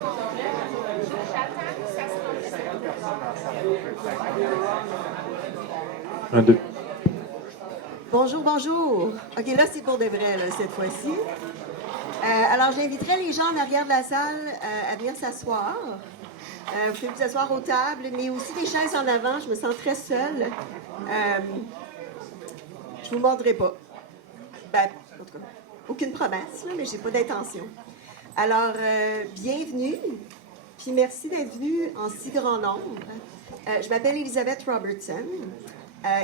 Un, deux. Bonjour, bonjour. OK, là, c'est pour de vrai, là, cette fois-ci. Alors, j'inviterai les gens en arrière de la salle à venir s'asseoir. Vous pouvez vous asseoir aux tables, mais aussi des chaises en avant. Je me sens très seule. Je vous mordrai pas. Ben, en tout cas, aucune promesse, là, mais j'ai pas d'intention. Alors, bienvenue, puis merci d'être venu en si grand nombre. Je m'appelle Elisabeth Robertson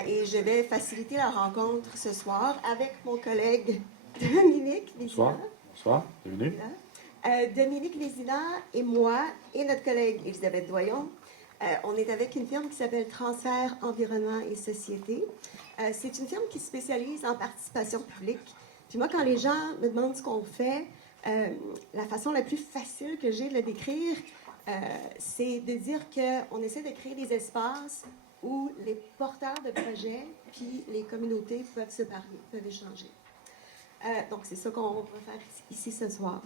et je vais faciliter la rencontre ce soir avec mon collègue Dominique Vézina. Bonsoir. Bonsoir. Bienvenue. Dominique Vézina et moi et notre collègue Elisabeth Doyon, on est avec une firme qui s'appelle Transfert Environnement et Société. C'est une firme qui se spécialise en participation publique. Puis moi, quand les gens me demandent ce qu'on fait, la façon la plus facile que j'ai de le décrire, c'est de dire qu'on essaie de créer des espaces où les porteurs de projets puis les communautés peuvent se parler, peuvent échanger. Donc, c'est ça qu'on va faire ici ce soir.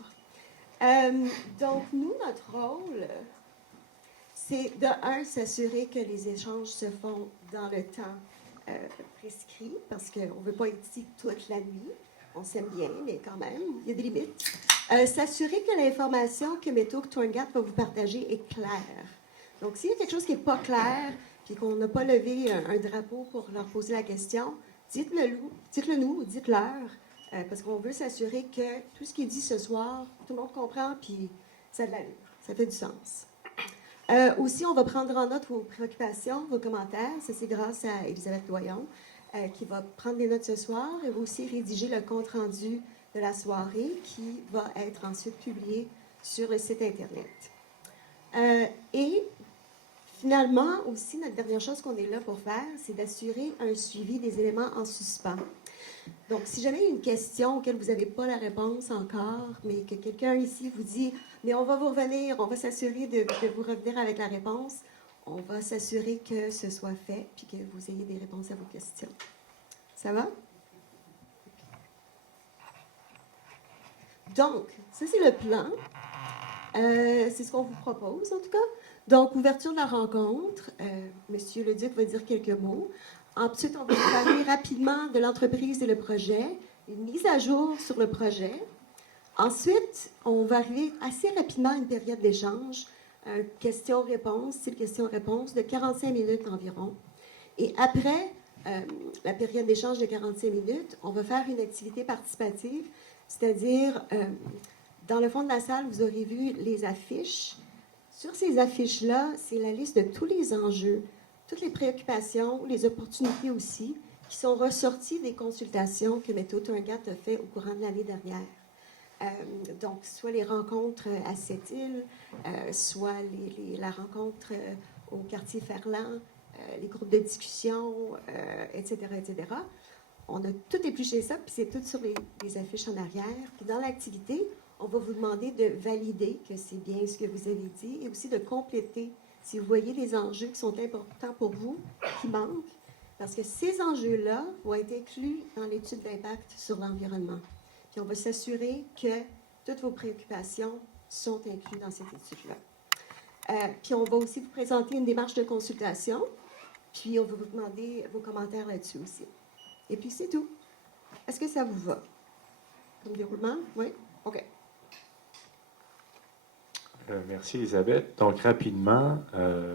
Donc, nous, notre rôle, c'est de s'assurer que les échanges se font dans le temps prescrit, parce qu'on ne veut pas être ici toute la nuit. On s'aime bien, mais quand même, il y a des limites. S'assurer que l'information que Météo Torngat va vous partager est claire. Donc, s'il y a quelque chose qui n'est pas clair, puis qu'on n'a pas levé un drapeau pour leur poser la question, dites-le nous, dites-leur, parce qu'on veut s'assurer que tout ce qui est dit ce soir, tout le monde comprend, puis ça a de l'allure, ça fait du sens. Aussi, on va prendre en note vos préoccupations, vos commentaires. Ça, c'est grâce à Elisabeth Doyon, qui va prendre des notes ce soir. Elle va aussi rédiger le compte-rendu de la soirée, qui va être ensuite publié sur le site Internet. Et finalement, aussi, notre dernière chose qu'on est là pour faire, c'est d'assurer un suivi des éléments en suspens. Donc, si jamais il y a une question auquel vous n'avez pas la réponse encore, mais que quelqu'un ici vous dit « Mais on va vous revenir, on va s'assurer de vous revenir avec la réponse », on va s'assurer que ce soit fait puis que vous ayez des réponses à vos questions. Ça va? Donc, ça, c'est le plan. C'est ce qu'on vous propose, en tout cas. Donc, ouverture de la rencontre. Monsieur Leduc va dire quelques mots. Ensuite, on va vous parler rapidement de l'entreprise et le projet, une mise à jour sur le projet. Ensuite, on va arriver assez rapidement à une période d'échange, questions-réponses, style questions-réponses, de 45 minutes environ. Et après la période d'échange de 45 minutes, on va faire une activité participative, c'est-à-dire, dans le fond de la salle, vous aurez vu les affiches. Sur ces affiches-là, c'est la liste de tous les enjeux, toutes les préoccupations, les opportunités aussi, qui sont ressorties des consultations que Météo Torngat a fait au courant de l'année dernière. Donc, soit les rencontres à Sept-Îles, soit la rencontre au quartier Ferland, les groupes de discussion, etc., etc. On a tout épluché ça, puis c'est tout sur les affiches en arrière. Puis dans l'activité, on va vous demander de valider que c'est bien ce que vous avez dit et aussi de compléter si vous voyez les enjeux qui sont importants pour vous, qui manquent, parce que ces enjeux-là vont être inclus dans l'étude d'impact sur l'environnement. Puis on va s'assurer que toutes vos préoccupations sont incluses dans cette étude-là. Puis on va aussi vous présenter une démarche de consultation, puis on va vous demander vos commentaires là-dessus aussi. Et puis c'est tout. Est-ce que ça vous va? Comme déroulement? Oui? OK. Merci, Elisabeth. Donc, rapidement,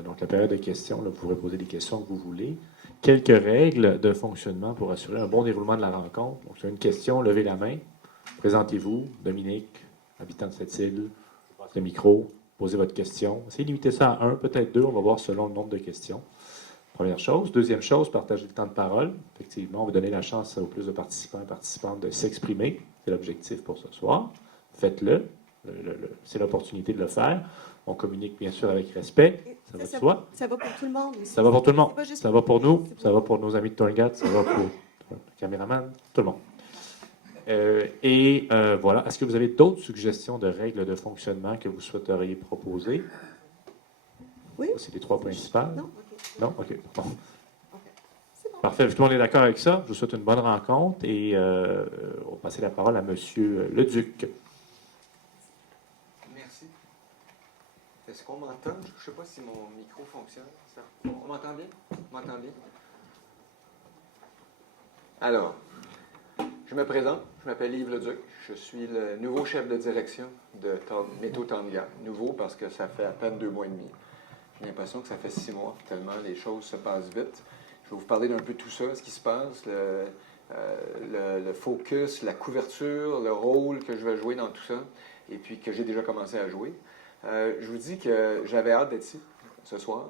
donc la période de questions, là, vous pourrez poser les questions que vous voulez. Quelques règles de fonctionnement pour assurer un bon déroulement de la rencontre. Donc, si vous avez une question, levez la main. Présentez-vous. Dominique, habitant de cette île. Je passe le micro. Posez votre question. Essayez de limiter ça à un, peut-être deux. On va voir selon le nombre de questions. Première chose. Deuxième chose, partagez le temps de parole. Effectivement, on va donner la chance au plus de participants et participantes de s'exprimer. C'est l'objectif pour ce soir. Faites-le. C'est l'opportunité de le faire. On communique bien sûr avec respect. Ça va de soi. Ça va pour tout le monde aussi. Ça va pour tout le monde. Ça va pour nous. Pour Ça va pour nos amis de Torngat. Ça va pour le caméraman. Tout le monde. Voilà. Est-ce que vous avez d'autres suggestions de règles de fonctionnement que vous souhaiteriez proposer? Oui. C'est les trois principales. Non? OK. Non? OK. Bon. Okay. C'est bon. Parfait. Tout le monde est d'accord avec ça. Je vous souhaite une bonne rencontre et on va passer la parole à M. Leduc. Merci. Est-ce qu'on m'entend? Je ne sais pas si mon micro fonctionne. On m'entend bien? On m'entend bien? Alors, je me présente. Je m'appelle Yves Leduc. Je suis le nouveau chef de direction de Métaux Tandia. Nouveau parce que ça fait à peine 2 mois et demi. J'ai l'impression que ça fait 6 mois, tellement les choses se passent vite. Je vais vous parler d'un peu tout ça, ce qui se passe, le focus, la couverture, le rôle que je vais jouer dans tout ça, et puis que j'ai déjà commencé à jouer. Je vous dis que j'avais hâte d'être ici ce soir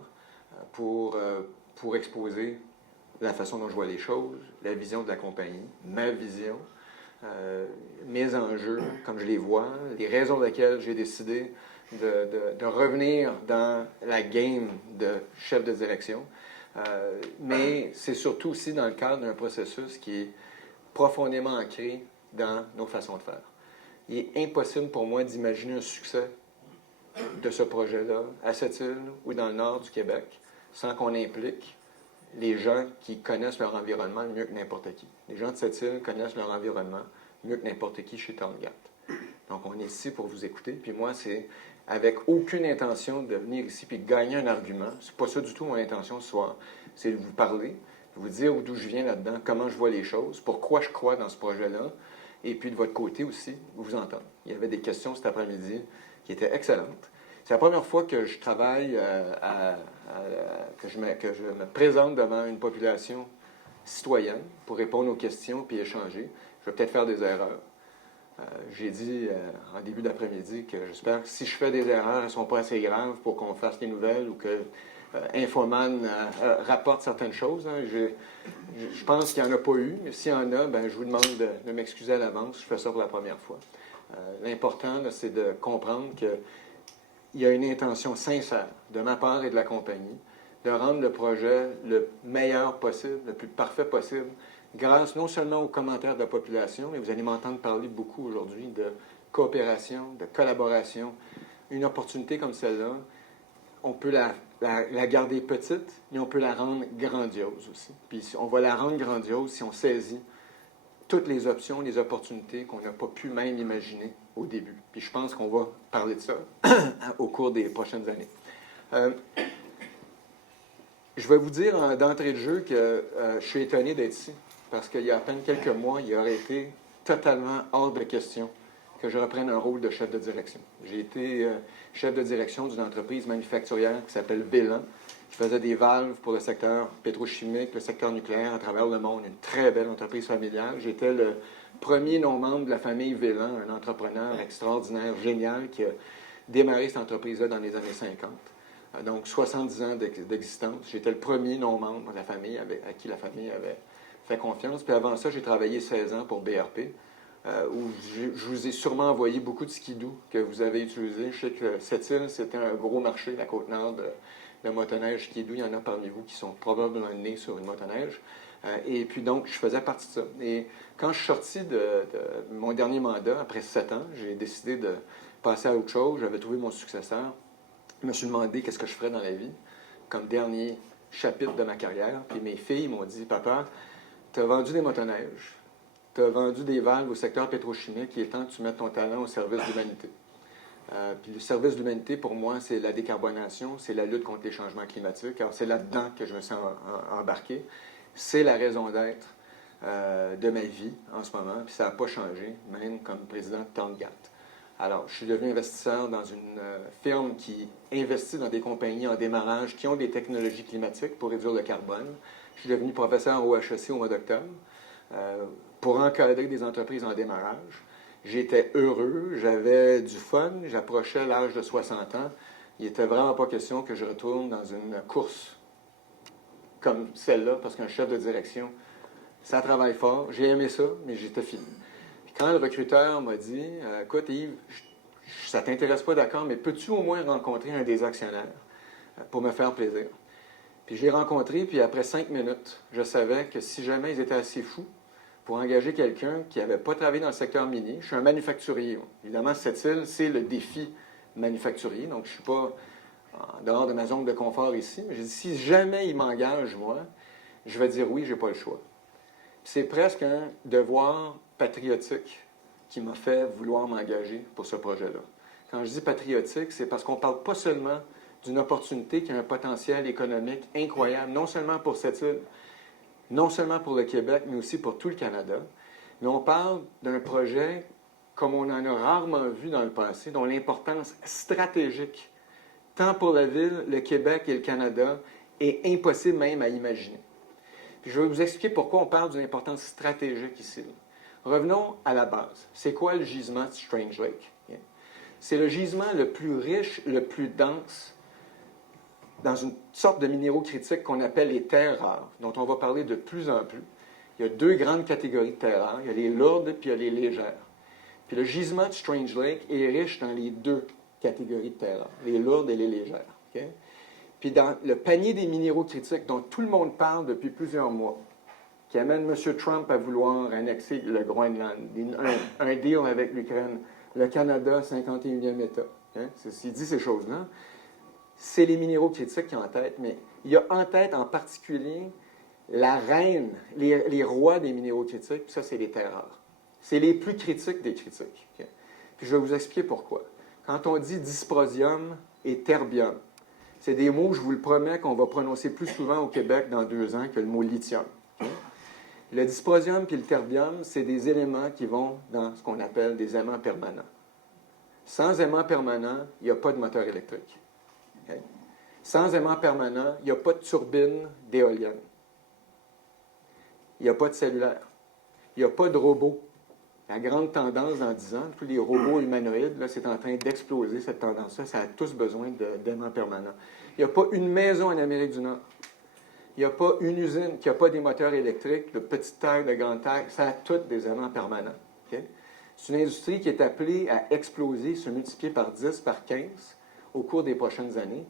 pour exposer la façon dont je vois les choses, la vision de la compagnie, ma vision, mes enjeux, comme je les vois, les raisons pour lesquelles j'ai décidé de revenir dans la game de chef de direction. Mais c'est surtout aussi dans le cadre d'un processus qui est profondément ancré dans nos façons de faire. Il est impossible pour moi d'imaginer un succès de ce projet-là à Sept-Îles ou dans le nord du Québec sans qu'on implique les gens qui connaissent leur environnement mieux que n'importe qui. Les gens de Sept-Îles connaissent leur environnement mieux que n'importe qui chez Torngat. Donc, on est ici pour vous écouter. Puis moi, c'est avec aucune intention de venir ici puis de gagner un argument. C'est pas ça du tout mon intention ce soir. C'est de vous parler, de vous dire d'où je viens là-dedans, comment je vois les choses, pourquoi je crois dans ce projet-là, et puis de votre côté aussi, vous entendre. Il y avait des questions cet après-midi qui étaient excellentes. C'est la première fois que je travaille, que je me présente devant une population citoyenne pour répondre aux questions puis échanger. Je vais peut-être faire des erreurs. J'ai dit en début d'après-midi que j'espère que si je fais des erreurs, elles ne sont pas assez graves pour qu'on fasse les nouvelles ou que Infoman rapporte certaines choses. Hein. Je pense qu'il n'y en a pas eu, mais s'il y en a, ben, je vous demande de m'excuser à l'avance. Je fais ça pour la première fois. L'important, c'est de comprendre qu'il y a une intention sincère de ma part et de la compagnie de rendre le projet le meilleur possible, le plus parfait possible, grâce non seulement aux commentaires de la population, mais vous allez m'entendre parler beaucoup aujourd'hui de coopération, de collaboration. Une opportunité comme celle-là, on peut la garder petite, mais on peut la rendre grandiose aussi. Puis on va la rendre grandiose si on saisit toutes les options, les opportunités qu'on n'a pas pu même imaginer au début. Puis je pense qu'on va parler de ça au cours des prochaines années. Je vais vous dire d'entrée de jeu que je suis étonné d'être ici, parce qu'il y a à peine quelques mois, il aurait été totalement hors de question que je reprenne un rôle de chef de direction. J'ai été chef de direction d'une entreprise manufacturière qui s'appelle Vélan, qui faisait des valves pour le secteur pétrochimique, le secteur nucléaire à travers le monde, une très belle entreprise familiale. J'étais le premier non-membre de la famille Vélan, un entrepreneur extraordinaire, génial, qui a démarré cette entreprise-là dans les années 50. Donc, 70 ans d'existence. J'étais le premier non-membre de la famille à qui la famille avait fait confiance. Puis avant ça, j'ai travaillé 16 ans pour BRP, où je vous ai sûrement envoyé beaucoup de skidoo que vous avez utilisé. Je sais que Sept-Îles, c'était un gros marché, la Côte-Nord de motoneige skidoo. Il y en a parmi vous qui sont probablement nés sur une motoneige. Et puis donc, je faisais partie de ça. Et quand je suis sorti de mon dernier mandat, après 7 ans, j'ai décidé de passer à autre chose. J'avais trouvé mon successeur. Je me suis demandé qu'est-ce que je ferais dans la vie, comme dernier chapitre de ma carrière. Puis mes filles m'ont dit, papa, tu as vendu des motoneiges, tu as vendu des valves au secteur pétrochimique, il est temps que tu mettes ton talent au service de l'humanité. Puis le service de l'humanité, pour moi, c'est la décarbonation, c'est la lutte contre les changements climatiques. Alors c'est là-dedans que je me suis embarqué. C'est la raison d'être de ma vie en ce moment, puis ça n'a pas changé, même comme président de Torngat. Alors, je suis devenu investisseur dans une firme qui investit dans des compagnies en démarrage qui ont des technologies climatiques pour réduire le carbone. Je suis devenu professeur au HEC au mois d'octobre pour encadrer des entreprises en démarrage. J'étais heureux, j'avais du fun, j'approchais l'âge de 60 ans. Il n'était vraiment pas question que je retourne dans une course comme celle-là, parce qu'un chef de direction, ça travaille fort. J'ai aimé ça, mais j'étais fini. Quand le recruteur m'a dit « Écoute Yves, ça ne t'intéresse pas d'accord, mais peux-tu au moins rencontrer un des actionnaires pour me faire plaisir? » Puis je l'ai rencontré, puis après 5 minutes, je savais que si jamais ils étaient assez fous pour engager quelqu'un qui n'avait pas travaillé dans le secteur minier, je suis un manufacturier. Évidemment, Sept-Îles, c'est le défi manufacturier, donc je ne suis pas en dehors de ma zone de confort ici, mais j'ai dit, si jamais ils m'engagent, moi, je vais dire oui, je n'ai pas le choix. C'est presque un devoir patriotique qui m'a fait vouloir m'engager pour ce projet-là. Quand je dis patriotique, c'est parce qu'on ne parle pas seulement d'une opportunité qui a un potentiel économique incroyable, non seulement pour cette île, non seulement pour le Québec, mais aussi pour tout le Canada. Mais on parle d'un projet comme on en a rarement vu dans le passé, dont l'importance stratégique, tant pour la ville, le Québec et le Canada, est impossible même à imaginer. Puis je vais vous expliquer pourquoi on parle d'une importance stratégique ici. Revenons à la base. C'est quoi le gisement de Strange Lake? C'est le gisement le plus riche, le plus dense, dans une sorte de minéraux critiques qu'on appelle les terres rares, dont on va parler de plus en plus. Il y a deux grandes catégories de terres rares. Il y a les lourdes puis il y a les légères. Puis le gisement de Strange Lake est riche dans les deux catégories de terres rares, les lourdes et les légères. Okay? Puis dans le panier des minéraux critiques dont tout le monde parle depuis plusieurs mois, qui amène M. Trump à vouloir annexer le Groenland, un deal avec l'Ukraine, le Canada, 51e État. Hein? S'il dit ces choses-là, c'est les minéraux critiques qui ont en tête, mais il y a en tête en particulier la reine, les rois des minéraux critiques, puis ça, c'est les terres rares. C'est les plus critiques des critiques. Okay? Puis je vais vous expliquer pourquoi. Quand on dit dysprosium et terbium, c'est des mots, je vous le promets, qu'on va prononcer plus souvent au Québec dans 2 ans que le mot lithium. Okay? Le dysprosium et le terbium, c'est des éléments qui vont dans ce qu'on appelle des aimants permanents. Sans aimant permanent, il n'y a pas de moteur électrique. Okay? Sans aimant permanent, il n'y a pas de turbine d'éolienne. Il n'y a pas de cellulaire. Il n'y a pas de robot. La grande tendance dans 10 ans, tous les robots humanoïdes, là, c'est en train d'exploser, cette tendance-là. Ça a tous besoin d'aimants permanents. Il n'y a pas une maison en Amérique du Nord. Il n'y a pas une usine qui n'a pas des moteurs électriques, de petite taille, de grande taille. Ça a toutes des aimants permanents. Okay? C'est une industrie qui est appelée à exploser, se multiplier par 10, par 15 au cours des prochaines années.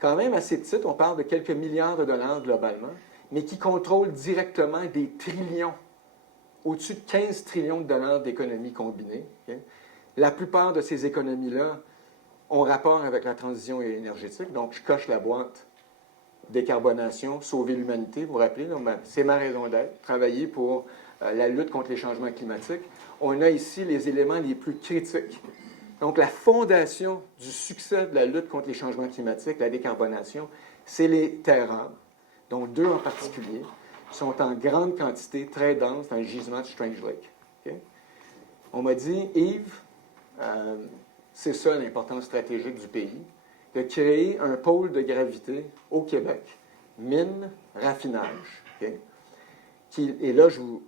Quand même assez petite, on parle de quelques milliards de dollars globalement, mais qui contrôle directement des trillions, au-dessus de 15 trillions de dollars d'économies combinées. Okay? La plupart de ces économies-là ont rapport avec la transition énergétique, donc je coche la boîte décarbonation, sauver l'humanité, vous vous rappelez, c'est ma raison d'être, travailler pour la lutte contre les changements climatiques. On a ici les éléments les plus critiques. Donc, la fondation du succès de la lutte contre les changements climatiques, la décarbonation, c'est les terres rares, dont 2 en particulier, sont en grande quantité, très denses, dans le gisement de Strange Lake. Okay? On m'a dit, Yves, c'est ça l'importance stratégique du pays, de créer un pôle de gravité au Québec, mine, raffinage. Okay? Et là, vous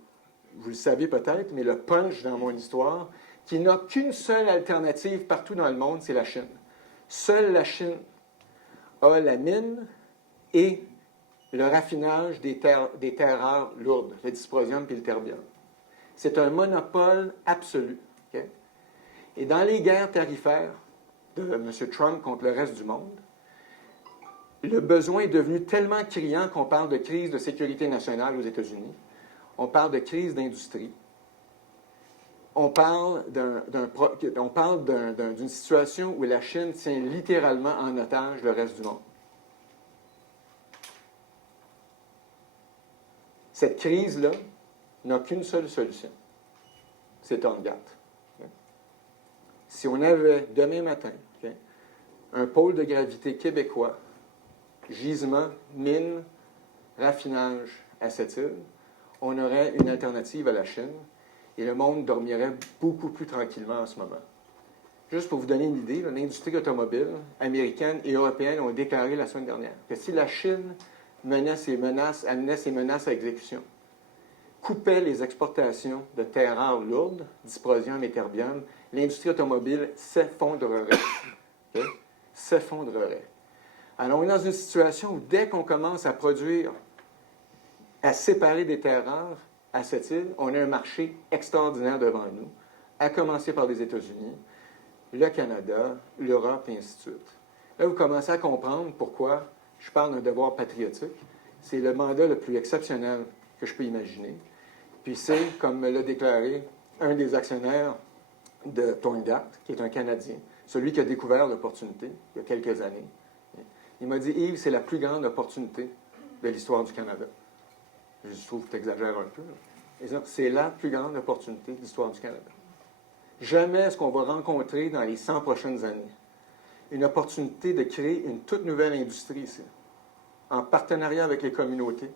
le savez peut-être, mais le punch dans mon histoire, qui n'a qu'une seule alternative partout dans le monde, c'est la Chine. Seule la Chine a la mine et le raffinage des terres rares lourdes, le dysprosium et le terbium. C'est un monopole absolu. Okay? Et dans les guerres tarifaires de M. Trump contre le reste du monde, le besoin est devenu tellement criant qu'on parle de crise de sécurité nationale aux États-Unis, on parle de crise d'industrie, on parle d'une situation où la Chine tient littéralement en otage le reste du monde. Cette crise-là n'a qu'une seule solution. C'est Tongaat. Okay? Si on avait demain matin un pôle de gravité québécois, gisement, mine, raffinage à cette île, on aurait une alternative à la Chine et le monde dormirait beaucoup plus tranquillement en ce moment. Juste pour vous donner une idée, l'industrie automobile américaine et européenne ont déclaré la semaine dernière que si la Chine amenait ses menaces à exécution, coupait les exportations de terres rares lourdes, dysprosium et terbium, l'industrie automobile s'effondrerait. Okay? S'effondrerait. Alors, on est dans une situation où dès qu'on commence à produire, à séparer des terres rares à cette île, on a un marché extraordinaire devant nous, à commencer par les États-Unis, le Canada, l'Europe, et ainsi de suite. Là, vous commencez à comprendre pourquoi je parle d'un devoir patriotique. C'est le mandat le plus exceptionnel que je peux imaginer. Puis c'est, comme me l'a déclaré un des actionnaires de Tongaat, qui est un Canadien, celui qui a découvert l'opportunité il y a quelques années. Il m'a dit, Yves, c'est la plus grande opportunité de l'histoire du Canada. Je trouve que tu exagères un peu. C'est la plus grande opportunité de l'histoire du Canada. Jamais est-ce qu'on va rencontrer dans les 100 prochaines années une opportunité de créer une toute nouvelle industrie ici, en partenariat avec les communautés,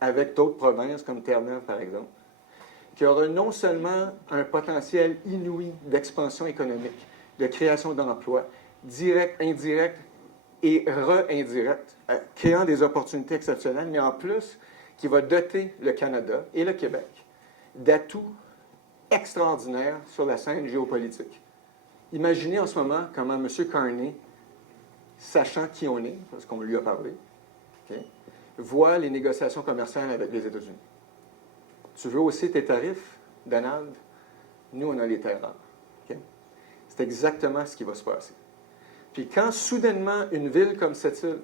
avec d'autres provinces comme Terre-Neuve, par exemple, qui aura non seulement un potentiel inouï d'expansion économique, de création d'emplois, direct, indirect et re-indirect, créant des opportunités exceptionnelles, mais en plus, qui va doter le Canada et le Québec d'atouts extraordinaires sur la scène géopolitique. Imaginez en ce moment comment M. Carney, sachant qui on est, parce qu'on lui a parlé, okay, voit les négociations commerciales avec les États-Unis. Tu veux aussi tes tarifs, Donald? Nous, on a les terres rares. Okay? C'est exactement ce qui va se passer. Puis quand soudainement une ville comme cette île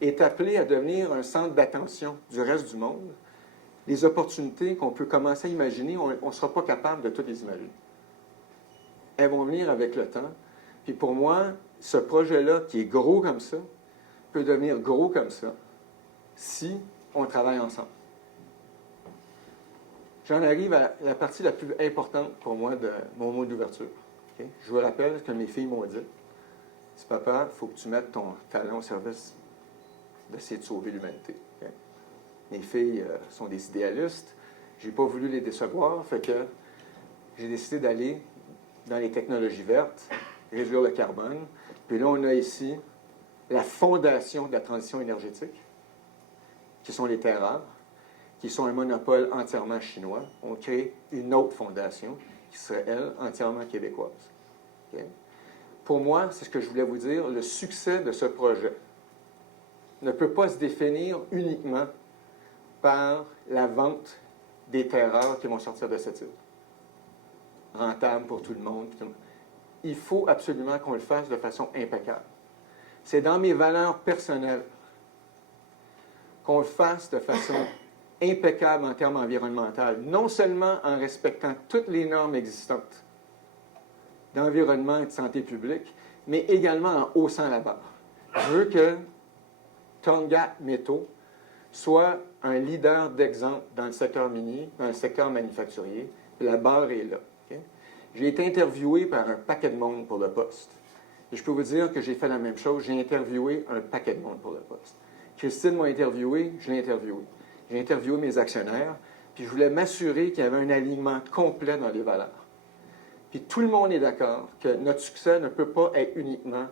est appelée à devenir un centre d'attention du reste du monde, les opportunités qu'on peut commencer à imaginer, on ne sera pas capable de toutes les imaginer. Elles vont venir avec le temps. Puis pour moi, ce projet-là, qui est gros comme ça, peut devenir gros comme ça si on travaille ensemble. J'en arrive à la partie la plus importante pour moi de mon mot d'ouverture. Okay? Je vous rappelle ce que mes filles m'ont dit. C'est papa, il faut que tu mettes ton talent au service d'essayer de sauver l'humanité. Okay? Mes filles sont des idéalistes. Je n'ai pas voulu les décevoir, fait que j'ai décidé d'aller dans les technologies vertes, réduire le carbone. Puis là, on a ici la fondation de la transition énergétique, qui sont les terres rares, qui sont un monopole entièrement chinois. On crée une autre fondation, qui serait, elle, entièrement québécoise. Okay? Pour moi, c'est ce que je voulais vous dire, le succès de ce projet ne peut pas se définir uniquement par la vente des terres rares qui vont sortir de cette île. Rentable pour tout le monde. Il faut absolument qu'on le fasse de façon impeccable. C'est dans mes valeurs personnelles qu'on le fasse de façon impeccable en termes environnementaux, non seulement en respectant toutes les normes existantes d'environnement et de santé publique, mais également en haussant la barre. Je veux que Tonga Métaux soit un leader d'exemple dans le secteur minier, dans le secteur manufacturier. La barre est là. Okay? J'ai été interviewé par un paquet de monde pour le poste. Et je peux vous dire que j'ai fait la même chose. J'ai interviewé un paquet de monde pour le poste. Christine m'a interviewé, je l'ai interviewé. J'ai interviewé mes actionnaires, puis je voulais m'assurer qu'il y avait un alignement complet dans les valeurs. Puis tout le monde est d'accord que notre succès ne peut pas être uniquement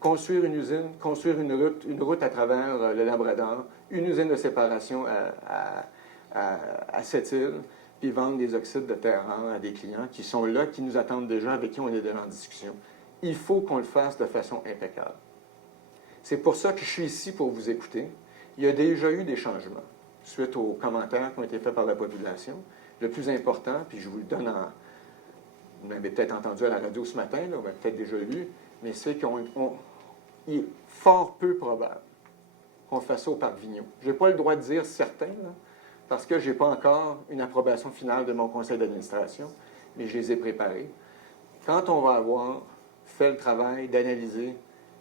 construire une usine, construire une route à travers le Labrador, une usine de séparation à cette île, puis vendre des oxydes de terre rare à des clients qui sont là, qui nous attendent déjà, avec qui on est déjà en discussion. Il faut qu'on le fasse de façon impeccable. C'est pour ça que je suis ici pour vous écouter. Il y a déjà eu des changements suite aux commentaires qui ont été faits par la population. Le plus important, puis je vous le donne en... Vous m'avez peut-être entendu à la radio ce matin, là, vous m'avez peut-être déjà lu, mais c'est qu'il est fort peu probable qu'on fasse ça au Parc Vigneault. Je n'ai pas le droit de dire certain, là, parce que je n'ai pas encore une approbation finale de mon conseil d'administration, mais je les ai préparés. Quand on va avoir fait le travail d'analyser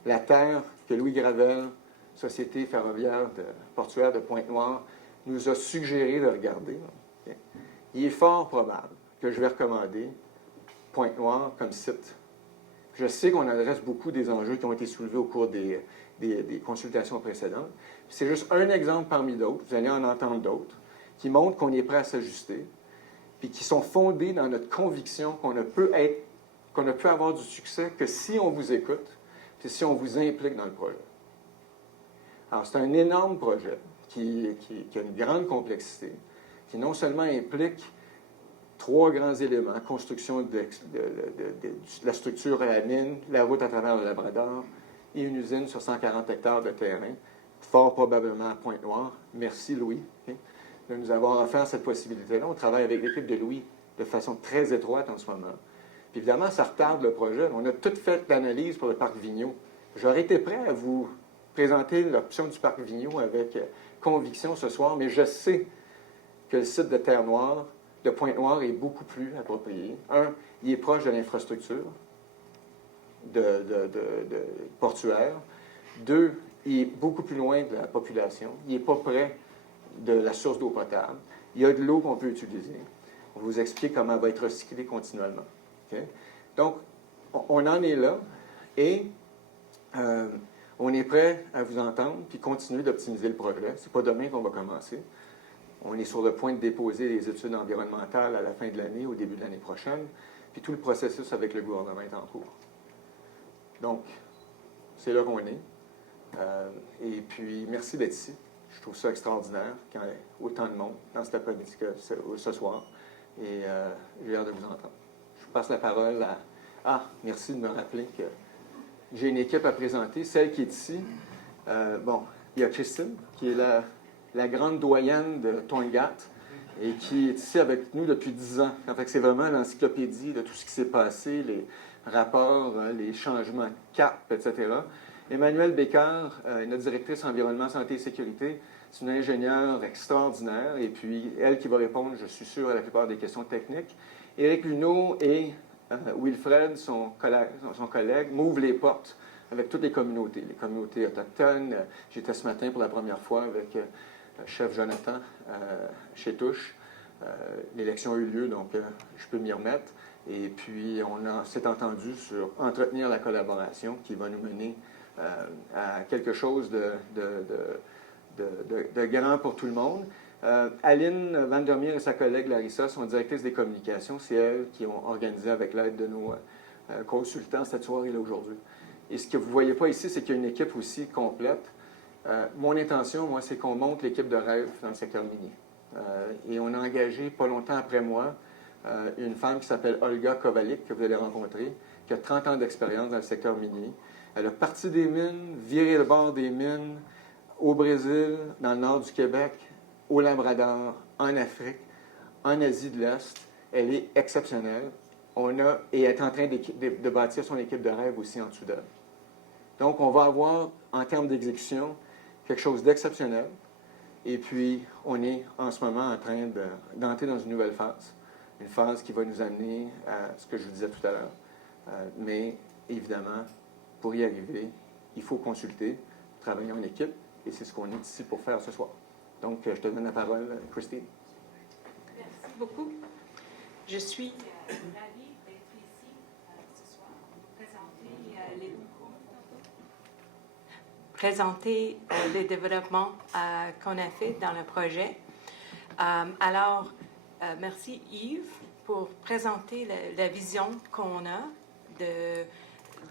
la terre que Louis Gravel, Société ferroviaire portuaire de Pointe-Noire, nous a suggéré de regarder, okay, il est fort probable que je vais recommander Pointe-Noire comme site. Je sais qu'on adresse beaucoup des enjeux qui ont été soulevés au cours des consultations précédentes. C'est juste un exemple parmi d'autres, vous allez en entendre d'autres, qui montrent qu'on est prêt à s'ajuster, puis qui sont fondés dans notre conviction qu'on ne peut avoir du succès que si on vous écoute, puis si on vous implique dans le projet. Alors, c'est un énorme projet qui a une grande complexité, qui non seulement implique 3 grands éléments, construction de la structure à la mine, la route à travers le Labrador et une usine sur 140 hectares de terrain, fort probablement à Pointe-Noire. Merci, Louis, okay, de nous avoir offert cette possibilité-là. On travaille avec l'équipe de Louis de façon très étroite en ce moment. Puis évidemment, ça retarde le projet. On a tout fait l'analyse pour le Parc Vigneault. J'aurais été prêt à vous présenter l'option du Parc Vigneault avec conviction ce soir, mais je sais que le site de Terre-Noire, de Pointe-Noire, est beaucoup plus approprié. Il est proche de l'infrastructure portuaire. 2, il est beaucoup plus loin de la population. Il n'est pas près de la source d'eau potable. Il y a de l'eau qu'on peut utiliser. On va vous expliquer comment elle va être recyclée continuellement. OK? Donc, on en est là et on est prêt à vous entendre puis continuer d'optimiser le projet. Ce n'est pas demain qu'on va commencer. On est sur le point de déposer les études environnementales à la fin de l'année, au début de l'année prochaine, puis tout le processus avec le gouvernement est en cours. Donc, c'est là qu'on est. Et puis, merci d'être ici. Je trouve ça extraordinaire quand il y a autant de monde dans cet après-midi que ce soir. Et j'ai hâte de vous entendre. Je vous passe la parole à... Ah, merci de me rappeler que j'ai une équipe à présenter. Celle qui est ici, bon, il y a Christine, qui est la grande doyenne de Torngat et qui est ici avec nous depuis 10 ans. En fait, c'est vraiment l'encyclopédie de tout ce qui s'est passé, les rapports, les changements de cap, etc. Emmanuelle Bécard, notre directrice environnement, santé et sécurité, c'est une ingénieure extraordinaire et puis elle qui va répondre, je suis sûr, à la plupart des questions techniques. Éric Luneau et Wilfred, son collègue, m'ouvrent les portes avec toutes les communautés autochtones. J'étais ce matin pour la première fois avec le chef Jonathan chez Touche. L'élection a eu lieu, donc je peux m'y remettre. Et puis, on s'est entendu sur entretenir la collaboration qui va nous mener à quelque chose de grand pour tout le monde. Aline Vandermeer et sa collègue Larissa sont directrices des communications. C'est elles qui ont organisé avec l'aide de nos consultants cette soirée-là aujourd'hui. Et ce que vous ne voyez pas ici, c'est qu'il y a une équipe aussi complète. Mon intention, moi, c'est qu'on monte l'équipe de rêve dans le secteur minier. Et on a engagé, pas longtemps après moi, une femme qui s'appelle Olga Kovalik, que vous allez rencontrer, qui a 30 ans d'expérience dans le secteur minier. Elle a parti des mines, viré le bord des mines, au Brésil, dans le nord du Québec, au Labrador, en Afrique, en Asie de l'Est. Elle est exceptionnelle. Et elle est en train de bâtir son équipe de rêve aussi en dessous d'elle. Donc, on va avoir, en termes d'exécution, quelque chose d'exceptionnel. Et puis, on est en ce moment en train d'entrer dans une nouvelle phase. Une phase qui va nous amener à ce que je vous disais tout à l'heure. Mais, évidemment, pour y arriver, il faut consulter, travailler en équipe, et c'est ce qu'on est ici pour faire ce soir. Donc, je te donne la parole, Christine. Merci beaucoup. Je suis ravie d'être ici ce soir pour présenter les développements qu'on a fait dans le projet. Alors, merci Yves pour présenter la vision qu'on a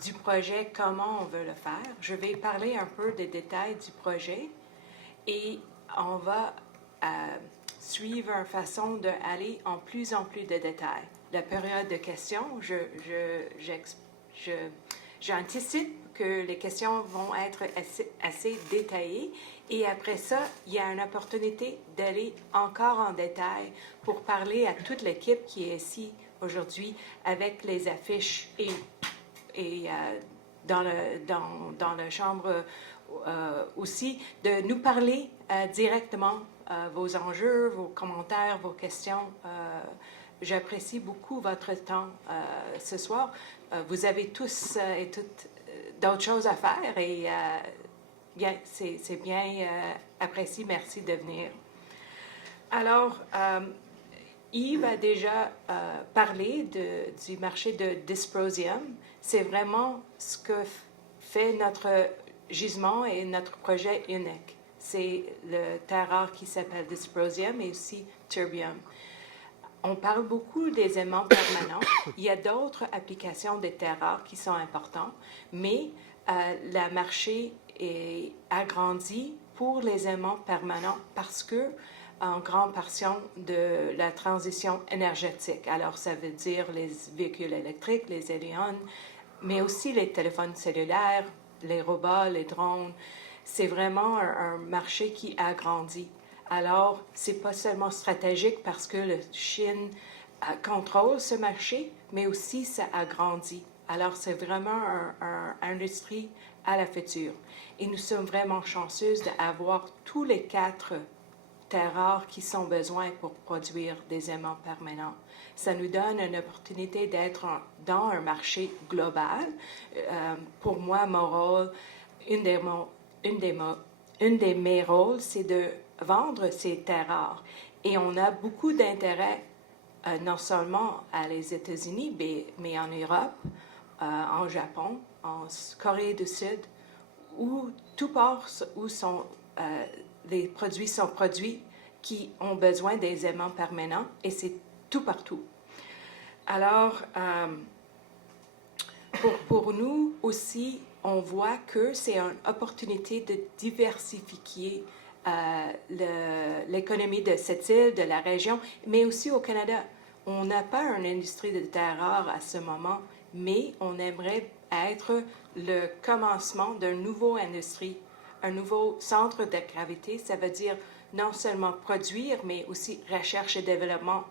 du projet, comment on veut le faire. Je vais parler un peu des détails du projet et on va suivre une façon d'aller en plus de détails. La période de questions, j'anticipe que les questions vont être assez détaillées et après ça, il y a une opportunité d'aller encore en détail pour parler à toute l'équipe qui est ici aujourd'hui avec les affiches et dans la chambre aussi, de nous parler directement vos enjeux, vos commentaires, vos questions. J'apprécie beaucoup votre temps ce soir. Vous avez tous et toutes d'autres choses à faire et bien, c'est bien apprécié. Merci de venir. Alors, Yves a déjà parlé du marché de dysprosium. C'est vraiment ce que fait notre gisement et notre projet unique. C'est le terre rare qui s'appelle dysprosium et aussi terbium. On parle beaucoup des aimants permanents. Il y a d'autres applications des terres rares qui sont importantes, mais le marché est agrandi pour les aimants permanents parce que en grande portion de la transition énergétique. Alors, ça veut dire les véhicules électriques, les éoliennes, mais aussi les téléphones cellulaires, les robots, les drones. C'est vraiment un marché qui a grandi. Alors, ce n'est pas seulement stratégique parce que la Chine contrôle ce marché, mais aussi ça a grandi. Alors, c'est vraiment une industrie à la future. Et nous sommes vraiment chanceuses d'avoir tous les 4 terres rares qui sont besoin pour produire des aimants permanents. Ça nous donne une opportunité d'être dans un marché global. Pour moi, mon rôle, une de mes rôles, c'est de vendre ces terres rares. Et on a beaucoup d'intérêt non seulement aux États-Unis, mais en Europe, en Japon, en Corée du Sud, où tout part où les produits sont produits qui ont besoin des aimants permanents, et c'est tout partout. Alors, pour nous aussi, on voit que c'est une opportunité de diversifier l'économie de cette île, de la région, mais aussi au Canada. On n'a pas une industrie de terres rares à ce moment, mais on aimerait être le commencement d'une nouvelle industrie, un nouveau centre de gravité. Ça veut dire non seulement produire, mais aussi recherche et développement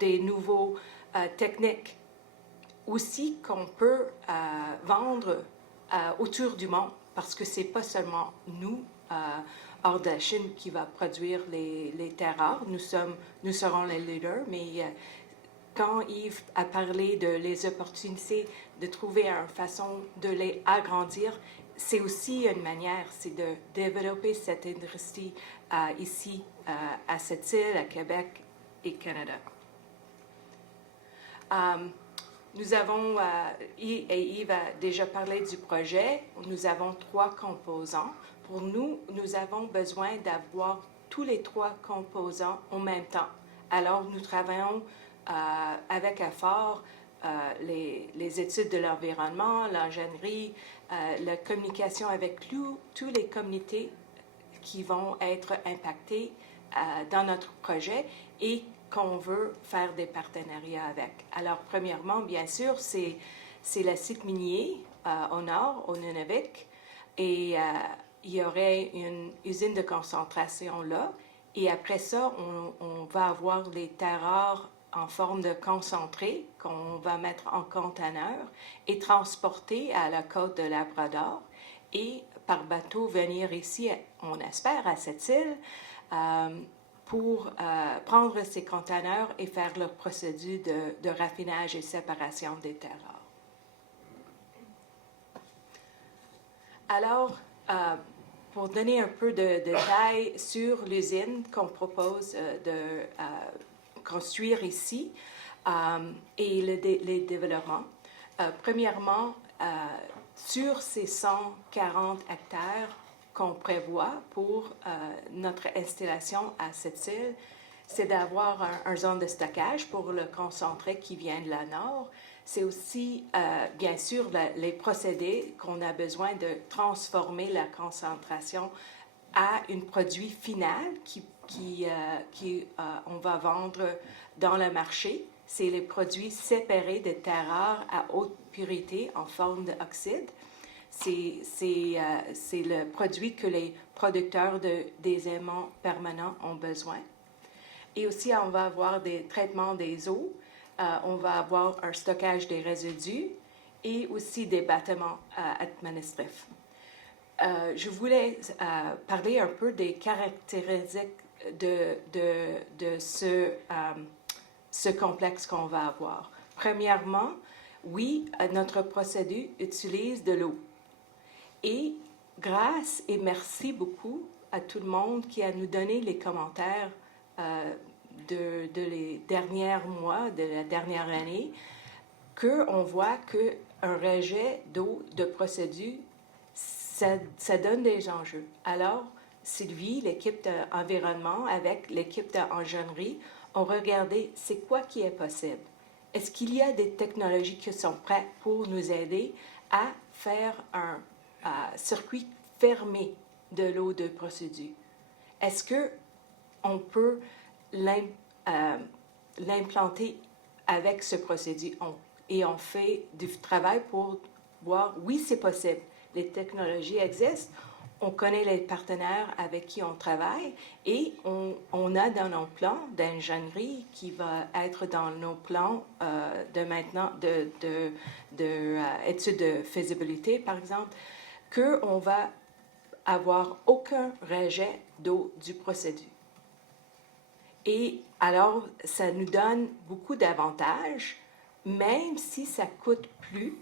des nouveaux techniques. Aussi qu'on peut vendre autour du monde, parce que ce n'est pas seulement nous, hors de la Chine, qui va produire les terres rares. Nous serons les leaders, mais quand Yves a parlé de les opportunités de trouver une façon de les agrandir, c'est aussi une manière, c'est de développer cette industrie ici, à cette île, à Québec et Canada. Nous avons, Yves a déjà parlé du projet, nous avons 3 composants. Pour nous, nous avons besoin d'avoir tous les 3 composants en même temps. Alors, nous travaillons avec effort les études de l'environnement, l'ingénierie, la communication avec toutes les communautés qui vont être impactées dans notre projet et qu'on veut faire des partenariats avec. Alors, premièrement, bien sûr, c'est le site minier au nord, au Nunavik, et il y aurait une usine de concentration là, et après ça, on va avoir les terres rares en forme de concentré qu'on va mettre en conteneur et transporter à la côte de Labrador et par bateau venir ici, on espère, à cette île, pour prendre ces conteneurs et faire leur procédure de raffinage et séparation des terres rares. Alors, pour donner un peu de détails sur l'usine qu'on propose de construire ici et les développements. Premièrement, sur ces 140 hectares qu'on prévoit pour notre installation à cette île, c'est d'avoir un zone de stockage pour le concentré qui vient de la nord. C'est aussi, bien sûr, les procédés qu'on a besoin de transformer la concentration à un produit final on va vendre dans le marché. C'est les produits séparés de terres rares à haute purité en forme d'oxyde. C'est le produit que les producteurs des aimants permanents ont besoin. Et aussi, on va avoir des traitements des eaux, on va avoir un stockage des résidus et aussi des bâtiments administratifs. Je voulais parler un peu des caractéristiques de ce complexe qu'on va avoir. Premièrement, oui, notre procédé utilise de l'eau. Et grâce et merci beaucoup à tout le monde qui a nous donné les commentaires de les derniers mois, de la dernière année, qu'on voit qu'un rejet d'eau de procédure, ça donne des enjeux. Alors, Sylvie, l'équipe d'environnement avec l'équipe d'ingénierie ont regardé c'est quoi qui est possible. Est-ce qu'il y a des technologies qui sont prêtes pour nous aider à faire un circuit fermé de l'eau de procédure? Est-ce qu'on peut l'implanter avec ce procédé? Et on fait du travail pour voir, oui, c'est possible. Les technologies existent. On connaît les partenaires avec qui on travaille et on a dans nos plans d'ingénierie qui va être dans nos plans de maintenant études de faisabilité, par exemple, qu'on va avoir aucun rejet d'eau du procédé. Et alors, ça nous donne beaucoup d'avantages, même si ça coûte plus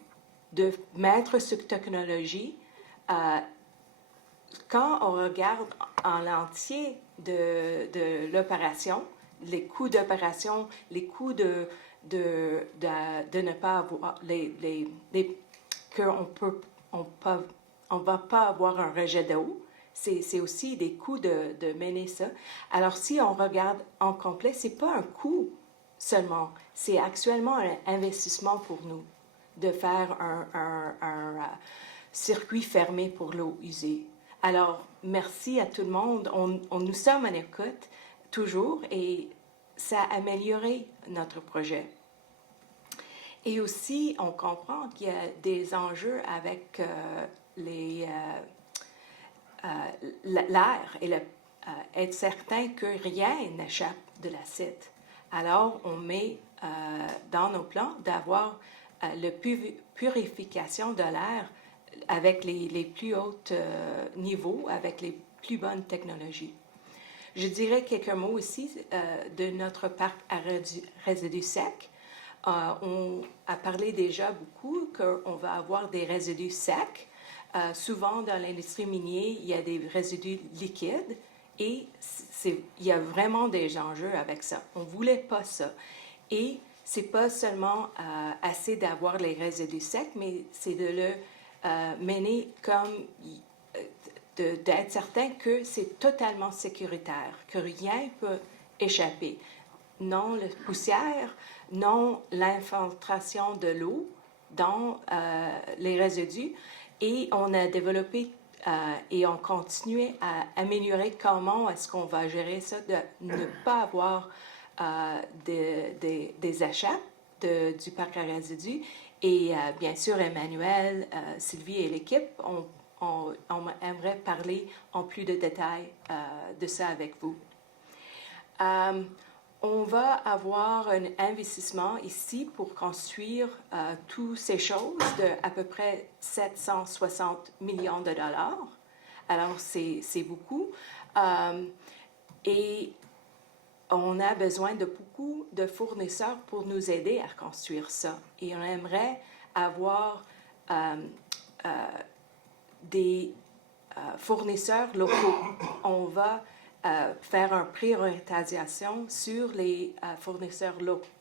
de mettre cette technologie. Quand on regarde en l'entier de l'opération, les coûts d'opération, les coûts de ne pas avoir, on va pas avoir un rejet d'eau. C'est aussi des coûts de mener ça. Alors, si on regarde en complet, c'est pas un coût seulement, c'est actuellement un investissement pour nous de faire un circuit fermé pour l'eau usée. Alors, merci à tout le monde. Nous sommes en écoute toujours et ça a amélioré notre projet. Et aussi, on comprend qu'il y a des enjeux avec l'air et être certain que rien n'échappe de la site. Alors, on met dans nos plans d'avoir la purification de l'air avec les plus hauts niveaux, avec les plus bonnes technologies. Je dirais quelques mots ici de notre parc à résidus secs. On a parlé déjà beaucoup qu'on va avoir des résidus secs. Souvent, dans l'industrie minière, il y a des résidus liquides et il y a vraiment des enjeux avec ça. On ne voulait pas ça. Et ce n'est pas seulement assez d'avoir les résidus secs, mais c'est de le mener comme d'être certain que c'est totalement sécuritaire, que rien ne peut échapper. Non la poussière, non l'infiltration de l'eau dans les résidus. Et on a développé et on continue à améliorer comment est-ce qu'on va gérer ça, de ne pas avoir des achats du parc à résidus. Et bien sûr, Emmanuel, Sylvie et l'équipe, on aimerait parler en plus de détails de ça avec vous. On va avoir un investissement ici pour construire toutes ces choses de à peu près 760 millions de dollars. Alors, c'est beaucoup. Et on a besoin de beaucoup de fournisseurs pour nous aider à construire ça. Et on aimerait avoir des fournisseurs locaux. On va faire une priorisation sur les fournisseurs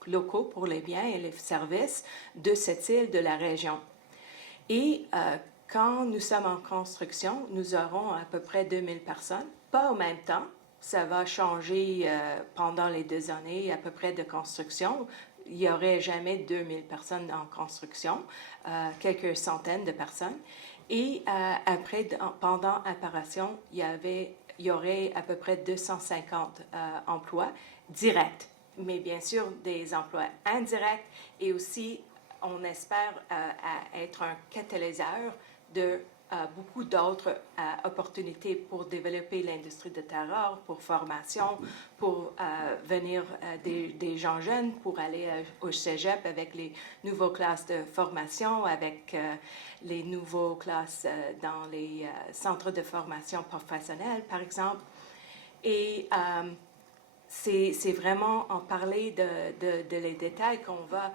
locaux pour les biens et les services de cette île, de la région. Et quand nous sommes en construction, nous aurons à peu près 2000 personnes, pas au même temps. Ça va changer pendant les 2 années à peu près de construction. Il n'y aurait jamais 2000 personnes en construction, quelques centaines de personnes. Et après, pendant l'opération, il y aurait à peu près 250 emplois directs, mais bien sûr des emplois indirects et aussi, on espère être un catalyseur de beaucoup d'autres opportunités pour développer l'industrie de terreur, pour formation, pour venir des gens jeunes, pour aller au cégep avec les nouvelles classes de formation, avec les nouvelles classes dans les centres de formation professionnelle, par exemple. Et c'est vraiment en parler de les détails qu'on va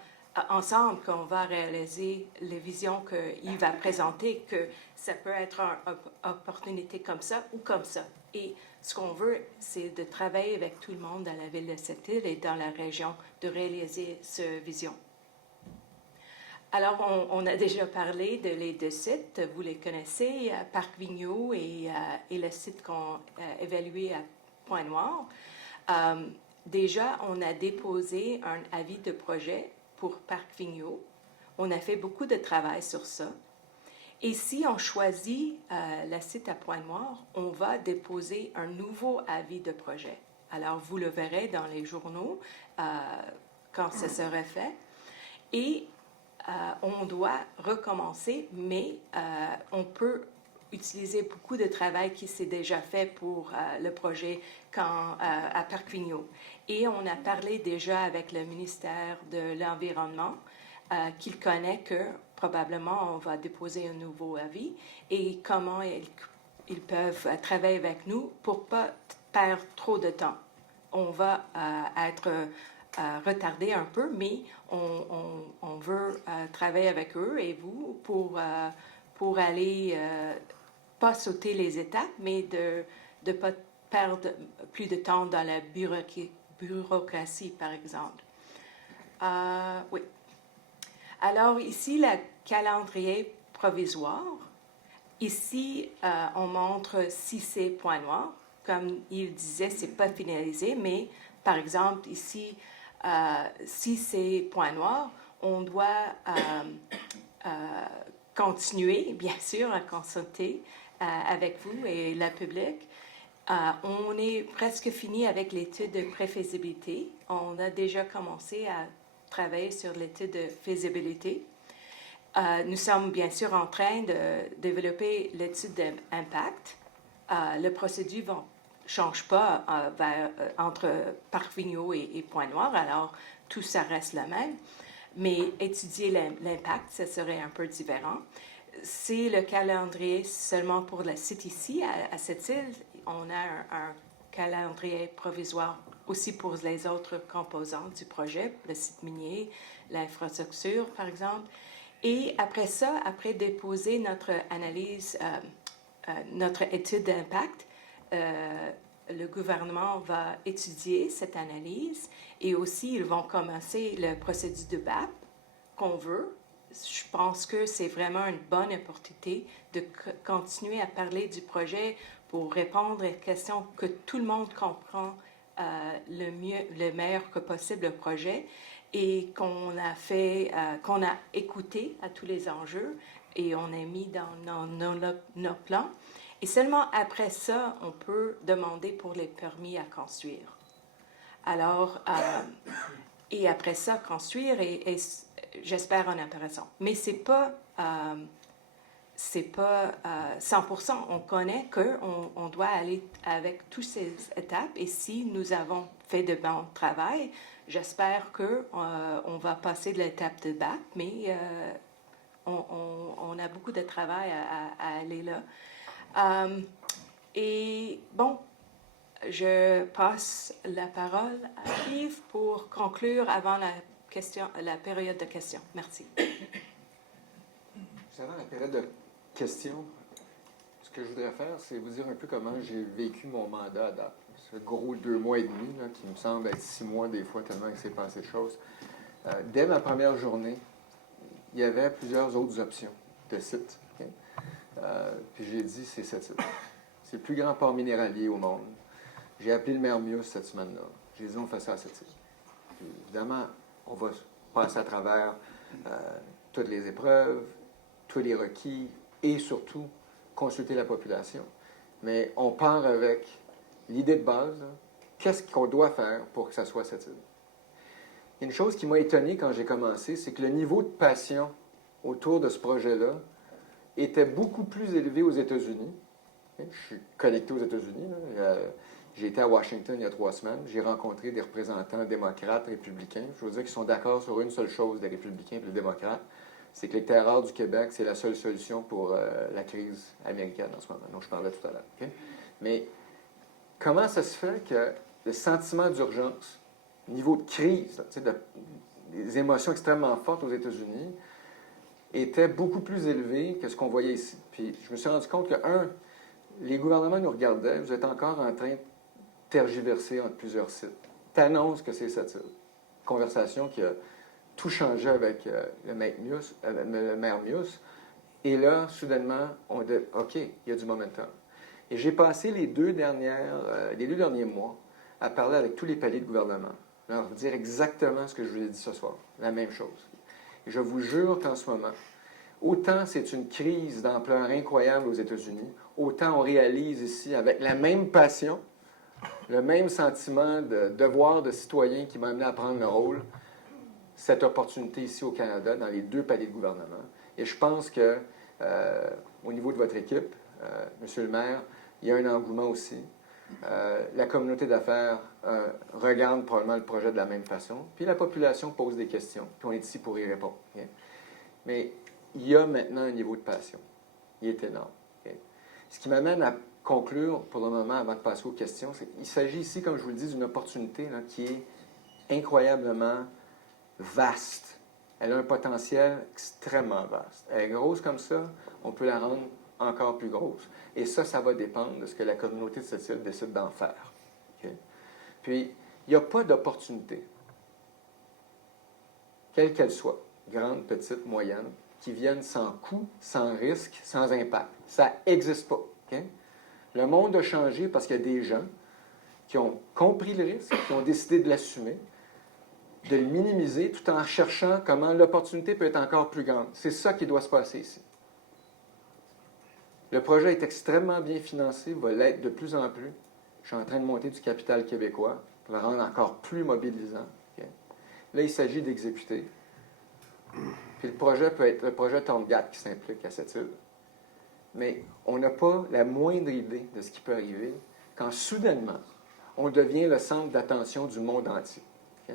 ensemble qu'on va réaliser les visions qu'il va présenter, que ça peut être une opportunité comme ça ou comme ça. Et ce qu'on veut, c'est de travailler avec tout le monde dans la ville de cette île et dans la région, de réaliser cette vision. Alors, on a déjà parlé de les 2 sites, vous les connaissez, Parc Vigneault et le site qu'on a évalué à Pointe-Noire. Déjà, on a déposé un avis de projet pour Parc Vigneault. On a fait beaucoup de travail sur ça. Et si on choisit le site à Pointe-Noire, on va déposer un nouveau avis de projet. Alors, vous le verrez dans les journaux quand ça sera fait. Et on doit recommencer, mais on peut utiliser beaucoup de travail qui s'est déjà fait pour le projet à Parc Vigneault. Et on a parlé déjà avec le ministère de l'Environnement, qu'il connaît que probablement on va déposer un nouveau avis et comment ils peuvent travailler avec nous pour ne pas perdre trop de temps. On va être retardé un peu, mais on veut travailler avec eux et vous pour aller pas sauter les étapes, mais de ne pas perdre plus de temps dans la bureaucratie, par exemple. Oui. Alors, ici, le calendrier provisoire. Ici, on montre si c'est point noir. Comme il disait, ce n'est pas finalisé, mais par exemple, ici, si c'est point noir, on doit continuer, bien sûr, à consulter avec vous et le public. On est presque fini avec l'étude de préfaisabilité. On a déjà commencé à travailler sur l'étude de faisabilité. Nous sommes bien sûr en train de développer l'étude d'impact. Le procédure ne change pas entre Parc Vigneault et Pointe-Noire, alors tout ça reste le même. Mais étudier l'impact, ça serait un peu différent. C'est le calendrier seulement pour le site ici, à cette île. On a un calendrier provisoire aussi pour les autres composantes du projet, le site minier, l'infrastructure, par exemple. Et après ça, après déposer notre analyse, notre étude d'impact, le gouvernement va étudier cette analyse et aussi ils vont commencer le procédure de BAP qu'on veut. Je pense que c'est vraiment une bonne opportunité de continuer à parler du projet pour répondre aux questions que tout le monde comprend le meilleur que possible le projet et qu'on a écouté à tous les enjeux et on a mis dans nos plans. Et seulement après ça, on peut demander pour les permis à construire. Alors, et après ça, construire et j'espère en intéressant. Mais c'est pas 100%. On connaît qu'on doit aller avec toutes ces étapes et si nous avons fait de bon travail, j'espère qu'on va passer de l'étape de BAP, mais on a beaucoup de travail à aller là. Et bon, je passe la parole à Yves pour conclure avant la période de questions. Merci. Avant la période de questions, ce que je voudrais faire, c'est vous dire un peu comment j'ai vécu mon mandat à date. Ce gros 2 mois et demi, là, qui me semble être 6 mois des fois, tellement il s'est passé de choses. Dès ma première journée, il y avait plusieurs autres options de sites. Okay? Puis j'ai dit, c'est cette site. C'est le plus grand port minéralier au monde. J'ai appelé le maire Mius cette semaine-là. J'ai dit, on fait ça à cette site. Puis, évidemment, on va passer à travers toutes les épreuves, tous les requis et surtout consulter la population. Mais on part avec l'idée de base, qu'est-ce qu'on doit faire pour que ça soit cette île. Une chose qui m'a étonné quand j'ai commencé, c'est que le niveau de passion autour de ce projet-là était beaucoup plus élevé aux États-Unis. Je suis connecté aux États-Unis. J'ai été à Washington il y a 3 semaines. J'ai rencontré des représentants démocrates, républicains. Je veux dire qu'ils sont d'accord sur une seule chose, les républicains et les démocrates, c'est que les terres rares du Québec, c'est la seule solution pour la crise américaine en ce moment, dont je parlais tout à l'heure. Okay? Mais comment ça se fait que le sentiment d'urgence, niveau de crise, des émotions extrêmement fortes aux États-Unis, était beaucoup plus élevé que ce qu'on voyait ici. Puis je me suis rendu compte que, les gouvernements nous regardaient, vous êtes encore en train de tergiverser entre plusieurs sites. T'annonces que c'est cette île. Conversation qui a tout changé avec le maire Mius. Et là, soudainement, on dit, OK, il y a du momentum. Et j'ai passé les 2 derniers mois à parler avec tous les paliers de gouvernement, leur dire exactement ce que je vous ai dit ce soir, la même chose. Et je vous jure qu'en ce moment, autant c'est une crise d'ampleur incroyable aux États-Unis, autant on réalise ici avec la même passion, le même sentiment de devoir de citoyen qui m'a amené à prendre le rôle, cette opportunité ici au Canada, dans les 2 paliers de gouvernement. Et je pense que, au niveau de votre équipe, Monsieur le maire, il y a un engouement aussi. La communauté d'affaires regarde probablement le projet de la même façon. Puis la population pose des questions. Puis on est ici pour y répondre. Okay? Mais il y a maintenant un niveau de passion. Il est énorme. Okay? Ce qui m'amène à conclure pour le moment, avant de passer aux questions, c'est qu'il s'agit ici, comme je vous le dis, d'une opportunité là, qui est incroyablement vaste. Elle a un potentiel extrêmement vaste. Elle est grosse comme ça, on peut la rendre encore plus grosse. Et ça va dépendre de ce que la communauté de cette île décide d'en faire. Okay? Puis, Il n'y a pas d'opportunité, quelle qu'elle soit, grande, petite, moyenne, qui vienne sans coût, sans risque, sans impact. Ça n'existe pas. OK? Le monde a changé parce qu'il y a des gens qui ont compris le risque, qui ont décidé de l'assumer, de le minimiser, tout en cherchant comment l'opportunité peut être encore plus grande. C'est ça qui doit se passer ici. Le projet est extrêmement bien financé, va l'être de plus en plus. Je suis en train de monter du capital québécois pour le rendre encore plus mobilisant. OK? Là, il s'agit d'exécuter. Puis le projet peut être le projet Torngat qui s'implique à cette île. Mais on n'a pas la moindre idée de ce qui peut arriver quand soudainement, on devient le centre d'attention du monde entier. OK?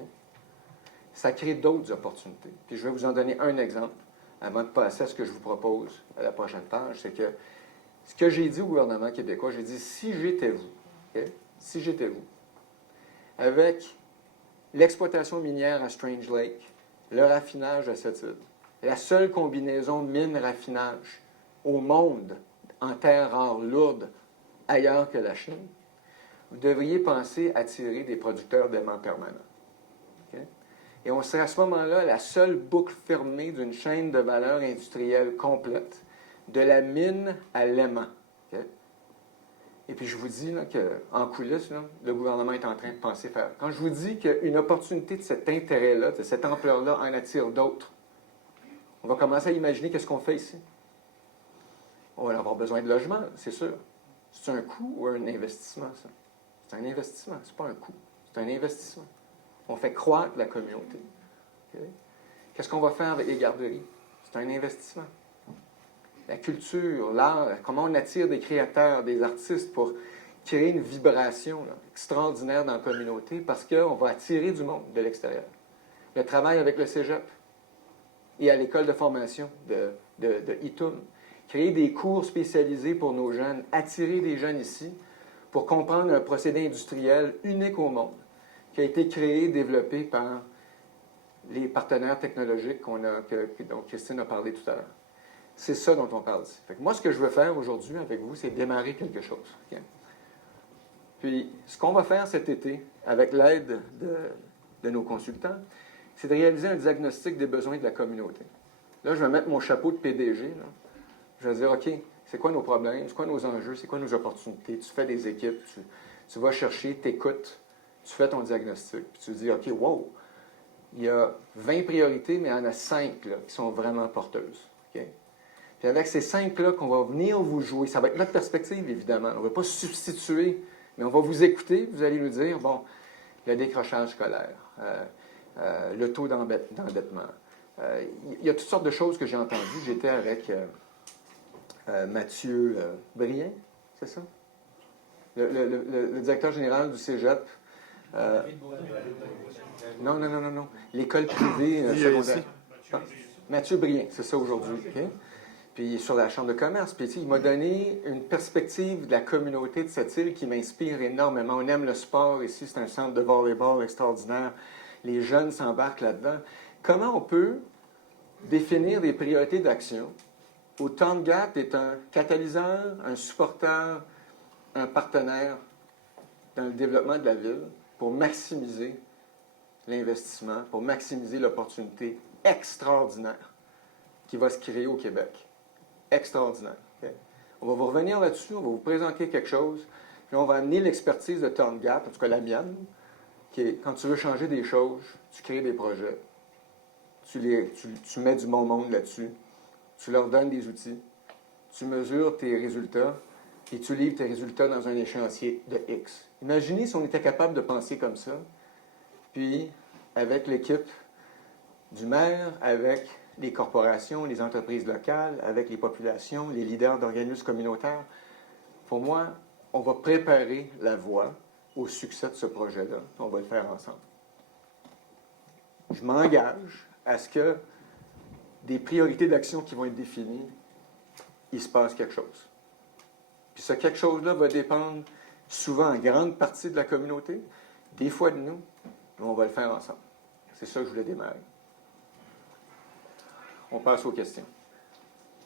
Ça crée d'autres opportunités. Puis je vais vous en donner un exemple avant de passer à ce que je vous propose à la prochaine page. C'est que ce que j'ai dit au gouvernement québécois, j'ai dit, si j'étais vous, OK? Si j'étais vous, avec l'exploitation minière à Strange Lake, le raffinage à cette île, la seule combinaison mine-raffinage au monde en terres rares lourdes ailleurs que la Chine, vous devriez penser à attirer des producteurs d'aimants permanents. OK? Et on serait à ce moment-là la seule boucle fermée d'une chaîne de valeur industrielle complète, de la mine à l'aimant. OK? Et puis je vous dis qu'en coulisses, là, le gouvernement est en train de penser faire. Quand je vous dis qu'une opportunité de cet intérêt-là, de cette ampleur-là, en attire d'autres, on va commencer à imaginer qu'est-ce qu'on fait ici. On va avoir besoin de logements, c'est sûr. C'est un coût ou un investissement, ça? C'est un investissement, c'est pas un coût. C'est un investissement. On fait croître la communauté. OK? Qu'est-ce qu'on va faire avec les garderies? C'est un investissement. La culture, l'art, comment on attire des créateurs, des artistes pour créer une vibration là, extraordinaire dans la communauté parce qu'on va attirer du monde de l'extérieur. Le travail avec le cégep et à l'école de formation de Itum. Créer des cours spécialisés pour nos jeunes, attirer des jeunes ici pour comprendre un procédé industriel unique au monde qui a été créé, développé par les partenaires technologiques dont Christine a parlé tout à l'heure. C'est ça dont on parle ici. Fait que moi, ce que je veux faire aujourd'hui avec vous, c'est démarrer quelque chose. Okay? Puis, ce qu'on va faire cet été, avec l'aide de nos consultants, c'est de réaliser un diagnostic des besoins de la communauté. Là, je vais mettre mon chapeau de PDG. Là. Je vais dire, OK, c'est quoi nos problèmes, c'est quoi nos enjeux, c'est quoi nos opportunités. Tu fais des équipes, tu vas chercher, tu écoutes, tu fais ton diagnostic. Puis tu dis, OK, wow, il y a 20 priorités, mais il y en a 5 là, qui sont vraiment porteuses. Okay? Puis avec ces 5-là qu'on va venir vous jouer, ça va être notre perspective, évidemment. On ne va pas se substituer, mais on va vous écouter. Vous allez nous dire, bon, le décrochage scolaire, le taux d'endettement. Il y a toutes sortes de choses que j'ai entendues. J'étais avec Mathieu Brien, c'est ça? Le directeur général du Cégep. Non. L'école privée secondaire. Mathieu Brien, c'est ça aujourd'hui. Okay? Puis il est sur la Chambre de commerce. Puis il m'a donné une perspective de la communauté de cette île qui m'inspire énormément. On aime le sport ici, c'est un centre de volleyball extraordinaire. Les jeunes s'embarquent là-dedans. Comment on peut définir des priorités d'action où Torngat est un catalyseur, un supporteur, un partenaire dans le développement de la ville pour maximiser l'investissement, pour maximiser l'opportunité extraordinaire qui va se créer au Québec. Extraordinaire. Okay? On va vous revenir là-dessus, on va vous présenter quelque chose, puis on va amener l'expertise de Torngat, en tout cas la mienne, qui est quand tu veux changer des choses, tu crées des projets, tu mets du bon monde là-dessus, tu leur donnes des outils, tu mesures tes résultats et tu livres tes résultats dans un échéancier de X. Imaginez si on était capable de penser comme ça, puis avec l'équipe du maire, avec les corporations, les entreprises locales, avec les populations, les leaders d'organismes communautaires. Pour moi, on va préparer la voie au succès de ce projet-là. On va le faire ensemble. Je m'engage à ce que des priorités d'action qui vont être définies, il se passe quelque chose. Puis ce quelque chose-là va dépendre souvent en grande partie de la communauté, des fois de nous, mais on va le faire ensemble. C'est ça que je voulais démarrer. On passe aux questions.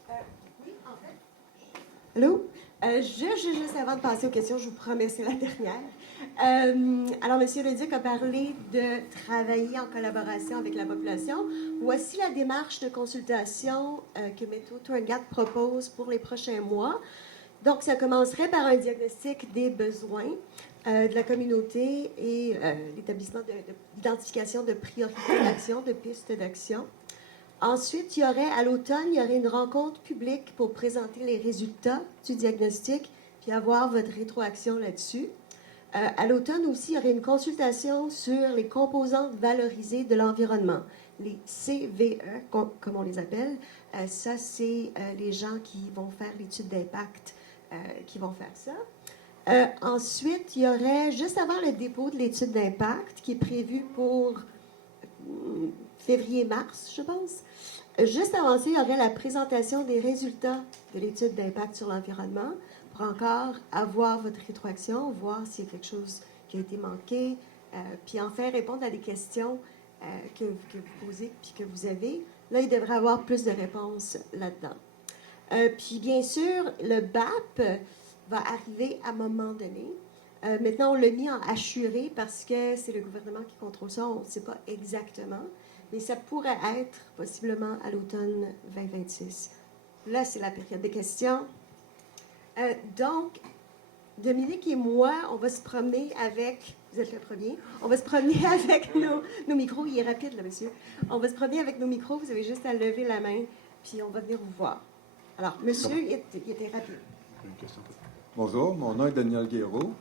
Oui, en fait. Allô? Juste avant de passer aux questions, je vous promets, c'est la dernière. Alors, M. Leduc a parlé de travailler en collaboration avec la population. Voici la démarche de consultation que Métaux Torngat propose pour les prochains mois. Donc, ça commencerait par un diagnostic des besoins de la communauté et l'établissement d'identification de priorités d'action, de pistes d'action. Ensuite, à l'automne, il y aurait une rencontre publique pour présenter les résultats du diagnostic puis avoir votre rétroaction là-dessus. À l'automne aussi, il y aurait une consultation sur les composantes valorisées de l'environnement, les CVE, comme on les appelle. Ça, c'est les gens qui vont faire l'étude d'impact qui vont faire ça. Ensuite, il y aurait, juste avant le dépôt de l'étude d'impact, qui est prévu pour février-mars, je pense, juste avant ça, il y aurait la présentation des résultats de l'étude d'impact sur l'environnement pour encore avoir votre rétroaction, voir s'il y a quelque chose qui a été manqué, puis enfin répondre à des questions que vous posez puis que vous avez. Là, il devrait y avoir plus de réponses là-dedans. Puis bien sûr, le BAP va arriver à un moment donné. Maintenant, on l'a mis en assuré parce que c'est le gouvernement qui contrôle ça. On ne sait pas exactement, mais ça pourrait être possiblement à l'automne 2026. Là, c'est la période des questions. Donc, Dominique et moi, on va se promener avec... Vous êtes le premier. On va se promener avec nos micros. Il est rapide, là, monsieur. On va se promener avec nos micros. Vous avez juste à lever la main, puis on va venir vous voir. Alors, monsieur, il était rapide. Une question. Bonjour, mon nom est Daniel Guéraud.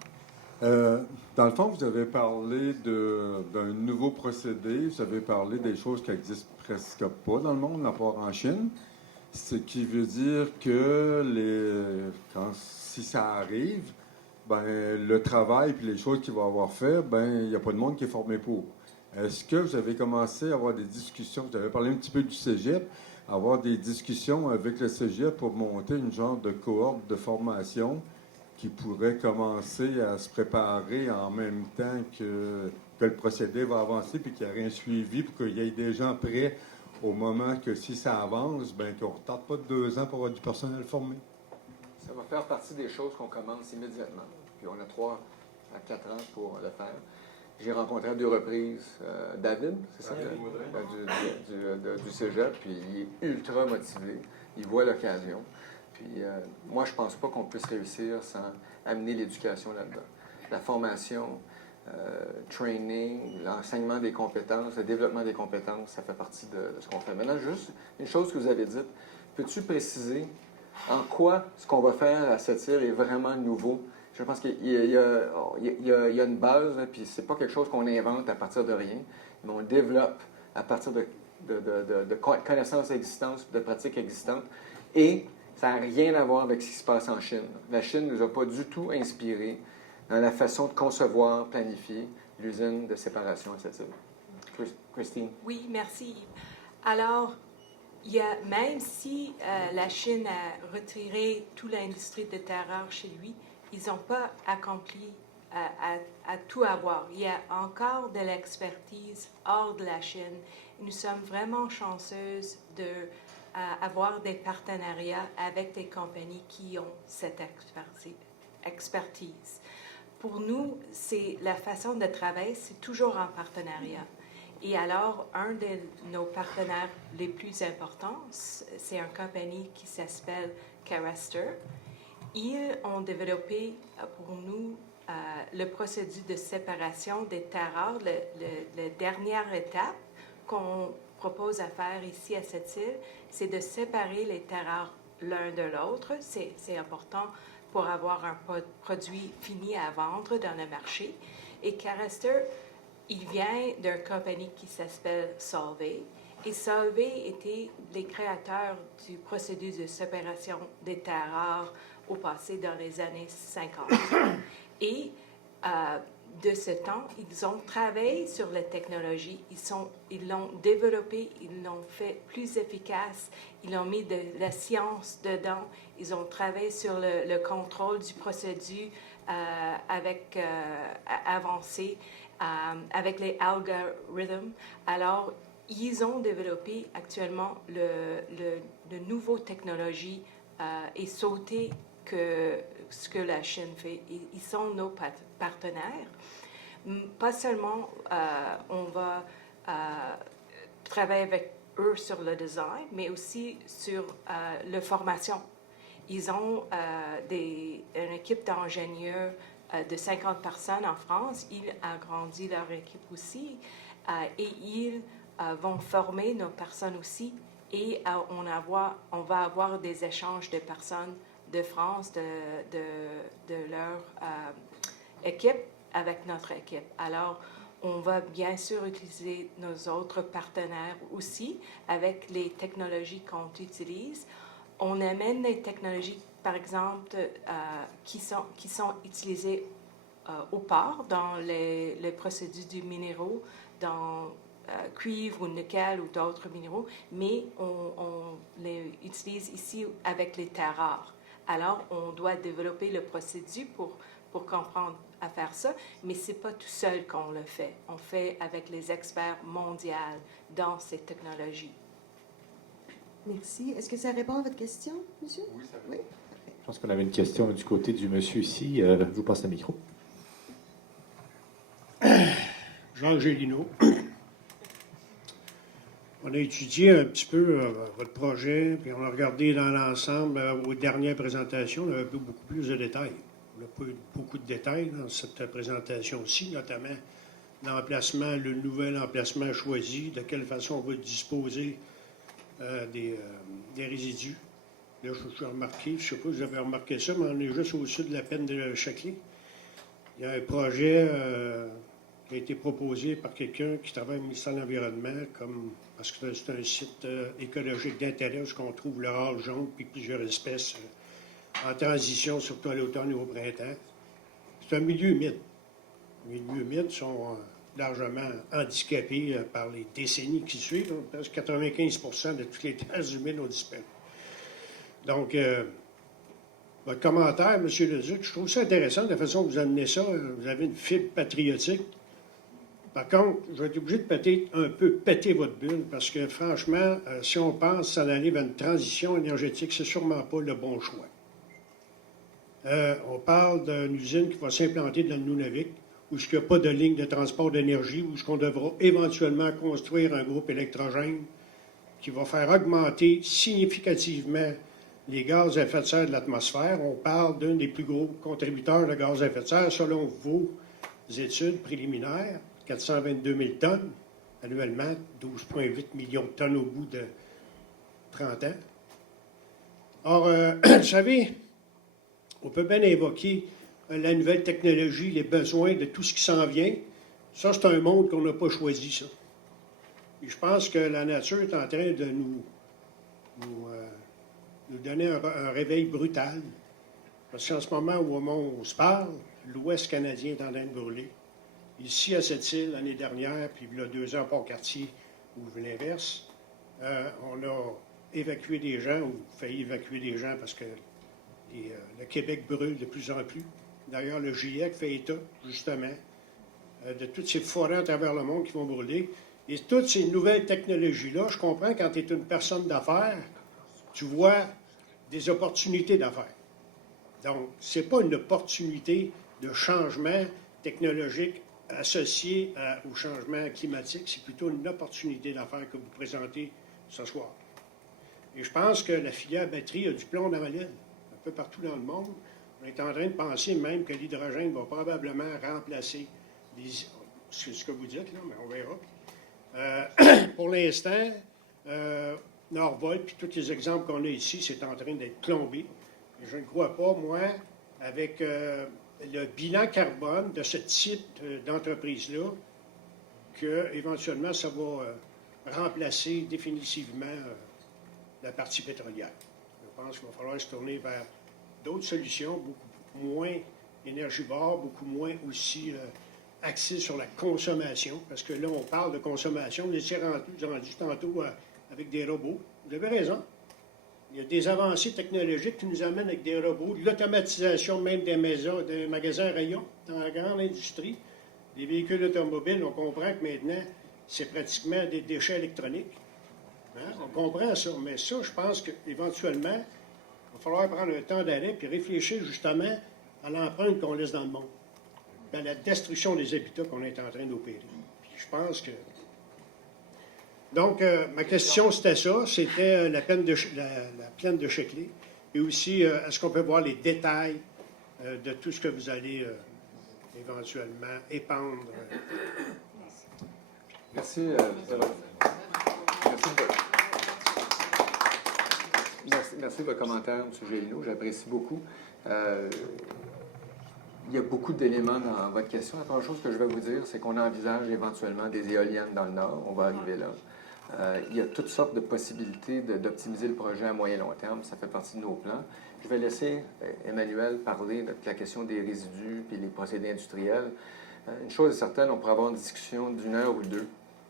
Dans le fond, vous avez parlé d'un nouveau procédé. Vous avez parlé des choses qui n'existent presque pas dans le monde, à part en Chine. Ce qui veut dire que si ça arrive, ben, le travail et les choses qu'il va avoir fait, ben, il n'y a pas de monde qui est formé pour. Est-ce que vous avez commencé à avoir des discussions? Vous avez parlé un petit peu du cégep, avoir des discussions avec le cégep pour monter une genre de cohorte de formation qui pourrait commencer à se préparer en même temps que le procédé va avancer, puis qu'il y aurait un suivi pour qu'il y ait des gens prêts au moment que si ça avance, ben qu'on ne retarde pas de 2 ans pour avoir du personnel formé. Ça va faire partie des choses qu'on commence immédiatement. Puis on a 3 à 4 ans pour le faire. J'ai rencontré à 2 reprises David, c'est ça, du cégep, puis il est ultra motivé. Il voit l'occasion. Puis moi, je ne pense pas qu'on puisse réussir sans amener l'éducation là-dedans. La formation, training, l'enseignement des compétences, le développement des compétences, ça fait partie de ce qu'on fait. Maintenant, juste une chose que vous avez dite, peux-tu préciser en quoi ce qu'on va faire à cette île est vraiment nouveau? Je pense qu'il y a une base, hein, puis c'est pas quelque chose qu'on invente à partir de rien, mais on développe à partir de connaissances existantes, de pratiques existantes. Et ça n'a rien à voir avec ce qui se passe en Chine. La Chine ne nous a pas du tout inspirés dans la façon de concevoir, planifier l'usine de séparation à cette île. Christine? Oui, merci. Alors, même si la Chine a retiré toute l'industrie de terreur chez lui, ils n'ont pas accompli à tout avoir. Il y a encore de l'expertise hors de la Chine. Nous sommes vraiment chanceuses d'avoir des partenariats avec des compagnies qui ont cette expertise. Pour nous, c'est la façon de travailler, c'est toujours en partenariat. Et alors, un de nos partenaires les plus importants, c'est une compagnie qui s'appelle Carester. Ils ont développé pour nous le procédé de séparation des terres rares, la dernière étape qu'on propose à faire ici à cette île, c'est de séparer les terres rares l'un de l'autre. C'est important pour avoir un produit fini à vendre dans le marché. Et Carester, il vient d'une compagnie qui s'appelle Solvay. Et Solvay était les créateurs du procédé de séparation des terres rares au passé dans les années 50. Et de ce temps, ils ont travaillé sur la technologie, ils l'ont développée, ils l'ont fait plus efficace, ils ont mis de la science dedans, ils ont travaillé sur le contrôle du procédé avancé, avec les algorithmes. Alors, ils ont développé actuellement de nouvelles technologies et sauté ce que la Chine fait. Ils sont nos partenaires. Pas seulement on va travailler avec eux sur le design, mais aussi sur la formation. Ils ont une équipe d'ingénieurs de 50 personnes en France. Ils agrandissent leur équipe aussi et ils vont former nos personnes aussi. Et on va avoir des échanges de personnes de France, de leur équipe avec notre équipe. Alors, on va bien sûr utiliser nos autres partenaires aussi avec les technologies qu'on utilise. On amène les technologies, par exemple, qui sont utilisées au port dans les procédures du minéraux, dans cuivre ou nickel ou d'autres minéraux, mais on les utilise ici avec les terres rares. Alors, on doit développer le procédé pour comprendre à faire ça, mais ce n'est pas tout seul qu'on le fait. On fait avec les experts mondiaux dans ces technologies. Merci. Est-ce que ça répond à votre question, monsieur? Oui, ça Oui. Je pense qu'on avait une question du côté du monsieur ici. Je vous passe le micro. Jacques Gélineau. On a étudié un petit peu votre projet, puis on a regardé dans l'ensemble aux dernières présentations, on avait beaucoup plus de détails. On n'a pas eu beaucoup de détails dans cette présentation-ci, notamment l'emplacement, le nouvel emplacement choisi, de quelle façon on va disposer des résidus. Là, je vais remarquer, je ne sais pas si vous avez remarqué ça, mais on est juste au-dessus de la peine de Chaclay. Il y a un projet qui a été proposé par quelqu'un qui travaille au ministère de l'Environnement, parce que c'est un site écologique d'intérêt où on trouve le râle jaune puis plusieurs espèces en transition, surtout à l'automne et au printemps. C'est un milieu humide. Les milieux humides sont largement handicapés par les décennies qui suivent. Presque 95% de toutes les terres humides ont disparu. Donc, votre commentaire, M. Leduc, je trouve ça intéressant de la façon que vous amenez ça. Vous avez une fibre patriotique. Par contre, je vais être obligé de péter votre bulle, parce que franchement, si on pense s'en aller vers une transition énergétique, c'est sûrement pas le bon choix. On parle d'une usine qui va s'implanter dans le Nunavik, où il n'y a pas de ligne de transport d'énergie, où on devra éventuellement construire un groupe électrogène qui va faire augmenter significativement les gaz à effet de serre de l'atmosphère. On parle d'un des plus gros contributeurs de gaz à effet de serre, selon vos études préliminaires. 422 000 tonnes annuellement, 12,8 millions de tonnes au bout de 30 ans. Or, vous savez, on peut bien évoquer la nouvelle technologie, les besoins de tout ce qui s'en vient. Ça, c'est un monde qu'on n'a pas choisi, ça. Et je pense que la nature est en train de nous donner un réveil brutal. Parce qu'en ce moment au moment où on se parle, l'Ouest canadien est en train de brûler. Ici, à cette île, l'année dernière, puis il y a 2 ans, à Port-Cartier, ou l'inverse, on a évacué des gens, ou failli évacuer des gens, parce que le Québec brûle de plus en plus. D'ailleurs, le GIEC fait état, justement, de toutes ces forêts à travers le monde qui vont brûler. Et toutes ces nouvelles technologies-là, je comprends, quand tu es une personne d'affaires, tu vois des opportunités d'affaires. Donc, ce n'est pas une opportunité de changement technologique associé au changement climatique, c'est plutôt une opportunité d'affaires que vous présentez ce soir. Et je pense que la filière batterie a du plomb dans l'aile, un peu partout dans le monde. On est en train de penser même que l'hydrogène va probablement remplacer c'est ce que vous dites, là, mais on verra. Pour l'instant, Norvolt, puis tous les exemples qu'on a ici, c'est en train d'être plombé. Et je ne crois pas, moi, avec le bilan carbone de ce type d'entreprise-là, qu'éventuellement, ça va remplacer définitivement la partie pétrolière. Je pense qu'il va falloir se tourner vers d'autres solutions, beaucoup moins énergivores, beaucoup moins aussi axées sur la consommation, parce que là, on parle de consommation. Vous étiez rendu tantôt avec des robots. Vous avez raison. Il y a des avancées technologiques qui nous amènent avec des robots, de l'automatisation même des maisons, des magasins rayons dans la grande industrie. Les véhicules automobiles, on comprend que maintenant, c'est pratiquement des déchets électroniques. Hein? On comprend ça, mais ça, je pense qu'éventuellement, Il va falloir prendre un temps d'arrêt puis réfléchir justement à l'empreinte qu'on laisse dans le monde, à la destruction des habitats qu'on est en train d'opérer. Puis je pense que... Donc, ma question, c'était ça. C'était la plaine de Chiclée. Et aussi, est-ce qu'on peut voir les détails de tout ce que vous allez éventuellement épandre? Merci. Merci de votre commentaire, M. Gélineau. J'apprécie beaucoup. Il y a beaucoup d'éléments dans votre question. La première chose que je vais vous dire, c'est qu'on envisage éventuellement des éoliennes dans le Nord. On va arriver là. Il y a toutes sortes de possibilités d'optimiser le projet à moyen et long terme. Ça fait partie de nos plans. Je vais laisser Emmanuel parler de la question des résidus et les procédés industriels. Une chose est certaine, on pourrait avoir une discussion d'une heure ou deux.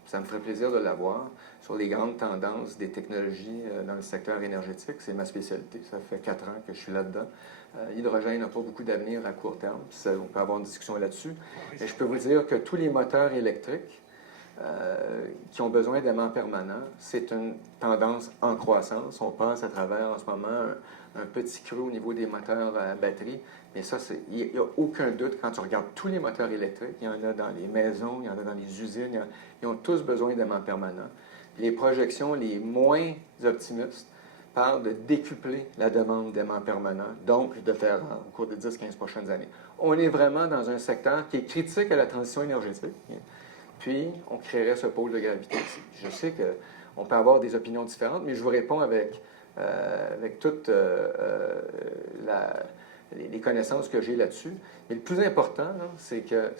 Ça me ferait plaisir de l'avoir sur les grandes tendances des technologies dans le secteur énergétique. C'est ma spécialité. Ça fait 4 ans que je suis là-dedans. L'hydrogène n'a pas beaucoup d'avenir à court terme. On peut avoir une discussion là-dessus. Et je peux vous dire que tous les moteurs électriques qui ont besoin d'aimants permanents, c'est une tendance en croissance. On passe à travers en ce moment un petit creux au niveau des moteurs à batterie. Mais ça, il n'y a aucun doute, quand tu regardes tous les moteurs électriques, il y en a dans les maisons, il y en a dans les usines, ils ont tous besoin d'aimants permanents. Les projections les moins optimistes parlent de décupler la demande d'aimants permanents, donc de faire au cours des 10-15 prochaines années. On est vraiment dans un secteur qui est critique à la transition énergétique. Puis, on créerait ce pôle de gravité ici. Je sais qu'on peut avoir des opinions différentes, mais je vous réponds avec toutes les connaissances que j'ai là-dessus. Mais le plus important, là, c'est que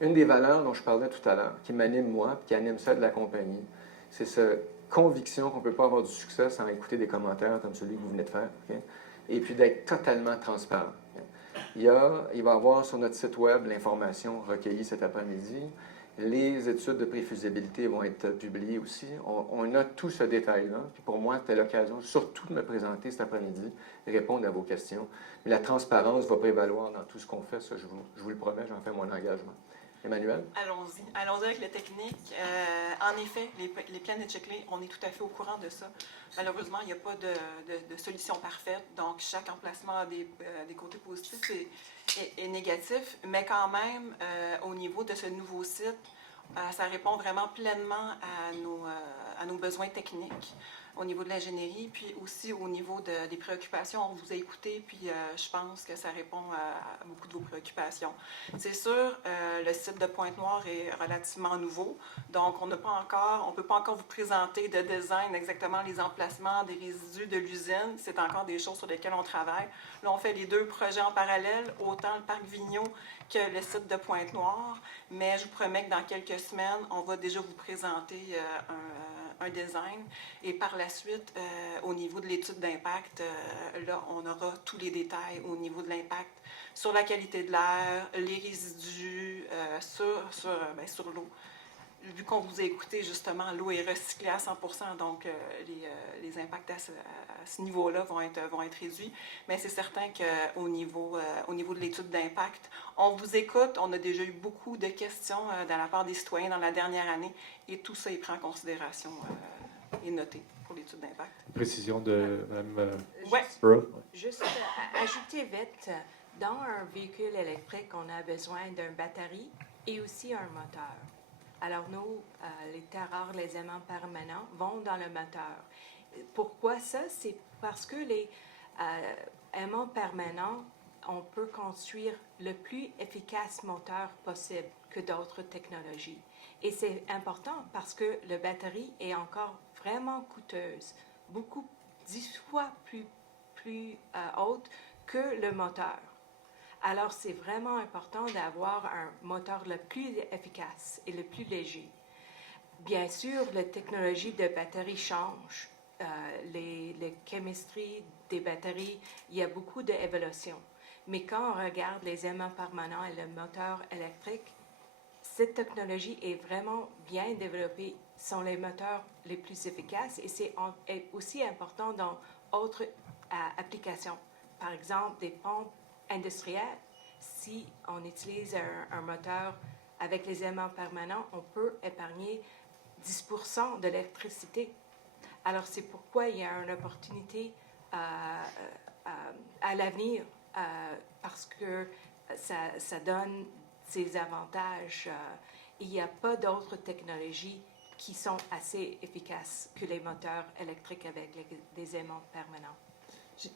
une des valeurs dont je parlais tout à l'heure, qui m'anime moi, qui anime celle de la compagnie, c'est cette conviction qu'on ne peut pas avoir du succès sans écouter des commentaires comme celui que vous venez de faire, okay? Et puis d'être totalement transparent. Il va y avoir sur notre site web l'information recueillie cet après-midi. Les études de préfusabilité vont être publiées aussi. On a tout ce détail-là. Puis pour moi, c'était l'occasion surtout de me présenter cet après-midi et répondre à vos questions. Mais la transparence va prévaloir dans tout ce qu'on fait. Ça, je vous le promets, j'en fais mon engagement. Emmanuel? Allons-y. Allons-y avec le technique. En effet, les plaines de Chiclée, on est tout à fait au courant de ça. Malheureusement, il n'y a pas de solution parfaite. Donc, chaque emplacement a des côtés positifs et négatifs. Mais quand même, au niveau de ce nouveau site, ça répond vraiment pleinement à nos besoins techniques au niveau de l'ingénierie, puis aussi au niveau des préoccupations. On vous a écouté, puis je pense que ça répond à beaucoup de vos préoccupations. C'est sûr, le site de Pointe-Noire est relativement nouveau, donc on ne peut pas encore vous présenter de design exactement les emplacements des résidus de l'usine. C'est encore des choses sur lesquelles on travaille. Là, on fait les deux projets en parallèle, autant le parc Vigneault que le site de Pointe-Noire, mais je vous promets que dans quelques semaines, on va déjà vous présenter un design. Et par la suite, au niveau de l'étude d'impact, là, on aura tous les détails au niveau de l'impact sur la qualité de l'air, les résidus, sur l'eau. Vu qu'on vous a écouté, justement, l'eau est recyclée à 100%, donc les impacts à ce niveau-là vont être réduits. Mais c'est certain qu'au niveau de l'étude d'impact, on vous écoute. On a déjà eu beaucoup de questions de la part des citoyens dans la dernière année et tout ça est pris en considération et noté pour l'étude d'impact. Précision de Mme Ouais. Juste ajouter vite, dans un véhicule électrique, on a besoin d'une batterie et aussi un moteur. Alors nous, les terres rares, les aimants permanents vont dans le moteur. Pourquoi ça? C'est parce que les aimants permanents, on peut construire le plus efficace moteur possible que d'autres technologies. Et c'est important parce que la batterie est encore vraiment coûteuse, 10 fois plus haute que le moteur. Alors, c'est vraiment important d'avoir un moteur le plus efficace et le plus léger. Bien sûr, la technologie de batterie change. Les chemistries des batteries, il y a beaucoup d'évolution. Mais quand on regarde les aimants permanents et le moteur électrique, cette technologie est vraiment bien développée. Ce sont les moteurs les plus efficaces et c'est aussi important dans d'autres applications. Par exemple, des pompes industrielles. Si on utilise un moteur avec les aimants permanents, on peut épargner 10% de l'électricité. Alors, c'est pourquoi il y a une opportunité à l'avenir parce que ça donne ses avantages. Il n'y a pas d'autres technologies qui sont assez efficaces que les moteurs électriques avec des aimants permanents.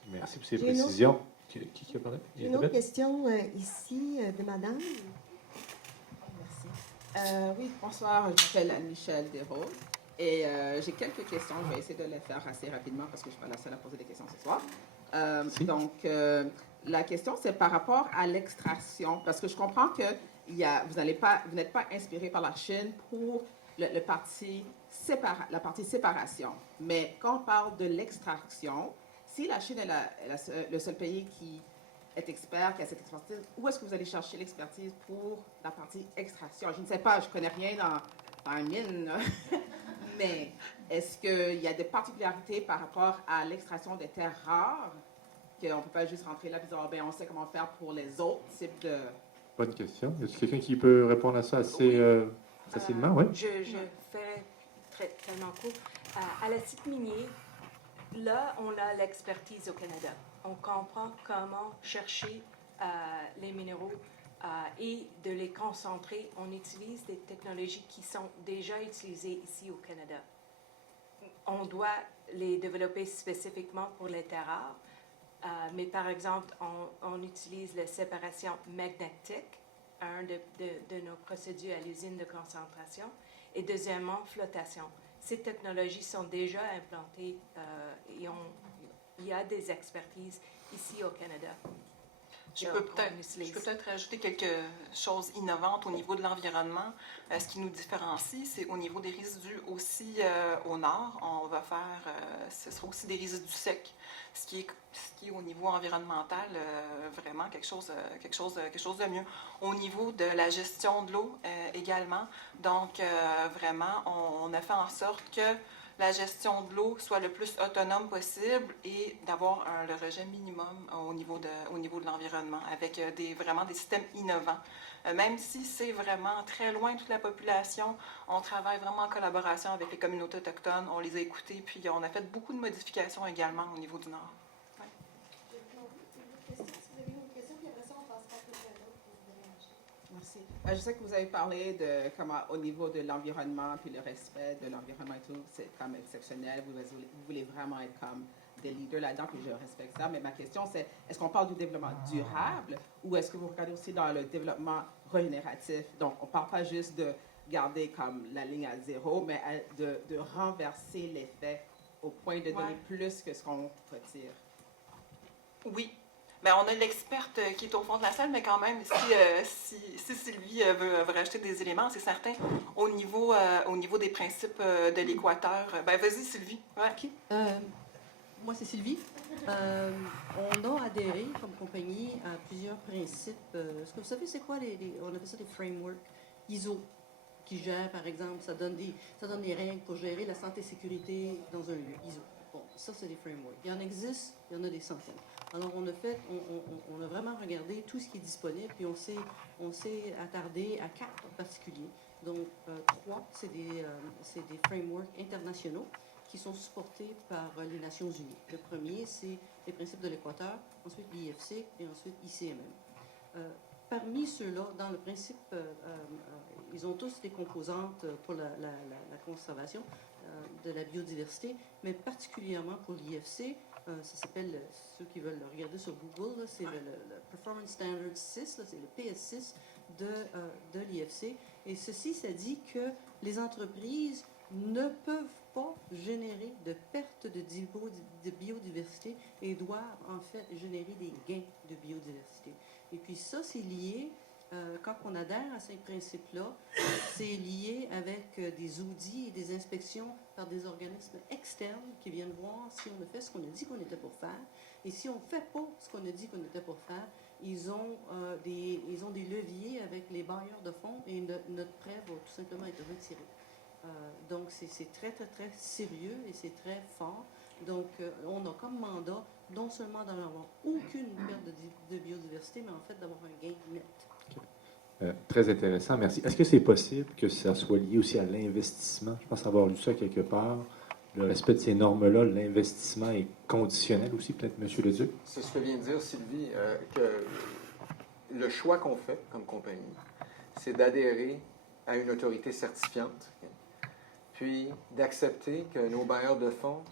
Merci pour ces J'ai une autre- précisions. Qui a parlé? J'ai une autre Elisabeth? question ici de madame. Merci. Oui, bonsoir, je m'appelle Anne-Michel Desroses et j'ai quelques questions. Je vais essayer de les faire assez rapidement parce que je ne suis pas la seule à poser des questions ce soir. Si. Donc, la question, c'est par rapport à l'extraction, parce que je comprends que vous n'êtes pas inspiré par la Chine pour la partie séparation. Mais quand on parle de l'extraction, si la Chine est le seul pays qui est expert, qui a cette expertise, où est-ce que vous allez chercher l'expertise pour la partie extraction? Je ne sais pas, je ne connais rien dans une mine, mais est-ce qu'il y a des particularités par rapport à l'extraction des terres rares, qu'on ne peut pas juste rentrer là et dire, ben, on sait comment faire pour les autres types de... Bonne question. Est-ce quelqu'un qui peut répondre à ça assez facilement? Oui. Je ferai tellement court. À la site minier, là, on a l'expertise au Canada. On comprend comment chercher les minéraux et de les concentrer. On utilise des technologies qui sont déjà utilisées ici au Canada. On doit les développer spécifiquement pour les terres rares. Mais par exemple, on utilise la séparation magnétique, un de nos procédures à l'usine de concentration, et deuxièmement, flottation. Ces technologies sont déjà implantées et il y a des expertises ici au Canada. Je peux peut-être rajouter quelque chose innovantes au niveau de l'environnement. Ce qui nous différencie, c'est au niveau des résidus aussi au nord. On va faire, ce sera aussi des résidus secs, ce qui est au niveau environnemental vraiment quelque chose de mieux. Au niveau de la gestion de l'eau également, donc vraiment, on a fait en sorte que la gestion de l'eau soit le plus autonome possible et d'avoir le rejet minimum au niveau de l'environnement avec vraiment des systèmes innovants. Même si c'est vraiment très loin de toute la population, on travaille vraiment en collaboration avec les communautés autochtones, on les a écoutées, puis on a fait beaucoup de modifications également au niveau du Nord. Ouais. Merci. Je sais que vous avez parlé de comment, au niveau de l'environnement, puis le respect de l'environnement et tout, c'est comme exceptionnel. Vous voulez vraiment être comme des leaders là-dedans, puis je respecte ça. Mais ma question, c'est, est-ce qu'on parle du développement durable ou est-ce que vous regardez aussi dans le développement régénératif? Donc, on ne parle pas juste de garder comme la ligne à zéro, mais de renverser l'effet au point de donner plus que ce qu'on retire. Oui. Bien, on a l'experte qui est au fond de la salle, mais quand même, si Sylvie veut rajouter des éléments, c'est certain, au niveau des principes de l'Équateur. Ben, vas-y, Sylvie. Ouais. OK. Moi, c'est Sylvie. On a adhéré comme compagnie à plusieurs principes. Est-ce que vous savez, c'est quoi on appelle ça des frameworks ISO qui gèrent, par exemple, ça donne des règles pour gérer la santé et sécurité dans un lieu, ISO. Bon, ça, c'est des frameworks. Il y en existe, il y en a des centaines. Alors, on a vraiment regardé tout ce qui est disponible, puis on s'est attardé à 4 en particulier. Donc, 3, c'est des frameworks internationaux qui sont supportés par les Nations Unies. Le premier, c'est les principes de l'Équateur, ensuite l'IFC et ensuite ICMM. Parmi ceux-là, dans le principe, ils ont tous des composantes pour la conservation de la biodiversité, mais particulièrement pour l'IFC, ça s'appelle, ceux qui veulent le regarder sur Google, là, c'est le Performance Standard 6, là, c'est le PS6 de l'IFC. Et ceci, ça dit que les entreprises ne peuvent pas générer de perte de biodiversité et doivent en fait générer des gains de biodiversité. Et puis ça, c'est lié, quand on adhère à ces principes-là, c'est lié avec des audits et des inspections par des organismes externes qui viennent voir si on a fait ce qu'on a dit qu'on était pour faire. Et si on ne fait pas ce qu'on a dit qu'on était pour faire, ils ont des leviers avec les bailleurs de fonds et notre prêt va tout simplement être retiré. Donc, c'est très, très, très sérieux et c'est très fort. Donc, on a comme mandat non seulement d'en avoir aucune perte de biodiversité, mais en fait d'avoir un gain net. Okay. Très intéressant, merci. Est-ce que c'est possible que ça soit lié aussi à l'investissement? Je pense avoir lu ça quelque part, le respect de ces normes-là, l'investissement est conditionnel aussi, peut-être, M. Leduc? C'est ce que vient de dire Sylvie, que le choix qu'on fait comme compagnie, c'est d'adhérer à une autorité certifiante, puis d'accepter que nos bailleurs de fonds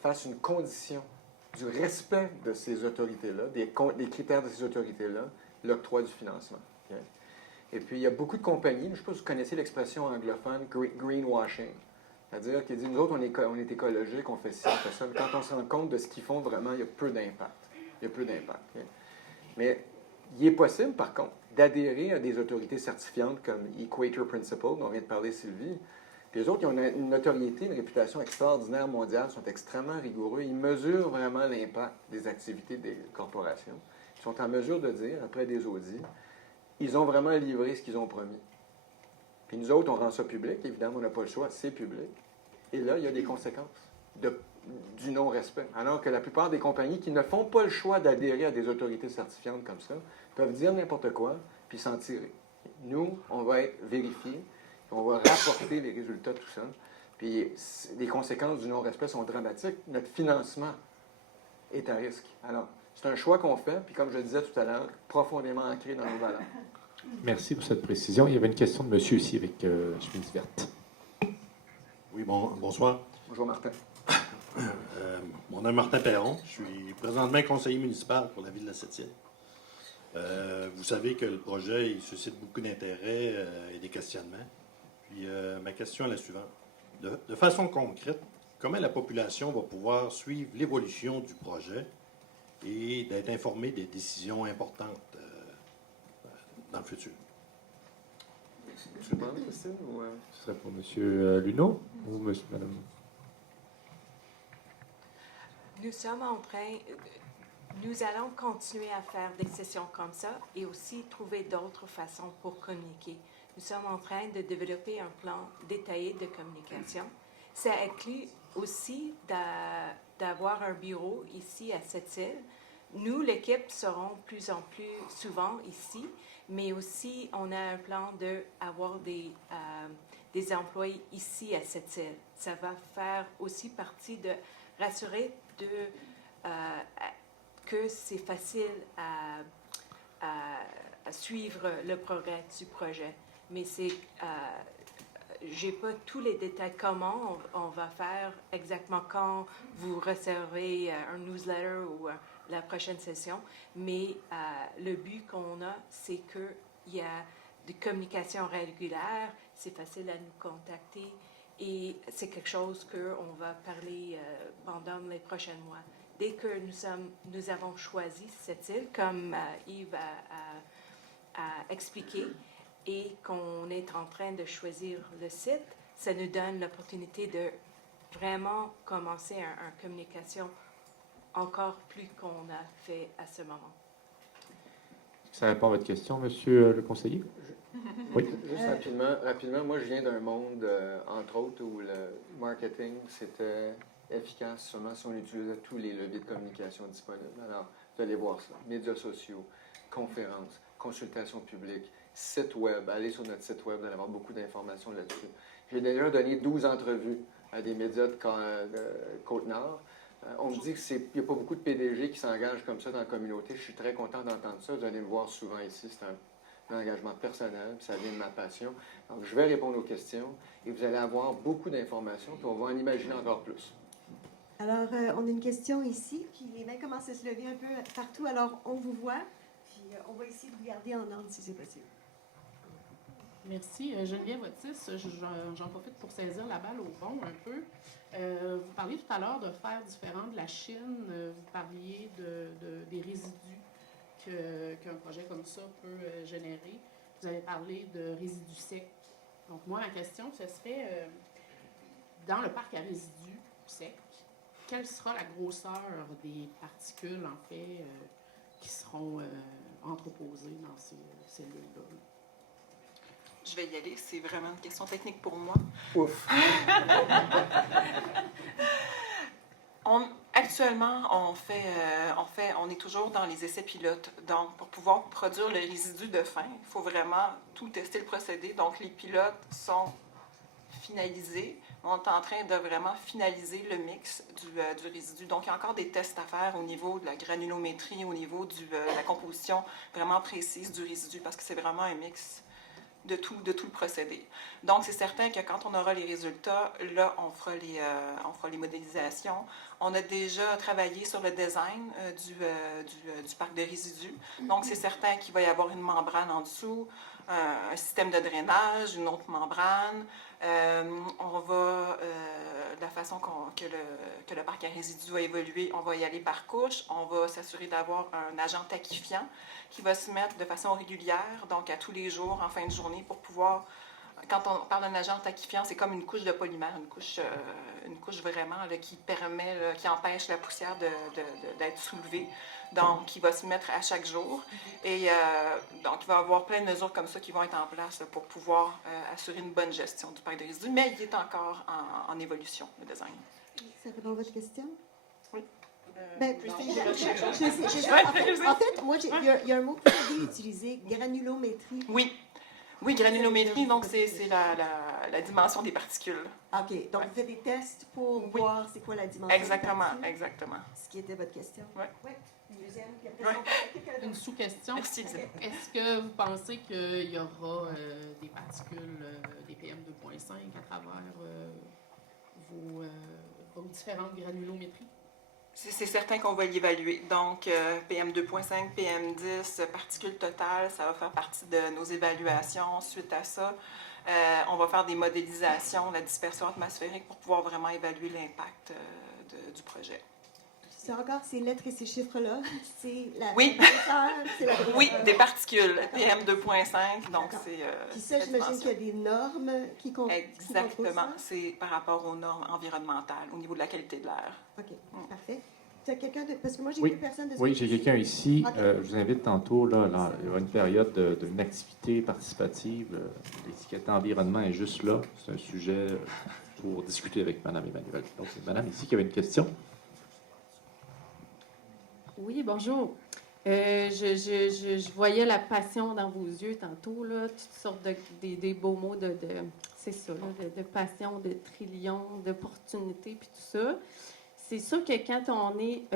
fassent une condition du respect de ces autorités-là, des critères de ces autorités-là, l'octroi du financement. Okay? Et puis, il y a beaucoup de compagnies, je ne sais pas si vous connaissez l'expression anglophone greenwashing, c'est-à-dire qu'ils disent, nous autres, on est écologique, on fait ci, on fait ça, mais quand on se rend compte de ce qu'ils font vraiment, il y a peu d'impact. Il y a peu d'impact. Okay? Mais il est possible, par contre, d'adhérer à des autorités certifiantes comme Equator Principle, dont vient de parler Sylvie. Puis les autres, ils ont une notoriété, une réputation extraordinaire mondiale, sont extrêmement rigoureux. Ils mesurent vraiment l'impact des activités des corporations. Ils sont en mesure de dire, après des audits, ils ont vraiment livré ce qu'ils ont promis. Puis nous autres, on rend ça public. Évidemment, on n'a pas le choix, c'est public. Et là, il y a des conséquences du non-respect. Alors que la plupart des compagnies qui ne font pas le choix d'adhérer à des autorités certifiantes comme ça peuvent dire n'importe quoi puis s'en tirer. Nous, on va être vérifiés, on va rapporter les résultats, tout ça. Puis les conséquences du non-respect sont dramatiques. Notre financement est à risque. Alors, c'est un choix qu'on fait, puis comme je le disais tout à l'heure, profondément ancré dans nos valeurs. Merci pour cette précision. Il y avait une question de monsieur ici avec chemise verte. Oui, bonsoir. Bonjour, Martin. Mon nom est Martin Perron. Je suis présentement conseiller municipal pour la ville de la Sept-Îles. Vous savez que le projet il suscite beaucoup d'intérêt et des questionnements. Puis ma question est la suivante. De façon concrète, comment la population va pouvoir suivre l'évolution du projet et d'être informée des décisions importantes dans le futur? Tu veux parler, Christine? Ou, Ce serait pour M. Luneau ou Mme... Nous allons continuer à faire des sessions comme ça et aussi trouver d'autres façons pour communiquer. Nous sommes en train de développer un plan détaillé de communication. Ça inclut aussi d'avoir un bureau ici à Sept-Îles. Nous, l'équipe, serons plus en plus souvent ici, mais aussi on a un plan d'avoir des employés ici à Sept-Îles. Ça va faire aussi partie de rassurer que c'est facile à suivre le progrès du projet. Mais j'ai pas tous les détails comment on va faire exactement quand vous recevrez un newsletter ou la prochaine session. Mais le but qu'on a, c'est qu'il y a des communications régulières, c'est facile à nous contacter et c'est quelque chose qu'on va parler pendant les prochains mois. Dès que nous avons choisi cette île, comme Yves a expliqué, et qu'on est en train de choisir le site, ça nous donne l'opportunité de vraiment commencer une communication encore plus qu'on a fait à ce moment. Ça répond à votre question, monsieur le conseiller? Oui. Juste rapidement, moi je viens d'un monde, entre autres, où le marketing, c'était efficace seulement si on utilisait tous les leviers de communication disponibles. Alors, vous allez voir ça. Médias sociaux, conférences, consultations publiques, site web. Allez sur notre site web, vous allez avoir beaucoup d'informations là-dessus. J'ai déjà donné 12 entrevues à des médias de Côte-Nord. On me dit qu'il n'y a pas beaucoup de PDG qui s'engagent comme ça dans la communauté. Je suis très content d'entendre ça. Vous allez me voir souvent ici. C'est un engagement personnel, puis ça vient de ma passion. Donc, je vais répondre aux questions et vous allez avoir beaucoup d'informations, puis on va en imaginer encore plus. Alors, on a une question ici, puis les mains commencent à se lever un peu partout. Alors, on vous voit, puis on va essayer de vous garder en ordre si c'est possible. Merci. Geneviève Otis, j'en profite pour saisir la balle au bon un peu. Vous parliez tout à l'heure de faire différent de la Chine. Vous parliez des résidus qu'un projet comme ça peut générer. Vous avez parlé de résidus secs. Donc, moi, ma question, ce serait, dans le parc à résidus secs, quelle sera la grosseur des particules, en fait, qui seront entreposées dans ces cellules-là? Je vais y aller. C'est vraiment une question technique pour moi. Ouf! Actuellement, on est toujours dans les essais pilotes. Donc, pour pouvoir produire le résidu de fin, il faut vraiment tout tester le procédé. Donc, les pilotes sont finalisés. On est en train de vraiment finaliser le mix du résidu. Donc, il y a encore des tests à faire au niveau de la granulométrie, au niveau de la composition vraiment précise du résidu, parce que c'est vraiment un mix de tout le procédé. Donc, c'est certain que quand on aura les résultats, là, on fera les modélisations. On a déjà travaillé sur le design du parc de résidus. Donc, c'est certain qu'il va y avoir une membrane en dessous, un système de drainage, une autre membrane. On va, de la façon que le parc à résidus va évoluer, on va y aller par couche. On va s'assurer d'avoir un agent taquifiant qui va se mettre de façon régulière, donc à tous les jours, en fin de journée, pour pouvoir... Quand on parle d'un agent taquifiant, c'est comme une couche de polymère, une couche vraiment là, qui permet, là, qui empêche la poussière d'être soulevée. Donc, qui va se mettre à chaque jour. Et donc, il va y avoir plein de mesures comme ça qui vont être en place là, pour pouvoir assurer une bonne gestion du parc de résidus. Mais il est encore en évolution, le design. Ça répond à votre question? Oui. Ben, en fait, moi, il y a un mot que vous avez utilisé, granulométrie. Oui. Oui, granulométrie, donc c'est la dimension des particules. OK. Donc, vous faites des tests pour voir c'est quoi la dimension Exactement, des particules? exactement. Ce qui était votre question. Oui. Oui. Une deuxième. Une sous-question. Merci, Elisabeth. Est-ce que vous pensez qu'il y aura des particules, des PM 2.5 à travers vos différentes granulométries? C'est certain qu'on va l'évaluer. Donc, PM 2.5, PM 10, particules totales, ça va faire partie de nos évaluations. Suite à ça, on va faire des modélisations, la dispersion atmosphérique pour pouvoir vraiment évaluer l'impact du projet. C'est encore ces lettres et ces chiffres-là. C'est la Oui. c'est la Oui, des particules, PM 2.5. Donc, c'est. Puis ça, j'imagine qu'il y a des normes qui Exactement. C'est par rapport aux normes environnementales, au niveau de la qualité de l'air. OK, parfait. Tu as quelqu'un de. Parce que moi, j'ai Oui. plus personne de ce Oui, j'ai côté-ci. quelqu'un ici. OK. Je vous invite tantôt, là, il y aura une période d'une activité participative. L'étiquette environnement est juste là. C'est un sujet pour discuter avec Mme Emmanuel. Donc, c'est Mme ici qui avait une question. Oui, bonjour. Je voyais la passion dans vos yeux tantôt, là, toutes sortes des beaux mots c'est ça, là, de passion, de trillions, d'opportunités, puis tout ça. C'est sûr que quand on est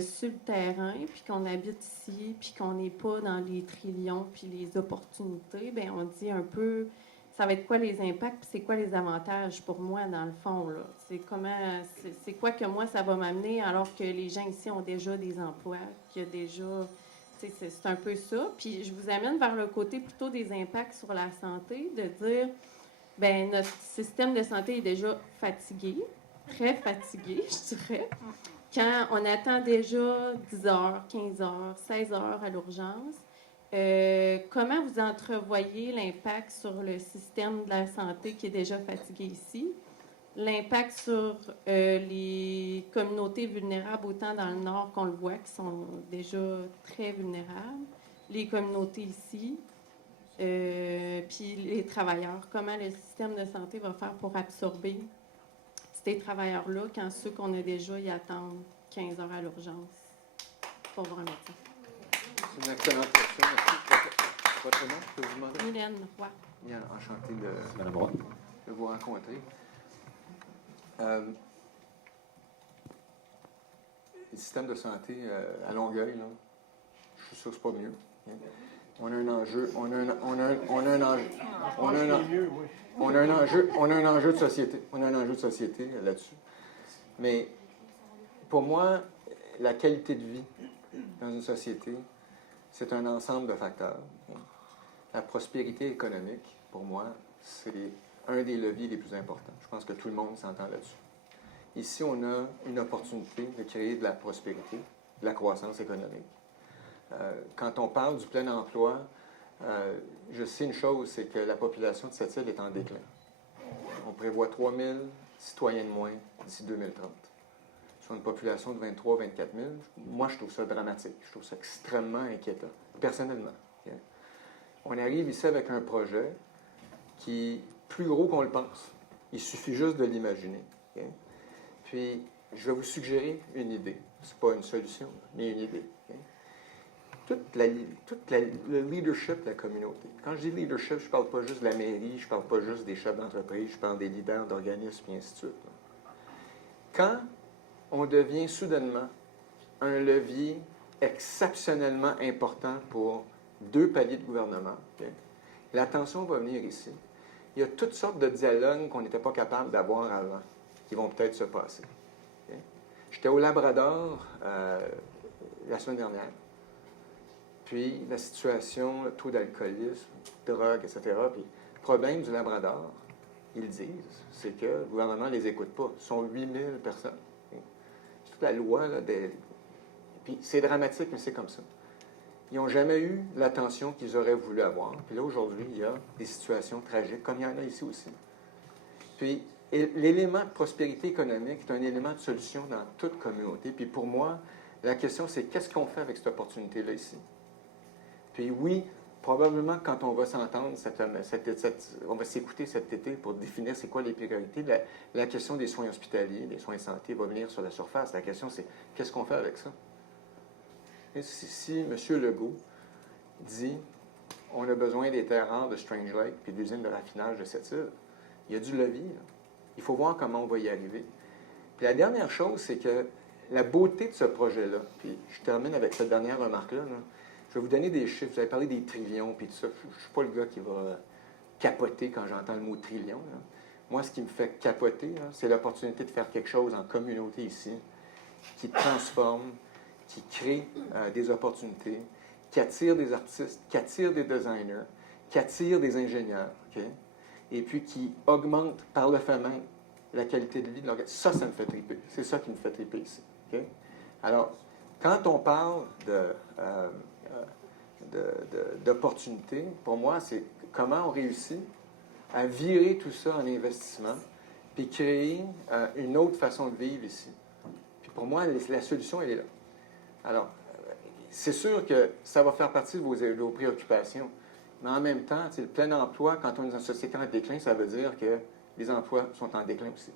sur le terrain, puis qu'on habite ici, puis qu'on n'est pas dans les trillions, puis les opportunités, bien, on dit un peu, ça va être quoi les impacts, puis c'est quoi les avantages pour moi, dans le fond, là. C'est quoi que moi, ça va m'amener, alors que les gens ici ont déjà des emplois, qu'il y a déjà... C'est un peu ça. Puis je vous amène vers le côté plutôt des impacts sur la santé, de dire, ben notre système de santé est déjà fatigué, très fatigué, je dirais. Quand on attend déjà 10 heures, 15 heures, 16 heures à l'urgence, comment vous entrevoyez l'impact sur le système de la santé qui est déjà fatigué ici? L'impact sur les communautés vulnérables, autant dans le Nord qu'on le voit, qui sont déjà très vulnérables, les communautés ici, puis les travailleurs. Comment le système de santé va faire pour absorber ces travailleurs-là quand ceux qu'on a déjà, ils attendent 15 heures à l'urgence pour voir un médecin? C'est une excellente question. Merci. Votre nom, je peux vous demander? Mylène Roy. Bien, enchanté Madame Roy. de vous rencontrer. Le système de santé à Longueuil, là, je suis sûr que c'est pas mieux. On a un enjeu, on a un enjeu de société, là-dessus. Mais pour moi, la qualité de vie dans une société, c'est un ensemble de facteurs. La prospérité économique, pour moi, c'est un des leviers les plus importants. Je pense que tout le monde s'entend là-dessus. Ici, on a une opportunité de créer de la prospérité, de la croissance économique. Quand on parle du plein emploi, je sais une chose, c'est que la population de cette île est en déclin. On prévoit 3 000 citoyens de moins d'ici 2030. Sur une population de 23 000 24 000, moi, je trouve ça dramatique. Je trouve ça extrêmement inquiétant, personnellement. Okay? On arrive ici avec un projet qui est plus gros qu'on le pense. Il suffit juste de l'imaginer. Okay? Puis, je vais vous suggérer une idée. Ce n'est pas une solution, mais une idée. Okay? le leadership de la communauté. Quand je dis leadership, je ne parle pas juste de la mairie, je ne parle pas juste des chefs d'entreprise, je parle des leaders d'organismes, et ainsi de suite. Quand on devient soudainement un levier exceptionnellement important pour 2 paliers de gouvernement, okay, l'attention va venir ici. Il y a toutes sortes de dialogues qu'on n'était pas capable d'avoir avant, qui vont peut-être se passer. Okay. J'étais au Labrador la semaine dernière. Puis la situation, le taux d'alcoolisme, drogue, etc. Puis le problème du Labrador, ils disent, c'est que le gouvernement ne les écoute pas. Ce sont 8000 personnes. Okay. C'est toute la loi, là, puis c'est dramatique, mais c'est comme ça. Ils n'ont jamais eu l'attention qu'ils auraient voulu avoir. Puis là, aujourd'hui, il y a des situations tragiques, comme il y en a ici aussi. Puis l'élément de prospérité économique est un élément de solution dans toute communauté. Puis pour moi, la question, c'est qu'est-ce qu'on fait avec cette opportunité-là ici? Puis oui, probablement quand on va s'entendre, on va s'écouter cet été pour définir c'est quoi les priorités, la question des soins hospitaliers, des soins de santé va venir sur la surface. La question, c'est qu'est-ce qu'on fait avec ça? Et si M. Legault dit on a besoin des terres rares de Strange Lake puis de l'usine de raffinage de cette île, il y a du levier. Là. Il faut voir comment on va y arriver. Puis la dernière chose, c'est que la beauté de ce projet-là, puis je termine avec cette dernière remarque-là, là, je vais vous donner des chiffres. Vous avez parlé des trillions puis tout ça. Je ne suis pas le gars qui va capoter quand j'entends le mot trillion. Là. Moi, ce qui me fait capoter, là, c'est l'opportunité de faire quelque chose en communauté ici qui transforme, qui crée des opportunités, qui attire des artistes, qui attire des designers, qui attire des ingénieurs, okay? Et puis qui augmente par le fait même la qualité de vie de l'organisme. Ça me fait triper. C'est ça qui me fait triper ici. Okay? Alors, quand on parle d'opportunités, pour moi, c'est comment on réussit à virer tout ça en investissement puis créer une autre façon de vivre ici. Puis pour moi, la solution, elle est là. Alors, c'est sûr que ça va faire partie de vos préoccupations, mais en même temps, le plein emploi, quand on est dans une société en déclin, ça veut dire que les emplois sont en déclin aussi.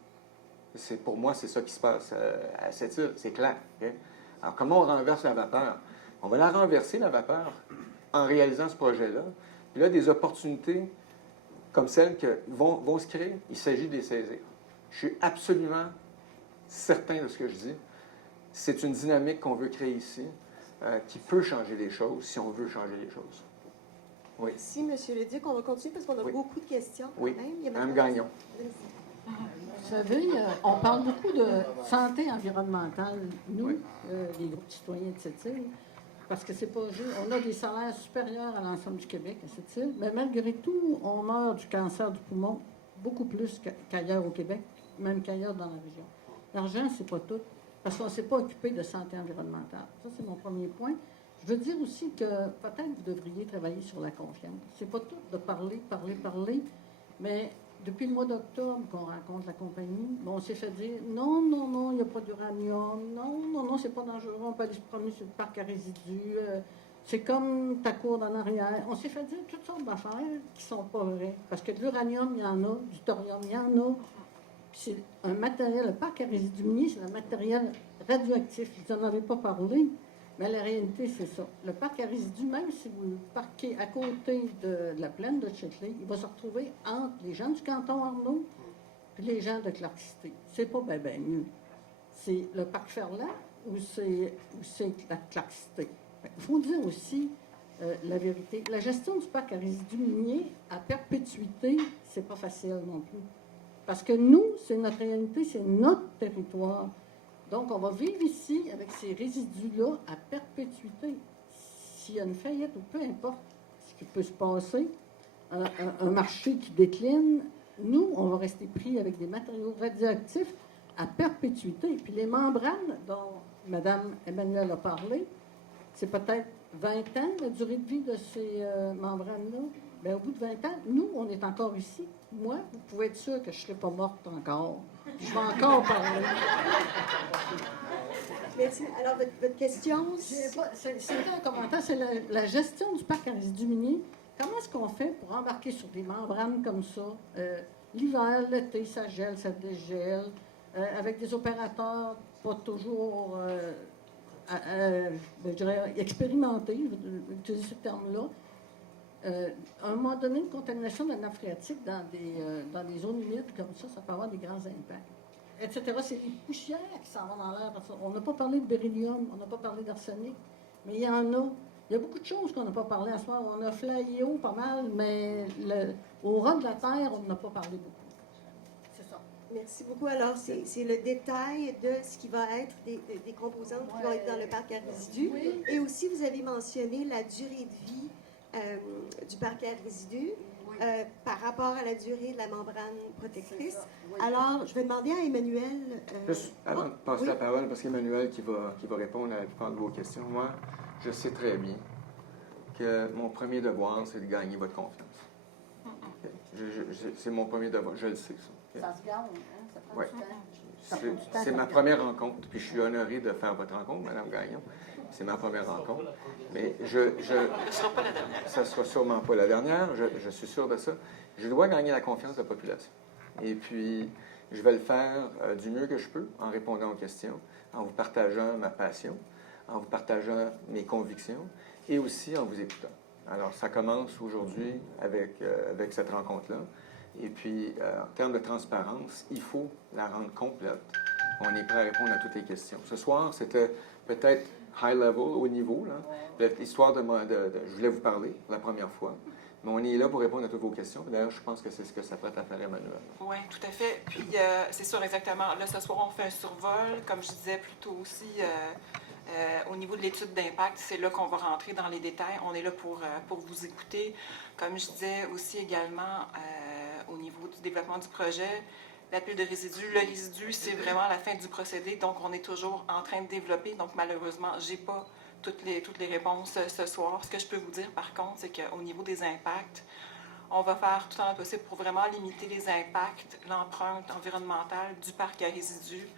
Pour moi, c'est ça qui se passe à cette île, c'est clair. Okay? Alors, comment on renverse la vapeur? On va la renverser, la vapeur, en réalisant ce projet-là. Puis là, des opportunités comme celles qui vont se créer, il s'agit de les saisir. Je suis absolument certain de ce que je dis. C'est une dynamique qu'on veut créer ici, qui peut changer les choses si on veut changer les choses. Oui. Merci, M. Leduc. On va continuer parce qu'on a beaucoup de questions. Oui, Mme Gagnon. Vous savez, on parle beaucoup de santé environnementale, nous, les groupes citoyens de cette île, parce que c'est pas juste. On a des salaires supérieurs à l'ensemble du Québec à cette île, mais malgré tout, on meurt du cancer du poumon beaucoup plus qu'ailleurs au Québec, même qu'ailleurs dans la région. L'argent, c'est pas tout, parce qu'on ne s'est pas occupé de santé environnementale. Ça, c'est mon premier point. Je veux dire aussi que peut-être vous devriez travailler sur la confiance. C'est pas tout de parler, mais depuis le mois d'octobre qu'on rencontre la compagnie, on s'est fait dire non, il n'y a pas d'uranium, non, c'est pas dangereux, on peut aller se promener sur le parc à résidus, c'est comme ta cour d'en arrière. On s'est fait dire toutes sortes d'affaires qui sont pas vraies. Parce que de l'uranium, il y en a, du thorium, il y en a. C'est un matériel, le parc à résidus miniers, c'est un matériel radioactif. Vous n'en avez pas parlé, mais la réalité, c'est ça. Le parc à résidus, même si vous le parquez à côté de la plaine de Chicley, il va se retrouver entre les gens du canton Arnaud et les gens de Clark-Cité. C'est pas bien mieux. C'est le parc Ferland ou c'est la Clark-Cité. Il faut dire aussi la vérité. La gestion du parc à résidus miniers à perpétuité, c'est pas facile non plus. Parce que nous, c'est notre réalité, c'est notre territoire. Donc, on va vivre ici avec ces résidus-là à perpétuité. S'il y a une faillite ou peu importe ce qui peut se passer, un marché qui décline, nous, on va rester pris avec des matériaux radioactifs à perpétuité. Et puis les membranes dont Mme Emmanuelle a parlé, c'est peut-être 20 ans la durée de vie de ces membranes-là. Bien, au bout de 20 ans, nous, on est encore ici. Moi, vous pouvez être sûr que je ne serai pas morte encore. Je vais encore parler. Merci. Alors, votre question? C'est un commentaire. C'est la gestion du parc à résidus miniers. Comment est-ce qu'on fait pour embarquer sur des membranes comme ça? L'hiver, l'été, ça gèle, ça dégèle. Avec des opérateurs pas toujours je dirais, expérimenté, je vais utiliser ce terme-là. À un moment donné, une contamination de la nappe phréatique dans des zones humides comme ça peut avoir des grands impacts, etc. C'est les poussières qui s'en vont dans l'air. On n'a pas parlé de beryllium, on n'a pas parlé d'arsenic, mais il y en a. Il y a beaucoup de choses qu'on n'a pas parlé à ce soir. On a flyé haut pas mal, mais au ras de la terre, on n'a pas parlé beaucoup. C'est ça. Merci beaucoup. Alors, c'est le détail de ce qui va être des composantes qui vont être dans le parc à résidus. Oui. Et aussi, vous avez mentionné la durée de vie du parc à résidus par rapport à la durée de la membrane protectrice. Oui. Alors, je vais demander à Emmanuel... Juste avant de passer la parole, parce qu'Emmanuel qui va répondre à la plupart de vos questions, moi, je sais très bien que mon premier devoir, c'est de gagner votre confiance. Okay? C'est mon premier devoir, je le sais, ça. Okay? Ça se gagne, hein? Ça prend Ouais. du temps. Ça prend du temps, C'est ça ma se première rencontre, puis je suis honoré de faire votre rencontre, Mme Gagnon. C'est ma première rencontre. Mais Ce ne sera pas la dernière. ça ne sera sûrement pas la dernière, je suis sûr de ça. Je dois gagner la confiance de la population. Et puis, je vais le faire du mieux que je peux en répondant aux questions, en vous partageant ma passion, en vous partageant mes convictions et aussi en vous écoutant. Alors, ça commence aujourd'hui avec cette rencontre-là. Et puis, en termes de transparence, il faut la rendre complète. On est prêt à répondre à toutes les questions. Ce soir, c'était peut-être high level, haut niveau, là. Histoire je voulais vous parler pour la première fois. Mais on est là pour répondre à toutes vos questions. D'ailleurs, je pense que c'est ce que ça prête à faire Emmanuel. Oui, tout à fait. Puis, c'est sûr, exactement. Là, ce soir, on fait un survol. Comme je disais plus tôt aussi, au niveau de l'étude d'impact, c'est là qu'on va rentrer dans les détails. On est là pour vous écouter. Comme je disais aussi également, au niveau du développement du projet, la pile de résidus, le résidu, c'est vraiment la fin du procédé. Donc, on est toujours en train de développer. Donc, malheureusement, je n'ai pas toutes les réponses ce soir. Ce que je peux vous dire, par contre, c'est qu'au niveau des impacts, on va faire tout en possible pour vraiment limiter les impacts, l'empreinte environnementale du parc à résidus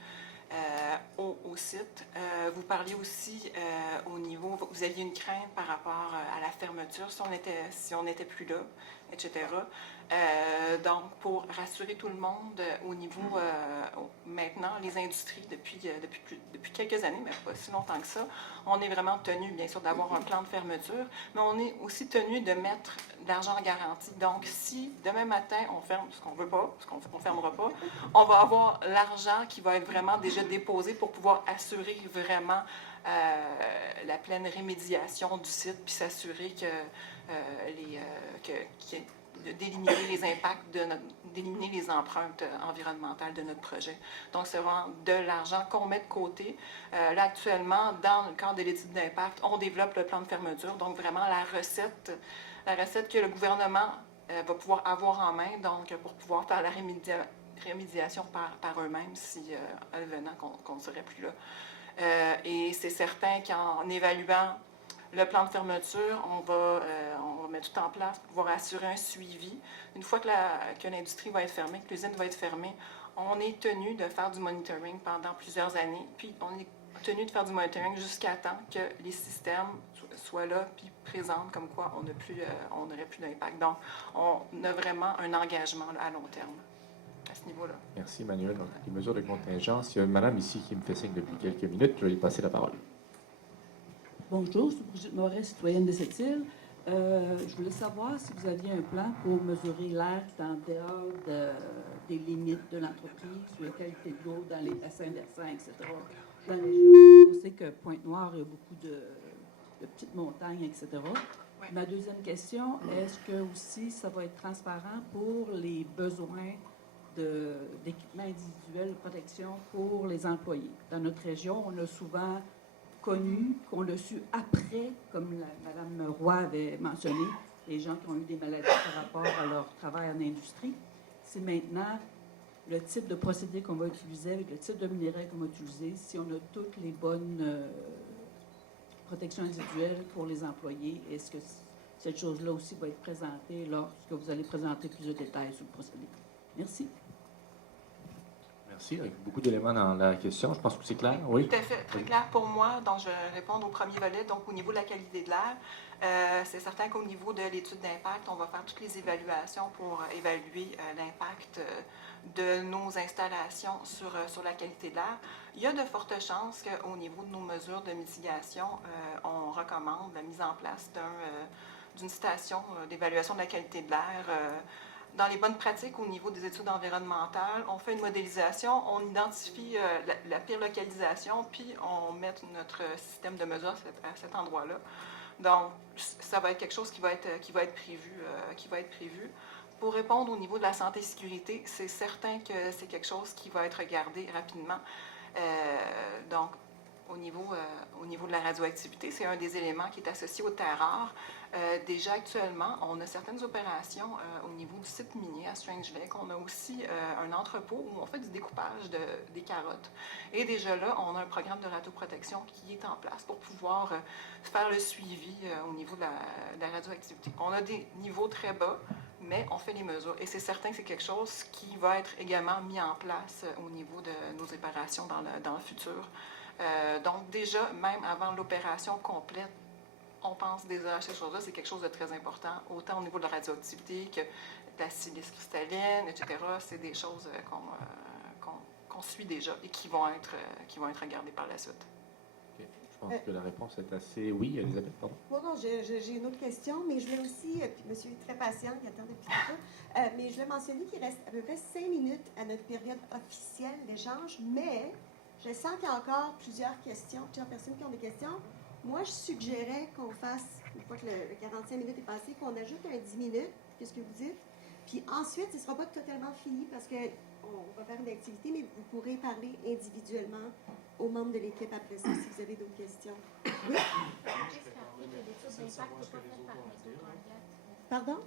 au site. Vous parliez aussi au niveau, vous aviez une crainte par rapport à la fermeture si on n'était plus là, etc. Donc, pour rassurer tout le monde au niveau, maintenant, les industries, depuis quelques années, mais pas si longtemps que ça, on est vraiment tenu, bien sûr, d'avoir un plan de fermeture, mais on est aussi tenu de mettre de l'argent en garantie. Donc, si demain matin, on ferme ce qu'on ne veut pas, ce qu'on ne fermera pas, on va avoir l'argent qui va être vraiment déjà déposé pour pouvoir assurer vraiment la pleine rémédiation du site, puis s'assurer d'éliminer les impacts, d'éliminer les empreintes environnementales de notre projet. Donc, c'est vraiment de l'argent qu'on met de côté. Là, actuellement, dans le cadre de l'étude d'impact, on développe le plan de fermeture. Donc, vraiment, la recette que le gouvernement va pouvoir avoir en main, donc, pour pouvoir faire la rémédiation par eux-mêmes si, advenant qu'on ne serait plus là. Et c'est certain qu'en évaluant le plan de fermeture, on va mettre tout en place pour pouvoir assurer un suivi. Une fois que l'industrie va être fermée, que l'usine va être fermée, on est tenu de faire du monitoring pendant plusieurs années, puis on est tenu de faire du monitoring jusqu'à temps que les systèmes soient là, puis présents, comme quoi on n'aurait plus d'impact. Donc, on a vraiment un engagement là, à long terme à ce niveau-là. Merci, Emmanuel. Donc, les mesures de contingence. Il y a une madame ici qui me fait signe depuis quelques minutes. Je vais lui passer la parole. Bonjour, je suis Brigitte Moret, citoyenne de cette île. Je voulais savoir si vous aviez un plan pour mesurer l'air qui est en dehors des limites de l'entreprise, sur la qualité de l'eau dans les bassins versants, etc. Dans les régions, on sait que Pointe-Noire, il y a beaucoup de petites montagnes, etc. Oui. Ma deuxième question, est-ce que aussi ça va être transparent pour les besoins d'équipements individuels de protection pour les employés? Dans notre région, on a souvent connu, qu'on l'a su après, comme Mme Roy avait mentionné, les gens qui ont eu des maladies par rapport à leur travail en industrie. C'est maintenant le type de procédé qu'on va utiliser, avec le type de minerai qu'on va utiliser, si on a toutes les bonnes protections individuelles pour les employés. Est-ce que cette chose-là aussi va être présentée lorsque vous allez présenter plus de détails sur le procédé? Merci. Merci. Avec beaucoup d'éléments dans la question. Je pense que c'est clair. Oui. Tout à fait, très clair pour moi. Donc, je vais répondre au premier volet. Donc, au niveau de la qualité de l'air, c'est certain qu'au niveau de l'étude d'impact, on va faire toutes les évaluations pour évaluer l'impact de nos installations sur la qualité de l'air. Il y a de fortes chances qu'au niveau de nos mesures de mitigation, on recommande la mise en place d'une station d'évaluation de la qualité de l'air. Dans les bonnes pratiques au niveau des études environnementales, on fait une modélisation, on identifie la pire localisation, puis on met notre système de mesure à cet endroit-là. Donc, ça va être quelque chose qui va être prévu. Pour répondre au niveau de la santé et sécurité, c'est certain que c'est quelque chose qui va être regardé rapidement. Donc, au niveau de la radioactivité, c'est un des éléments qui est associé aux terres rares. Déjà actuellement, on a certaines opérations au niveau du site minier à Strange Lake. On a aussi un entrepôt où on fait du découpage des carottes. Et déjà là, on a un programme de radioprotection qui est en place pour pouvoir faire le suivi au niveau de la radioactivité. On a des niveaux très bas, mais on fait les mesures. Et c'est certain que c'est quelque chose qui va être également mis en place au niveau de nos opérations dans le futur. Donc déjà, même avant l'opération complète, on pense déjà à ces choses-là. C'est quelque chose de très important, autant au niveau de la radioactivité que de la silice cristalline, etc. C'est des choses qu'on suit déjà et qui vont être regardées par la suite. Okay. Je pense que la réponse est assez... Oui, Elisabeth, pardon. Non, j'ai une autre question, mais je voulais aussi, puis monsieur est très patient, qui attend depuis longtemps, mais je voulais mentionner qu'il reste à peu près 5 minutes à notre période officielle d'échange, mais je sens qu'il y a encore plusieurs personnes qui ont des questions. Moi, je suggérais qu'on fasse, une fois que le 45 minutes est passé, qu'on ajoute un 10 minutes, qu'est-ce que vous dites? Puis ensuite, ce ne sera pas totalement fini parce qu'on va faire une activité, mais vous pourrez parler individuellement aux membres de l'équipe après ça si vous avez d'autres questions. Oui? Pardon?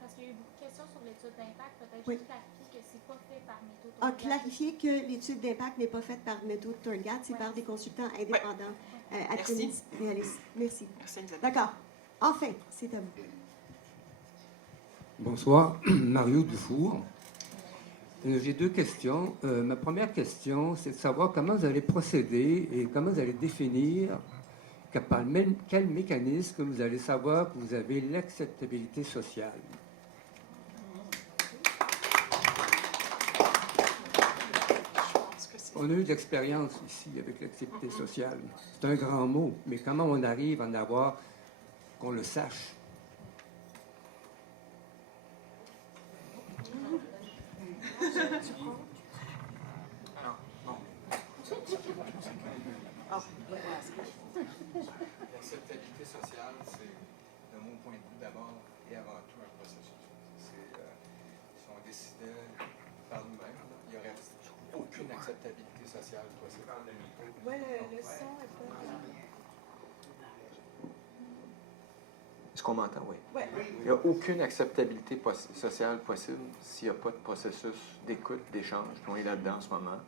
Parce qu'il y a eu beaucoup de questions sur l'étude d'impact, peut-être Oui. juste clarifier que c'est pas fait par Méthode A Torngat. clarifié que l'étude d'impact n'est pas faite par Méthode Torngat, c'est par des consultants indépendants. Merci. Réalistes. Merci. Merci, Elisabeth. D'accord. Enfin, c'est à vous. Bonsoir, Mario Dufour. J'ai 2 questions. Ma première question, c'est de savoir comment vous allez procéder et comment vous allez définir par quel mécanisme vous allez savoir que vous avez l'acceptabilité sociale. On a eu de l'expérience ici avec l'acceptabilité sociale. C'est un grand mot, mais comment on arrive à en avoir, qu'on le sache? L'acceptabilité sociale, c'est, de mon point de vue, d'abord et avant tout un processus. Si on décidait par nous-mêmes, il n'y aurait aucune acceptabilité sociale possible. Oui, le son est pas... Est-ce qu'on m'entend? Oui. Ouais. Il n'y a aucune acceptabilité sociale possible s'il n'y a pas de processus d'écoute, d'échange. On est là-dedans en ce moment.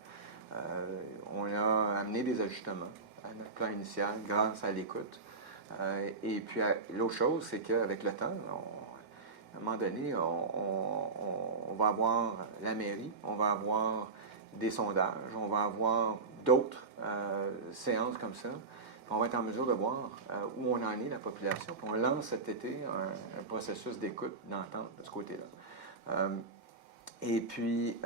On a amené des ajustements à notre plan initial grâce à l'écoute. Et puis, l'autre chose, c'est qu'avec le temps, à un moment donné, on va avoir la mairie, on va avoir des sondages, on va avoir d'autres séances comme ça. On va être en mesure de voir où on en est, la population. Puis on lance cet été un processus d'écoute, d'entente de ce côté-là. Et puis,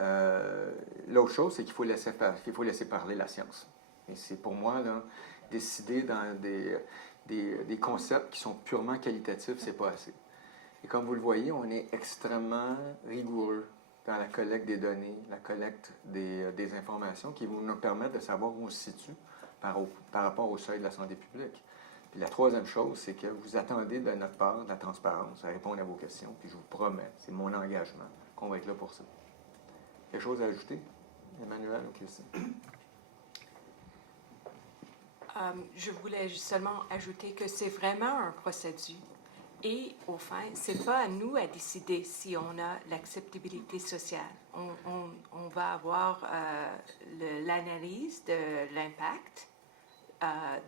l'autre chose, c'est qu'il faut laisser parler la science. Et c'est pour moi, là, décider dans des concepts qui sont purement qualitatifs, c'est pas assez. Et comme vous le voyez, on est extrêmement rigoureux dans la collecte des données, la collecte des informations qui vont nous permettre de savoir où on se situe par rapport au seuil de la santé publique. Puis la troisième chose, c'est que vous attendez de notre part de la transparence à répondre à vos questions, puis je vous promets, c'est mon engagement, qu'on va être là pour ça. Quelque chose à ajouter? Emmanuel ou Christine? Je voulais seulement ajouter que c'est vraiment un procédé. Et au fin, c'est pas à nous à décider si on a l'acceptabilité sociale. On va avoir l'analyse de l'impact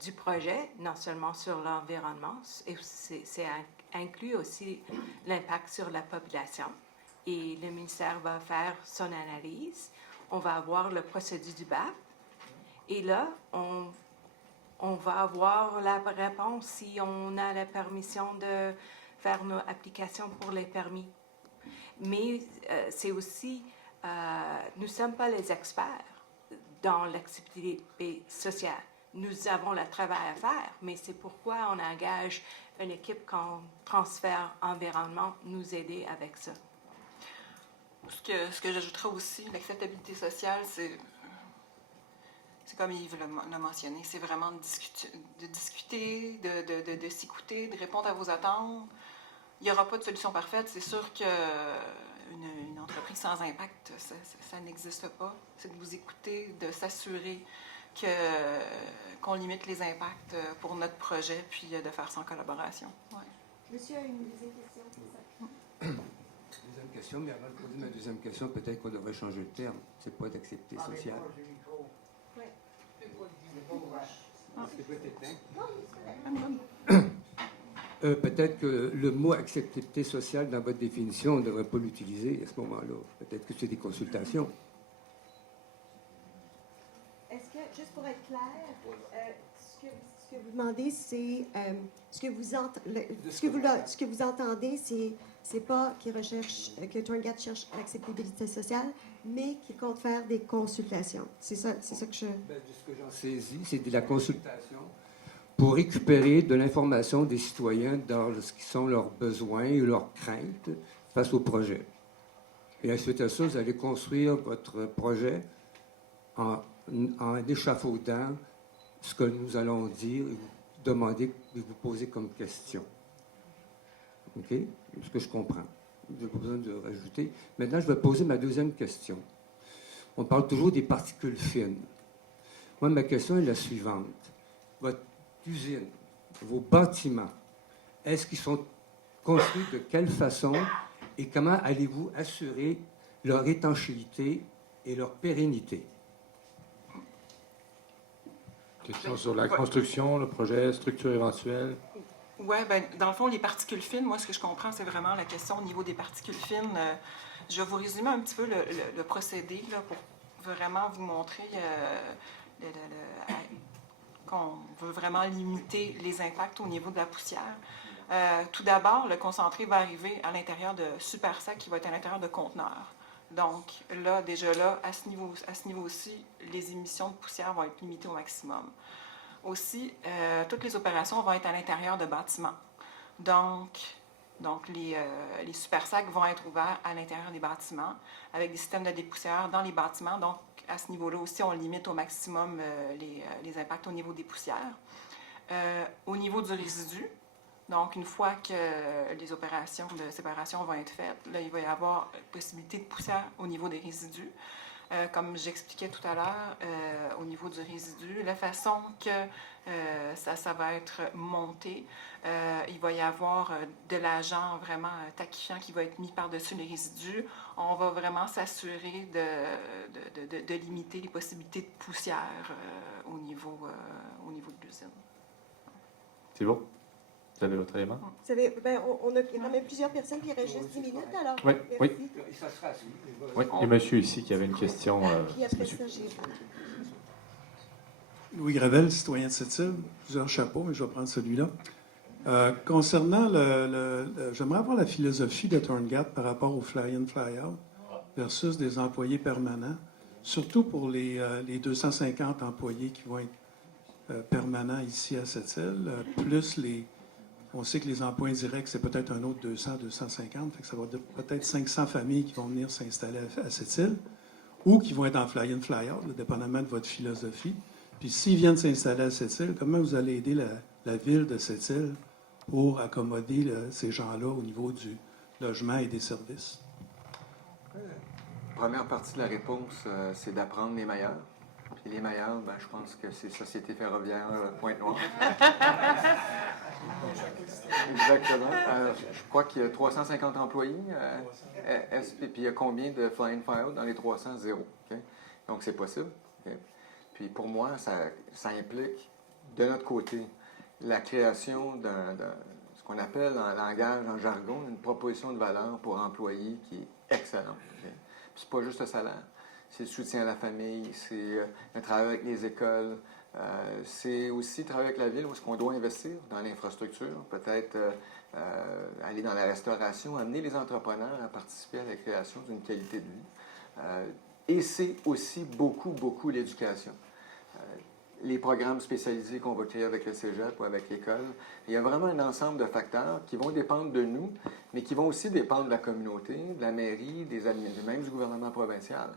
du projet, non seulement sur l'environnement, et c'est inclut aussi l'impact sur la population. Et le ministère va faire son analyse. on va avoir le procédé du BAP. Et là, on va avoir la réponse si on a la permission de faire nos applications pour les permis. Mais c'est aussi, nous ne sommes pas les experts dans l'accessibilité sociale. Nous avons le travail à faire, mais c'est pourquoi on engage une équipe comme Transfert Environnement nous aider avec ça. Ce que j'ajouterais aussi, l'acceptabilité sociale, c'est comme Yves l'a mentionné, c'est vraiment de discuter, de s'écouter, de répondre à vos attentes. Il n'y aura pas de solution parfaite. C'est sûr qu'une entreprise sans impact, ça n'existe pas. C'est de vous écouter, de s'assurer qu'on limite les impacts pour notre projet, puis de faire ça en collaboration. Ouais. Monsieur a une deuxième question, c'est ça? Deuxième question, mais avant de poser ma deuxième question, peut-être qu'on devrait changer de terme. C'est pas d'accepter sociale. Peut-être que le mot acceptabilité sociale dans votre définition, on ne devrait pas l'utiliser à ce moment-là. Peut-être que c'est des consultations. Est-ce que, juste pour être clair, ce que vous demandez, c'est ce que vous entendez, c'est pas qu'ils recherchent, que Torngat cherche l'acceptabilité sociale, mais qu'ils comptent faire des consultations. C'est ça que je... De ce que j'en saisis, c'est de la consultation pour récupérer de l'information des citoyens dans ce qui sont leurs besoins et leurs craintes face au projet. Et ensuite à ça, vous allez construire votre projet en échafaudant ce que nous allons dire et vous demander et vous poser comme question. OK? C'est ce que je comprends. Vous n'avez pas besoin de rajouter. Maintenant, je vais poser ma deuxième question. On parle toujours des particules fines. Moi, ma question est la suivante. Votre usine, vos bâtiments, est-ce qu'ils sont construits de quelle façon et comment allez-vous assurer leur étanchéité et leur pérennité? Question sur la construction, le projet, structure éventuelle. Oui, ben, dans le fond, les particules fines, moi, ce que je comprends, c'est vraiment la question au niveau des particules fines. Je vais vous résumer un petit peu le procédé là, pour vraiment vous montrer qu'on veut vraiment limiter les impacts au niveau de la poussière. Tout d'abord, le concentré va arriver à l'intérieur de super sacs qui va être à l'intérieur de conteneurs. Donc, là, déjà là, à ce niveau-ci, les émissions de poussière vont être limitées au maximum. Aussi, toutes les opérations vont être à l'intérieur de bâtiments. Donc les super sacs vont être ouverts à l'intérieur des bâtiments avec des systèmes de dépoussière dans les bâtiments. Donc, à ce niveau-là aussi, on limite au maximum les impacts au niveau des poussières. Au niveau du résidu, donc une fois que les opérations de séparation vont être faites, là, il va y avoir possibilité de poussière au niveau des résidus. Comme j'expliquais tout à l'heure, au niveau du résidu, la façon que ça va être monté, il va y avoir de l'agent vraiment taquifiant qui va être mis par-dessus les résidus. On va vraiment s'assurer de limiter les possibilités de poussière au niveau de l'usine. C'est bon? Vous avez votre élément? Vous savez, il y a quand même plusieurs personnes qui restent juste 10 minutes, alors. Oui, oui. Ça sera assis. Oui, il y a monsieur ici qui avait une question. Puis après ça, j'ai... Louis Gravel, citoyen de Sept-Îles. Plusieurs chapeaux, mais je vais prendre celui-là. Concernant j'aimerais avoir la philosophie de Torngat par rapport au fly-in, fly-out versus des employés permanents, surtout pour les 250 employés qui vont être permanents ici à Sept-Îles, plus on sait que les emplois indirects, c'est peut-être un autre 200, 250, fait que ça va être peut-être 500 familles qui vont venir s'installer à Sept-Îles ou qui vont être en fly-in, fly-out, dépendamment de votre philosophie. Puis s'ils viennent s'installer à Sept-Îles, comment vous allez aider la ville de Sept-Îles pour accommoder ces gens-là au niveau du logement et des services? Première partie de la réponse, c'est d'apprendre les meilleurs. Puis les meilleurs, je pense que c'est Société ferroviaire Pointe-Noire. Exactement. Je crois qu'il y a 350 employés. Puis il y a combien de fly-in, fly-out dans les 300? 0. Okay? Donc c'est possible. Okay? Puis pour moi, ça implique, de notre côté, la création ce qu'on appelle en langage, en jargon, une proposition de valeur pour employés qui est excellente. Okay? Puis c'est pas juste le salaire. c'est le soutien à la famille, c'est le travail avec les écoles, c'est aussi travailler avec la ville où est-ce qu'on doit investir dans l'infrastructure, peut-être aller dans la restauration, amener les entrepreneurs à participer à la création d'une qualité de vie. Et c'est aussi beaucoup, beaucoup l'éducation. Les programmes spécialisés qu'on va créer avec le cégep ou avec l'école. Il y a vraiment un ensemble de facteurs qui vont dépendre de nous, mais qui vont aussi dépendre de la communauté, de la mairie, même du gouvernement provincial.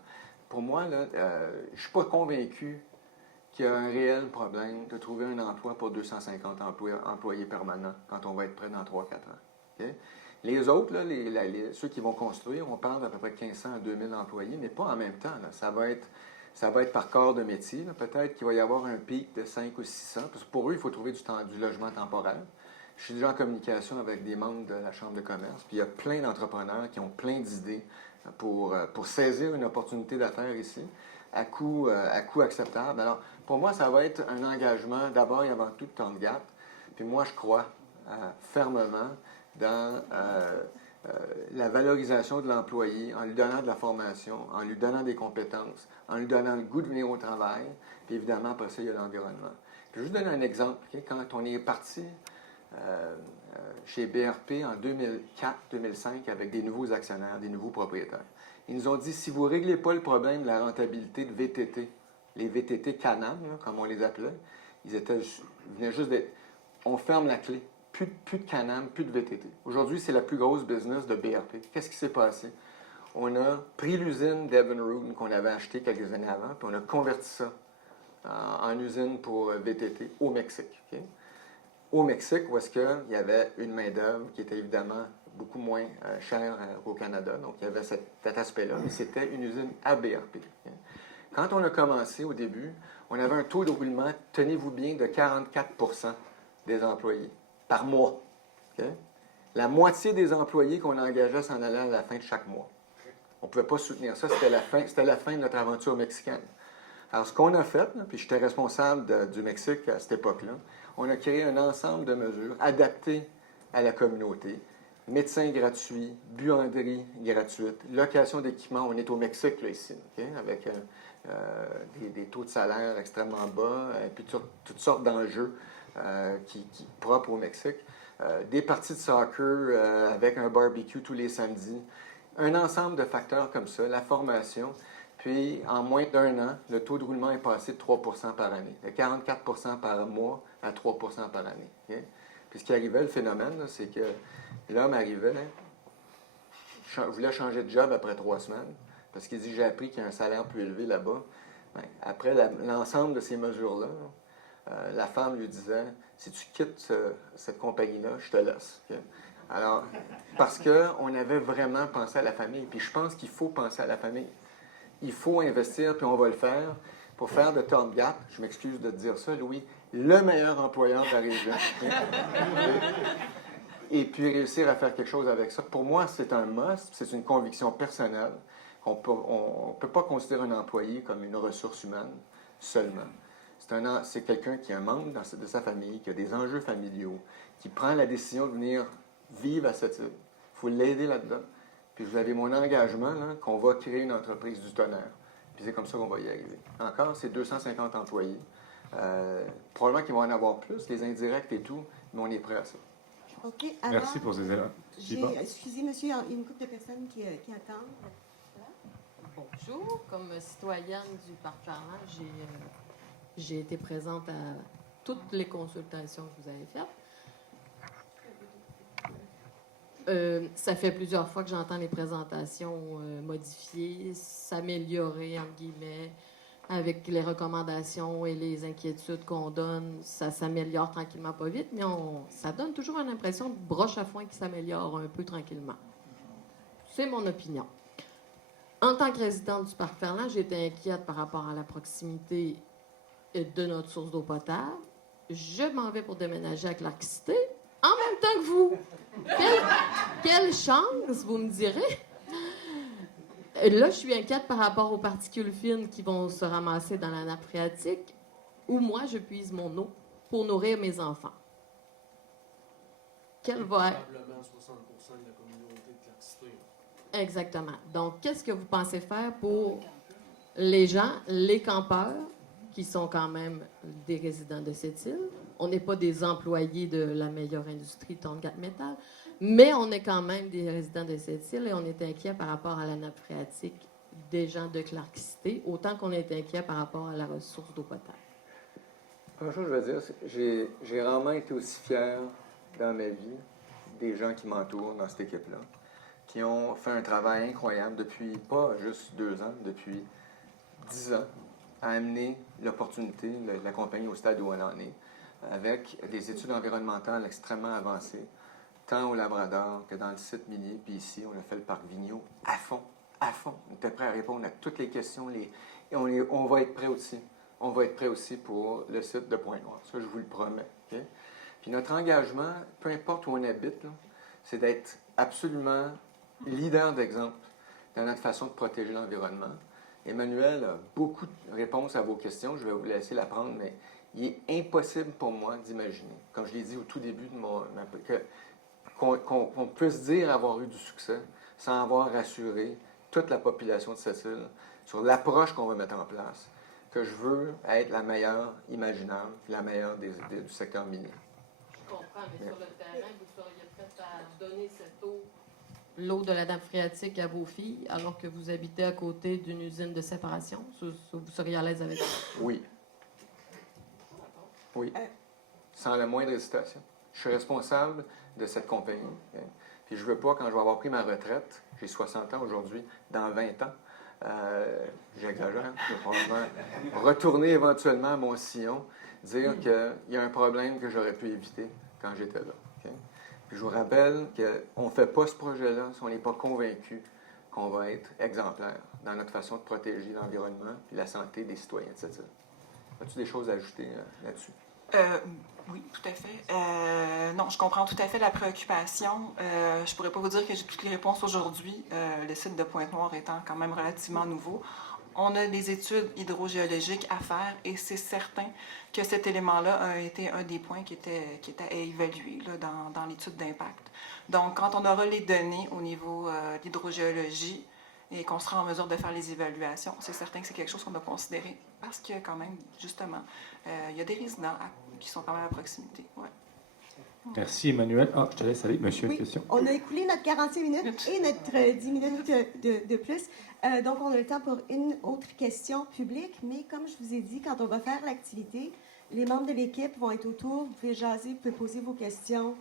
Pour moi, là, je ne suis pas convaincu qu'il y a un réel problème de trouver un emploi pour 250 employés permanents quand on va être prêt dans 3-4 ans. Okay? Les autres, là, ceux qui vont construire, on parle d'à peu près 1500 à 2000 employés, mais pas en même temps. Là. Ça va être par corps de métier. Peut-être qu'il va y avoir un pic de 5 ou 600. Parce que pour eux, il faut trouver du logement temporaire. Je suis déjà en communication avec des membres de la Chambre de commerce. Puis il y a plein d'entrepreneurs qui ont plein d'idées pour saisir une opportunité d'affaires ici à coût acceptable. Alors, pour moi, ça va être un engagement d'abord et avant tout de TurnGap. Puis moi, je crois fermement dans la valorisation de l'employé en lui donnant de la formation, en lui donnant des compétences, en lui donnant le goût de venir au travail. Puis évidemment, après ça, il y a l'environnement. Je vais juste donner un exemple. Okay? Quand on est parti chez BRP en 2004-2005 avec des nouveaux actionnaires, des nouveaux propriétaires, ils nous ont dit, si vous ne réglez pas le problème de la rentabilité de VTT, les VTT Can-Am, comme on les appelait, venaient juste d'être... On ferme la clé. Plus de Can-Am, plus de VTT. Aujourd'hui, c'est la plus grosse business de BRP. Qu'est-ce qui s'est passé? On a pris l'usine d'Evinrude qu'on avait achetée quelques années avant, puis on a converti ça en usine pour VTT au Mexique. Okay? Au Mexique, où est-ce qu'il y avait une main-d'œuvre qui était évidemment beaucoup moins chère qu'au Canada. Donc, il y avait cet aspect-là, mais c'était une usine à BRP. Okay? Quand on a commencé au début, on avait un taux de roulement, tenez-vous bien, de 44 des employés par mois. Okay? La moitié des employés qu'on engageait s'en allaient à la fin de chaque mois. On ne pouvait pas soutenir ça. C'était la fin de notre aventure mexicaine. Alors, ce qu'on a fait, là, puis j'étais responsable du Mexique à cette époque-là, on a créé un ensemble de mesures adaptées à la communauté. Médecins gratuits, buanderie gratuite, location d'équipement. On est au Mexique, là, ici, okay? Avec des taux de salaire extrêmement bas, et puis toutes sortes d'enjeux propres au Mexique. Des parties de soccer avec un barbecue tous les samedis. Un ensemble de facteurs comme ça, la formation. Puis, en moins d'un an, le taux de roulement est passé de 3 par année, de 44 par mois à 3 par année. Okay? Puis, ce qui arrivait, le phénomène, là, c'est que l'homme arrivait, voulait changer de job après 3 semaines, parce qu'il dit, j'ai appris qu'il y a un salaire plus élevé là-bas. Bien, après l'ensemble de ces mesures-là, la femme lui disait, si tu quittes cette compagnie-là, je te laisse. Okay? Alors, parce qu'on avait vraiment pensé à la famille, puis je pense qu'il faut penser à la famille. Il faut investir, puis on va le faire, pour faire de TurnGap, je m'excuse de te dire ça, Louis, le meilleur employeur de la région. Et puis réussir à faire quelque chose avec ça. Pour moi, c'est un must, c'est une conviction personnelle. On ne peut pas considérer un employé comme une ressource humaine seulement. C'est quelqu'un qui est un membre de sa famille, qui a des enjeux familiaux, qui prend la décision de venir vivre à cette île. Il faut l'aider là-dedans. Puis vous avez mon engagement là, qu'on va créer une entreprise du tonnerre. Puis c'est comme ça qu'on va y arriver. Encore, c'est 250 employés. Probablement qu'il va en avoir plus, les indirects et tout, mais on est prêt à ça. OK. Alors, merci pour ces éléments. Excusez, monsieur, il y a une couple de personnes qui attendent. Bonjour. Comme citoyenne du Parc Ferland, j'ai été présente à toutes les consultations que vous avez faites. Ça fait plusieurs fois que j'entends les présentations modifiées, s'améliorer, entre guillemets, avec les recommandations et les inquiétudes qu'on donne. Ça s'améliore tranquillement, pas vite, mais ça donne toujours une impression de broche à foin qui s'améliore un peu tranquillement. C'est mon opinion. En tant que résidente du Parc Ferland, j'étais inquiète par rapport à la proximité de notre source d'eau potable. Je m'en vais pour déménager à Clark City en même temps que vous. Quelle chance, vous me direz. Là, je suis inquiète par rapport aux particules fines qui vont se ramasser dans la nappe phréatique, où moi, je puise mon eau pour nourrir mes enfants. Quelle va être... Probablement 60% de la communauté de Clark City. Exactement. Donc, qu'est-ce que vous pensez faire pour les gens, les campeurs, qui sont quand même des résidents de cette île. On n'est pas des employés de la meilleure industrie Tongaat Metal, mais on est quand même des résidents de cette île et on est inquiet par rapport à la nappe phréatique des gens de Clark City, autant qu'on est inquiet par rapport à la ressource d'eau potable. La première chose que je veux dire, c'est que j'ai rarement été aussi fier dans ma vie des gens qui m'entourent dans cette équipe-là, qui ont fait un travail incroyable depuis pas juste 2 ans, depuis 10 ans, à amener l'opportunité, la compagnie au stade où elle en est, avec des études environnementales extrêmement avancées, tant au Labrador que dans le site minier, puis ici, on a fait le parc Vigneault à fond, à fond. On était prêt à répondre à toutes les questions, et on va être prêt aussi. On va être prêt aussi pour le site de Pointe-Noire. Ça, je vous le promets. Okay? Puis notre engagement, peu importe où on habite, c'est d'être absolument leader d'exemple dans notre façon de protéger l'environnement. Emmanuel a beaucoup de réponses à vos questions. Je vais vous laisser la prendre, mais il est impossible pour moi d'imaginer, comme je l'ai dit au tout début de qu'on puisse dire avoir eu du succès sans avoir rassuré toute la population de cette île sur l'approche qu'on va mettre en place, que je veux être la meilleure imaginable, la meilleure du secteur minier. Je comprends, mais sur le terrain, vous seriez prête à donner cette eau, l'eau de la nappe phréatique à vos filles, alors que vous habitez à côté d'une usine de séparation? Vous seriez à l'aise avec ça? Oui. Oui. Sans la moindre hésitation. Je suis responsable de cette compagnie. Okay? Puis je veux pas, quand je vais avoir pris ma retraite, j'ai 60 ans aujourd'hui, dans 20 ans, j'exagère, je vais probablement retourner éventuellement à mon sillon, dire qu'il y a un problème que j'aurais pu éviter quand j'étais là. Okay? Puis je vous rappelle qu'on ne fait pas ce projet-là si on n'est pas convaincu qu'on va être exemplaire dans notre façon de protéger l'environnement et la santé des citoyens de cette île. As-tu des choses à ajouter là-dessus? Oui, tout à fait. Non, je comprends tout à fait la préoccupation. Je ne pourrais pas vous dire que j'ai toutes les réponses aujourd'hui, le site de Pointe-Noire étant quand même relativement nouveau. On a des études hydrogéologiques à faire et c'est certain que cet élément-là a été un des points qui était à évaluer là, dans l'étude d'impact. Donc, quand on aura les données au niveau de l'hydrogéologie et qu'on sera en mesure de faire les évaluations, c'est certain que c'est quelque chose qu'on a considéré parce que quand même, justement, il y a des résidents qui sont quand même à proximité. Ouais. Merci, Emmanuel. Ah, je te laisse aller. Monsieur, Oui, une question? on a écoulé notre 45 minutes et notre 10 minutes de plus. Donc, on a le temps pour une autre question publique. Mais comme je vous ai dit, quand on va faire l'activité, les membres de l'équipe vont être autour. Vous pouvez jaser, vous pouvez poser vos questions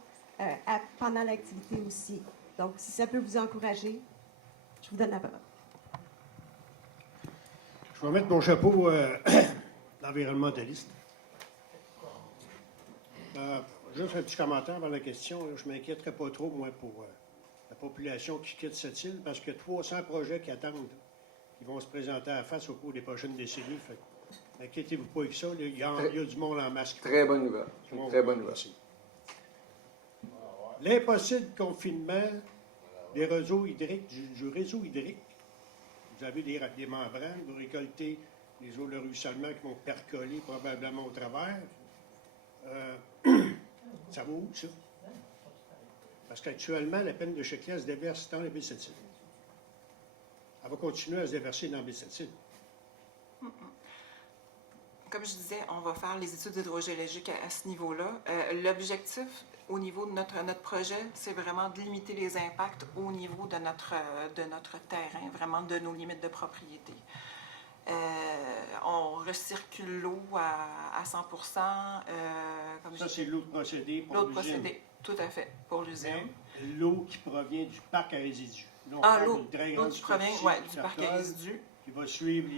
pendant l'activité aussi. Donc, si ça peut vous encourager, je vous donne la parole. Je vais mettre mon chapeau d'environnementaliste. Juste un petit commentaire avant la question. Je ne m'inquiéterai pas trop, moi, pour la population qui quitte cette île, parce qu'il y a 300 projets qui attendent, qui vont se présenter à la face au cours des prochaines décennies. Inquiétez-vous pas avec ça. Il y a du monde en masse. Très bonne nouvelle. Très bonne nouvelle. L'impossible confinement des réseaux hydriques, du réseau hydrique. Vous avez des membranes, vous récoltez les eaux de ruissellement qui vont percoler probablement au travers. Ça va où, ça? Parce qu'actuellement, la peine de Checlia se déverse dans la baie de cette île. Elle va continuer à se déverser dans la baie de cette île. Comme je disais, on va faire les études hydrogéologiques à ce niveau-là. L'objectif au niveau de notre projet, c'est vraiment de limiter les impacts au niveau de notre terrain, vraiment de nos limites de propriété. On recircule l'eau à 100 comme ça, c'est l'eau de procédé pour l'eau de l'usine. procédé, tout à fait, pour l'usine. L'eau qui provient du parc à résidus. L'eau qui provient du parc à résidus. Qui va suivre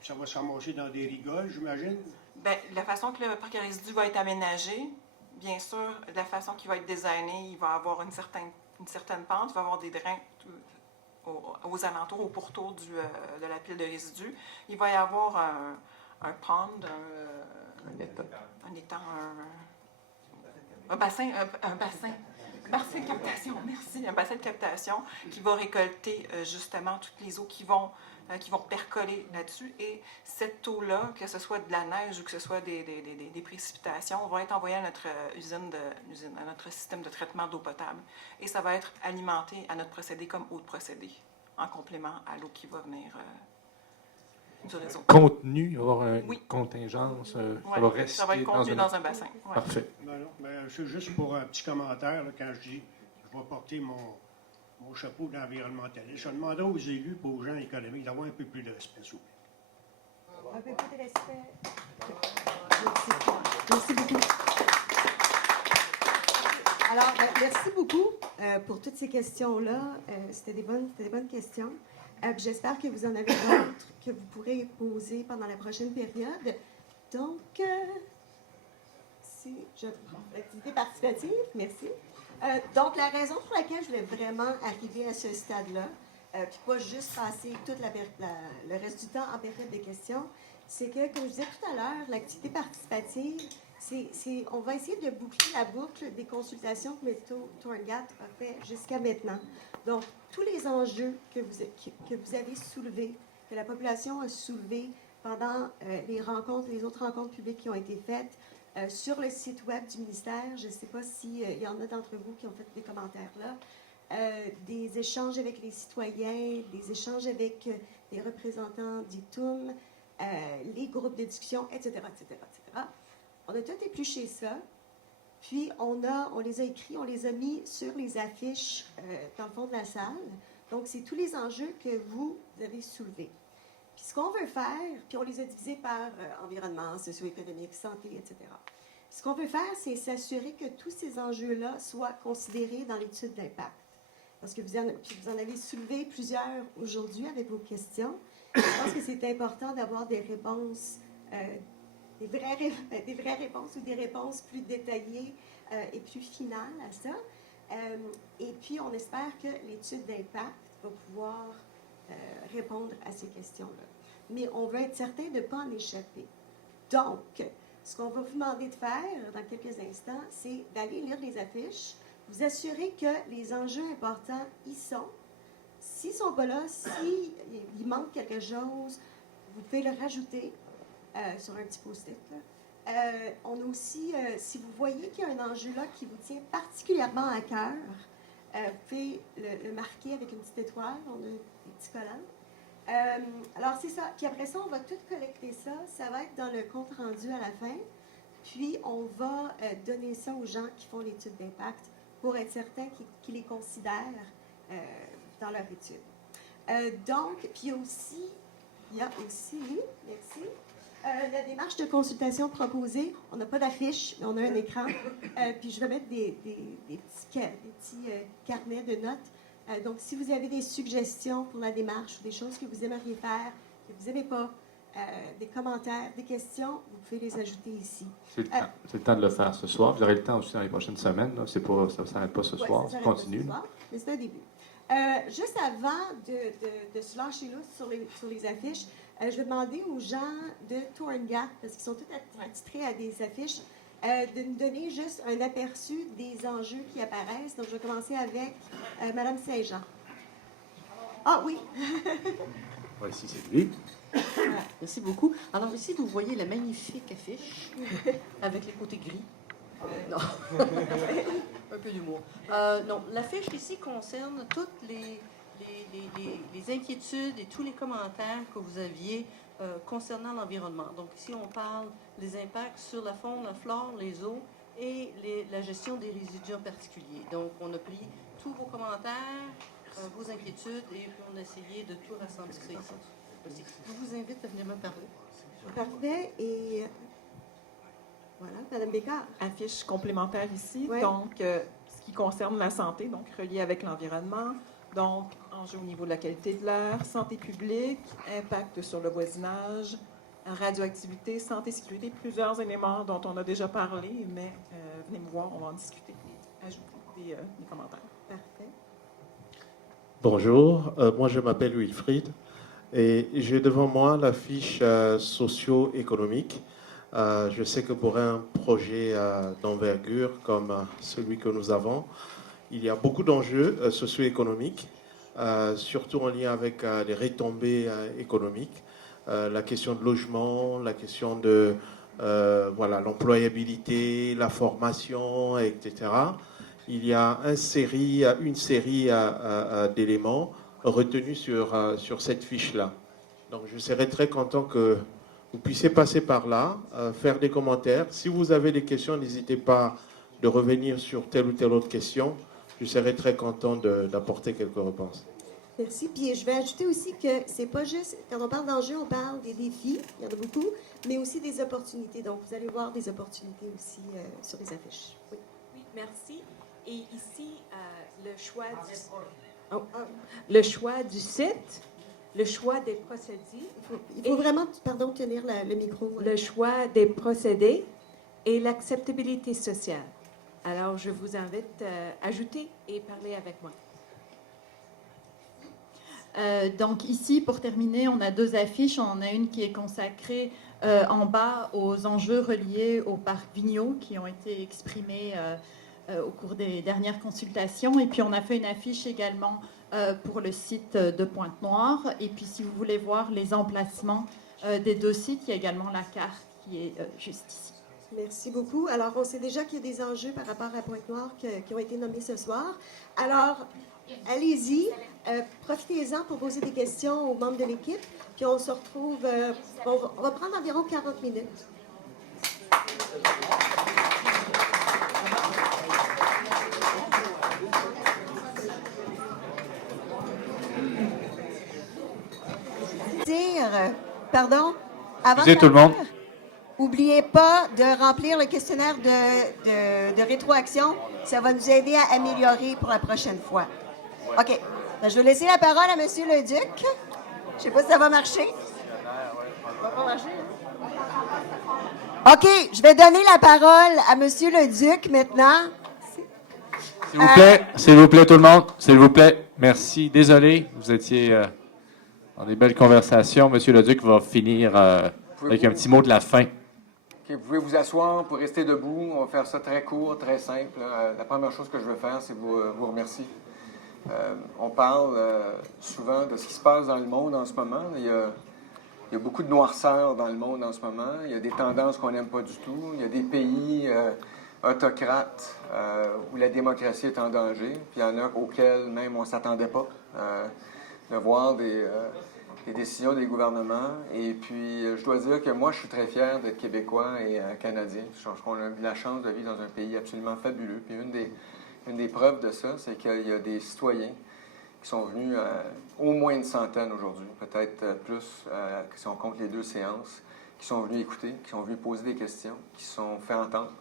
ça va s'amasser dans des rigoles, j'imagine? Bien, la façon que le parc à résidus va être aménagé, bien sûr, la façon qu'il va être designé, il va avoir une certaine pente, il va avoir des drains aux alentours, au pourtour de la pile de résidus. Il va y avoir un pond, un étang, un bassin de captation, merci, un bassin de captation qui va récolter justement toutes les eaux qui vont percoler là-dessus. Et cette eau-là, que ce soit de la neige ou que ce soit des précipitations, va être envoyée à notre à notre système de traitement d'eau potable. Et ça va être alimenté à notre procédé comme eau de procédé, en complément à l'eau qui va venir du réseau. Contenu, il va y avoir une Oui. contingence, ça Ouais, va rester ça va être contenu dans un bassin. Ouais. Parfait. Non, mais c'est juste pour un petit commentaire, là, quand je dis je vais porter mon chapeau d'environnementaliste. Je demanderai aux élus et aux gens économiques d'avoir un peu plus de respect, s'il vous plaît. Un peu plus de respect. Merci beaucoup. Alors, merci beaucoup pour toutes ces questions-là. C'était des bonnes questions. J'espère que vous en avez d'autres que vous pourrez poser pendant la prochaine période. Donc, si je prends l'activité participative, merci. Donc, la raison pour laquelle je voulais vraiment arriver à ce stade-là, puis pas juste passer tout le reste du temps en période de questions, c'est que, comme je disais tout à l'heure, l'activité participative, on va essayer de boucler la boucle des consultations que Métaux Torngat a fait jusqu'à maintenant. Donc, tous les enjeux que vous avez soulevés, que la population a soulevés pendant les autres rencontres publiques qui ont été faites sur le site web du ministère, je ne sais pas s'il y en a d'entre vous qui ont fait des commentaires là, des échanges avec les citoyens, des échanges avec les représentants d'ITUM, les groupes de discussion, etc., etc., etc. On a tout épluché ça, puis on les a écrits, on les a mis sur les affiches dans le fond de la salle. Donc, c'est tous les enjeux que vous avez soulevés. Puis ce qu'on veut faire, puis on les a divisés par environnement, socio-économique, santé, etc. Ce qu'on veut faire, c'est s'assurer que tous ces enjeux-là soient considérés dans l'étude d'impact. Parce que vous en avez soulevé plusieurs aujourd'hui avec vos questions. Je pense que c'est important d'avoir des réponses, des vraies réponses ou des réponses plus détaillées et plus finales à ça. Et puis, on espère que l'étude d'impact va pouvoir répondre à ces questions-là. Mais on veut être certain de ne pas en échapper. Donc, ce qu'on va vous demander de faire dans quelques instants, c'est d'aller lire les affiches, vous assurer que les enjeux importants y sont. S'ils ne sont pas là, s'il manque quelque chose, vous pouvez le rajouter sur un petit post-it. On a aussi, si vous voyez qu'il y a un enjeu là qui vous tient particulièrement à cœur, vous pouvez le marquer avec une petite étoile. On a des petits collants. Alors, c'est ça. Puis après ça, on va tout collecter ça. Ça va être dans le compte rendu à la fin. Puis, on va donner ça aux gens qui font l'étude d'impact pour être certain qu'ils les considèrent dans leur étude. Donc, puis il y a aussi, merci, la démarche de consultation proposée. On n'a pas d'affiche, mais on a un écran. Puis je vais mettre des petits carnets de notes. Donc, si vous avez des suggestions pour la démarche ou des choses que vous aimeriez faire, que vous n'aimez pas, des commentaires, des questions, vous pouvez les ajouter ici. C'est le temps de le faire ce soir. Vous aurez le temps aussi dans les prochaines semaines. Là. Ça ne s'arrête pas ce soir. Ça continue. Mais c'est un début. Juste avant de se lâcher là sur les affiches, je vais demander aux gens de Torngat, parce qu'ils sont tous attitrés à des affiches, de nous donner juste un aperçu des enjeux qui apparaissent. Donc, je vais commencer avec Mme Saint-Jean. Ah oui! Voici, c'est lui. Merci beaucoup. Alors ici, vous voyez la magnifique affiche avec les côtés gris. Non, un peu d'humour. Non, l'affiche ici concerne toutes les inquiétudes et tous les commentaires que vous aviez concernant l'environnement. Donc ici, on parle des impacts sur la faune, la flore, les eaux et la gestion des résidus en particulier. Donc, on a pris tous vos commentaires, vos inquiétudes et puis on a essayé de tout rassembler ici. Je vous invite à venir me parler. Parfait. Et voilà, Mme Bécard. Affiche complémentaire ici. Ouais. Donc, ce qui concerne la santé, donc relié avec l'environnement. Donc, enjeux au niveau de la qualité de l'air, santé publique, impact sur le voisinage, radioactivité, santé, sécurité, plusieurs éléments dont on a déjà parlé, mais venez me voir, on va en discuter et ajouter des commentaires. Parfait. Bonjour, moi je m'appelle Wilfried et j'ai devant moi la fiche socio-économique. Je sais que pour un projet d'envergure comme celui que nous avons, il y a beaucoup d'enjeux socio-économiques, surtout en lien avec les retombées économiques, la question de logement, la question de l'employabilité, la formation, etc. Il y a une série d'éléments retenus sur cette fiche-là. Donc, je serais très content que vous puissiez passer par là, faire des commentaires. Si vous avez des questions, n'hésitez pas de revenir sur telle ou telle autre question. Je serais très content d'apporter quelques réponses. Merci. Puis je vais ajouter aussi que c'est pas juste, quand on parle d'enjeux, on parle des défis, il y en a beaucoup, mais aussi des opportunités. Donc, vous allez voir des opportunités aussi sur les affiches. Oui. Oui, merci. Et ici, le choix du site, le choix des procédés. Il faut vraiment, pardon, tenir le micro. Le choix des procédés et l'acceptabilité sociale. Alors, je vous invite à ajouter et parler avec moi. Donc ici, pour terminer, on a 2 affiches. On a une qui est consacrée en bas aux enjeux reliés au parc Vigneault qui ont été exprimés au cours des dernières consultations. Et puis, on a fait une affiche également pour le site de Pointe-Noire. Et puis, si vous voulez voir les emplacements des 2 sites, il y a également la carte qui est juste ici. Merci beaucoup. Alors, on sait déjà qu'il y a des enjeux par rapport à Pointe-Noire qui ont été nommés ce soir. Alors, allez-y, profitez-en pour poser des questions aux membres de l'équipe, puis on se retrouve, on va prendre environ 40 minutes. Pardon? Avant Excusez tout le monde. N'oubliez pas de remplir le questionnaire de rétroaction. Ça va nous aider à améliorer pour la prochaine fois. OK. Ben, je vais laisser la parole à M. Leduc. Je ne sais pas si ça va marcher. Ça va pas marcher, hein? OK. Je vais donner la parole à M. Leduc maintenant. S'il vous plaît tout le monde, s'il vous plaît. Merci. Désolé, vous étiez dans des belles conversations. M. Leduc va finir avec un petit mot de la fin. Okay, vous pouvez vous asseoir pour rester debout. On va faire ça très court, très simple. La première chose que je veux faire, c'est vous remercier. On parle souvent de ce qui se passe dans le monde en ce moment. Il y a beaucoup de noirceur dans le monde en ce moment. Il y a des tendances qu'on n'aime pas du tout. Il y a des pays autocrates où la démocratie est en danger. Puis il y en a auxquels même on ne s'attendait pas de voir des décisions des gouvernements. Et puis, je dois dire que moi, je suis très fier d'être Québécois et Canadien. Je pense qu'on a eu la chance de vivre dans un pays absolument fabuleux. Puis une des preuves de ça, c'est qu'il y a des citoyens qui sont venus, au moins une centaine aujourd'hui, peut-être plus, si on compte les 2 séances, qui sont venus écouter, qui sont venus poser des questions, qui se sont fait entendre.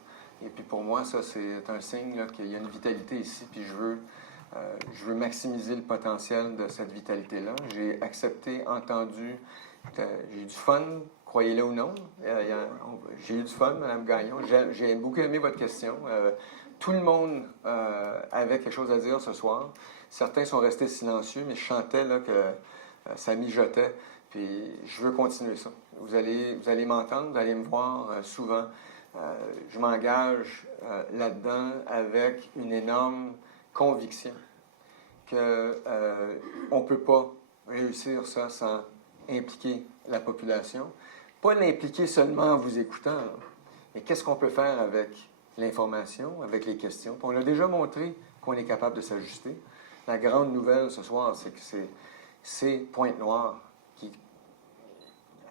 Et puis pour moi, ça, c'est un signe qu'il y a une vitalité ici, puis je veux maximiser le potentiel de cette vitalité-là. J'ai accepté, entendu, j'ai eu du fun, croyez-le ou non. J'ai eu du fun, Mme Gagnon. J'ai beaucoup aimé votre question. Tout le monde avait quelque chose à dire ce soir. Certains sont restés silencieux, mais je sentais là, que ça mijotait. Puis je veux continuer ça. Vous allez m'entendre, vous allez me voir souvent. Je m'engage là-dedans avec une énorme conviction qu'on ne peut pas réussir ça sans impliquer la population. Pas l'impliquer seulement en vous écoutant, mais qu'est-ce qu'on peut faire avec l'information, avec les questions. Puis on a déjà montré qu'on est capable de s'ajuster. La grande nouvelle ce soir, c'est que c'est Pointe-Noire qui,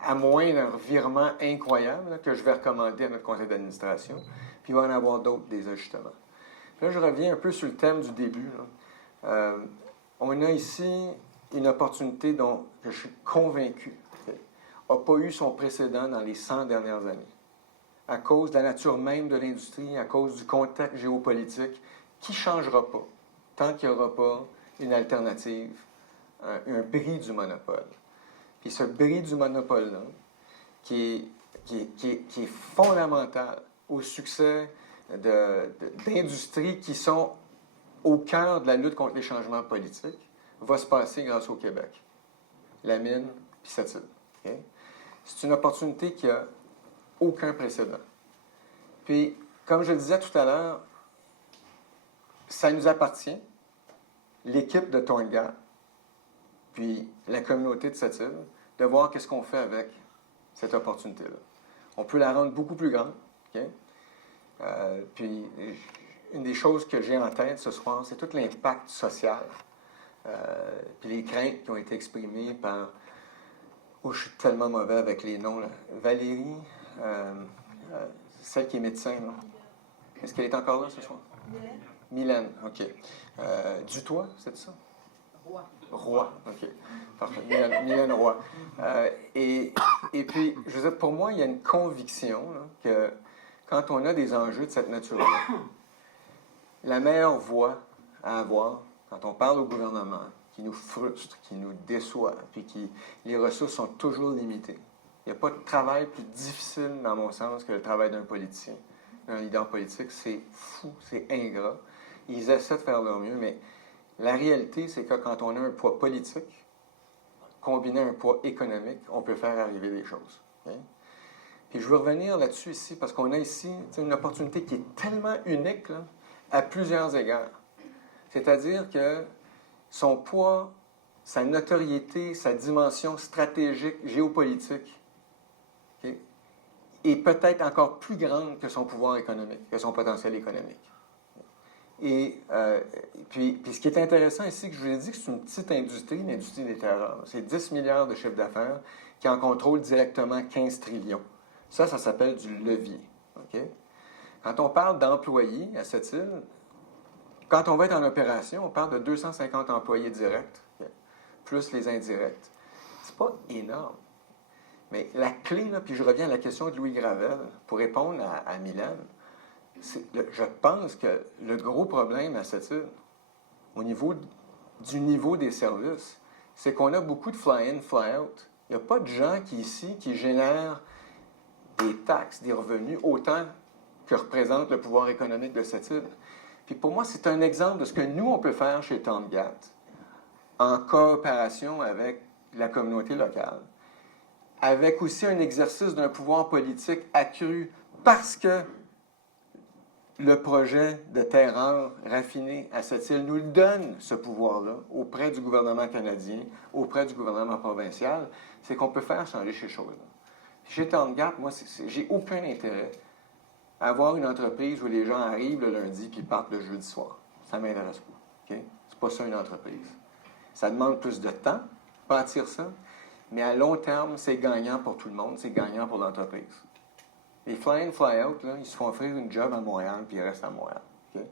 à moins d'un revirement incroyable là, que je vais recommander à notre conseil d'administration, puis il va y en avoir d'autres, des ajustements. Là, je reviens un peu sur le thème du début. On a ici une opportunité dont je suis convaincu n'a pas eu son précédent dans les 100 dernières années. À cause de la nature même de l'industrie, à cause du contexte géopolitique, qui ne changera pas tant qu'il n'y aura pas une alternative, un bris du monopole. Puis ce bris du monopole-là, qui est fondamental au succès d'industries qui sont au cœur de la lutte contre les changements politiques, va se passer grâce au Québec. La mine, puis cette île. Okay? C'est une opportunité qui n'a aucun précédent. Puis, comme je le disais tout à l'heure, ça nous appartient, l'équipe de Torngat, puis la communauté de cette île, de voir qu'est-ce qu'on fait avec cette opportunité-là. On peut la rendre beaucoup plus grande. Okay? Puis, une des choses que j'ai en tête ce soir, c'est tout l'impact social, puis les craintes qui ont été exprimées par Oh, je suis tellement mauvais avec les noms, là. Valérie, celle qui est médecin, là. Est-ce qu'elle est encore là ce soir? Mylène, OK. Dutoit, c'est ça? Roy, OK. Parfait. Mylène Roy. Et puis, je veux dire, pour moi, il y a une conviction là, que quand on a des enjeux de cette nature-là, la meilleure voie à avoir, quand on parle au gouvernement, qui nous frustre, qui nous déçoit, puis les ressources sont toujours limitées. Il n'y a pas de travail plus difficile, dans mon sens, que le travail d'un politicien. Un leader politique, c'est fou, c'est ingrat. Ils essaient de faire leur mieux, mais la réalité, c'est que quand on a un poids politique, combiné à un poids économique, on peut faire arriver des choses. Okay? Puis je veux revenir là-dessus ici, parce qu'on a ici une opportunité qui est tellement unique là, à plusieurs égards. C'est-à-dire que son poids, sa notoriété, sa dimension stratégique, géopolitique, okay, est peut-être encore plus grande que son pouvoir économique, que son potentiel économique. Et puis, ce qui est intéressant ici, que je vous ai dit que c'est une petite industrie, l'industrie des terreurs. C'est 10 milliards de chiffre d'affaires qui en contrôlent directement 15 trillions. Ça s'appelle du levier. Okay? Quand on parle d'employés à cette île, quand on va être en opération, on parle de 250 employés directs, okay, plus les indirects. C'est pas énorme. Mais la clé, là, puis je reviens à la question de Louis Gravel, pour répondre à Mylène, je pense que le gros problème à cette île, au niveau du niveau des services, c'est qu'on a beaucoup de fly-in, fly-out. Il n'y a pas de gens ici qui génèrent des taxes, des revenus, autant que représente le pouvoir économique de cette île. Puis pour moi, c'est un exemple de ce que nous, on peut faire chez TONGAT, en coopération avec la communauté locale, avec aussi un exercice d'un pouvoir politique accru, parce que le projet de terreur raffiné à cette île nous donne ce pouvoir-là auprès du gouvernement canadien, auprès du gouvernement provincial, c'est qu'on peut faire changer ces choses-là. Chez TONGAT, moi, j'ai aucun intérêt à avoir une entreprise où les gens arrivent le lundi puis partent le jeudi soir. Ça ne m'intéresse pas. Okay? C'est pas ça une entreprise. Ça demande plus de temps, bâtir ça, mais à long terme, c'est gagnant pour tout le monde, c'est gagnant pour l'entreprise. Les fly-in, fly-out, là, ils se font offrir une job à Montréal, puis ils restent à Montréal. Okay?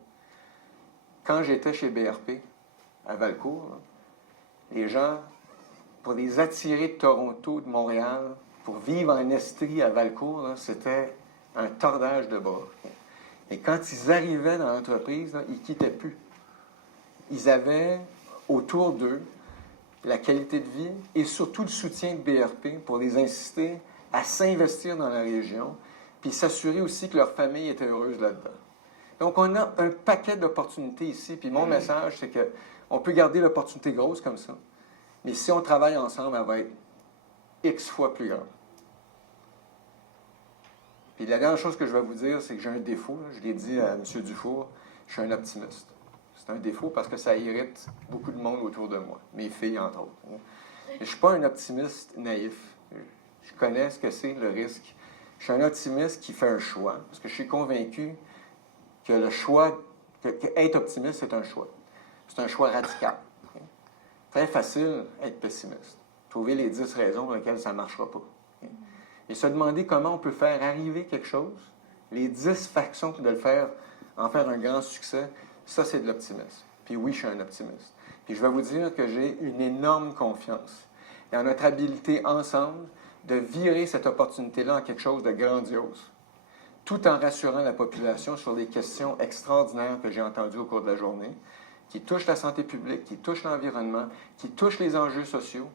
Quand j'étais chez BRP, à Valcourt, là, les gens, pour les attirer de Toronto, de Montréal, pour vivre en Estrie à Valcourt, là, c'était un tordage de bras. Okay? Et quand ils arrivaient dans l'entreprise, là, ils ne quittaient plus. Ils avaient autour d'eux la qualité de vie et surtout le soutien de BRP pour les inciter à s'investir dans la région, puis s'assurer aussi que leur famille était heureuse là-dedans. Donc, on a un paquet d'opportunités ici, puis mon message, c'est qu'on peut garder l'opportunité grosse comme ça, mais si on travaille ensemble, elle va être X fois plus grande. Puis la dernière chose que je vais vous dire, c'est que j'ai un défaut. Je l'ai dit à M. Dufour, je suis un optimiste. C'est un défaut parce que ça irrite beaucoup de monde autour de moi, mes filles entre autres. Mais je ne suis pas un optimiste naïf. Je connais ce que c'est le risque. Je suis un optimiste qui fait un choix, parce que je suis convaincu que le choix, que être optimiste, c'est un choix. C'est un choix radical. Okay? Très facile être pessimiste. Trouver les 10 raisons pour lesquelles ça ne marchera pas. Okay? Et se demander comment on peut faire arriver quelque chose, les 10 façons de le faire, en faire un grand succès, ça, c'est de l'optimisme. Puis oui, je suis un optimiste. Puis je vais vous dire que j'ai une énorme confiance dans notre habilité ensemble de virer cette opportunité-là en quelque chose de grandiose, tout en rassurant la population sur les questions extraordinaires que j'ai entendues au cours de la journée, qui touchent la santé publique, qui touchent l'environnement, qui touchent les enjeux sociaux.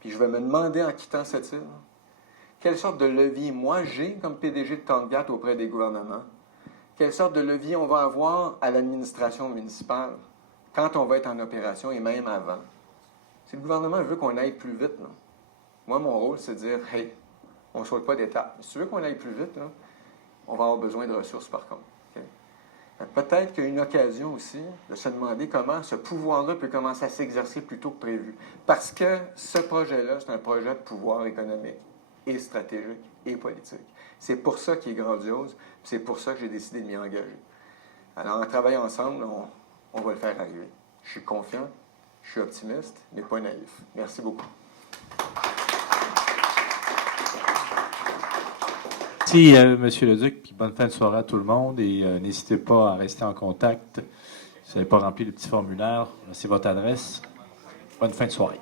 Puis je vais me demander en quittant cette île, quelle sorte de levier moi j'ai comme PDG de TONGAT auprès des gouvernements, quelle sorte de levier on va avoir à l'administration municipale quand on va être en opération et même avant. Si le gouvernement veut qu'on aille plus vite, là, moi, mon rôle, c'est de dire, hey, on ne saute pas d'étape. Si tu veux qu'on aille plus vite, là, on va avoir besoin de ressources par contre. Okay? Peut-être qu'il y a une occasion aussi de se demander comment ce pouvoir-là peut commencer à s'exercer plus tôt que prévu. Parce que ce projet-là, c'est un projet de pouvoir économique et stratégique et politique. C'est pour ça qu'il est grandiose, c'est pour ça que j'ai décidé de m'y engager. Alors, en travaillant ensemble, on va le faire arriver. Je suis confiant, je suis optimiste, mais pas naïf. Merci beaucoup. Merci, Monsieur Leduc, puis bonne fin de soirée à tout le monde. Et n'hésitez pas à rester en contact. Si vous n'avez pas rempli le petit formulaire, c'est votre adresse. Bonne fin de soirée.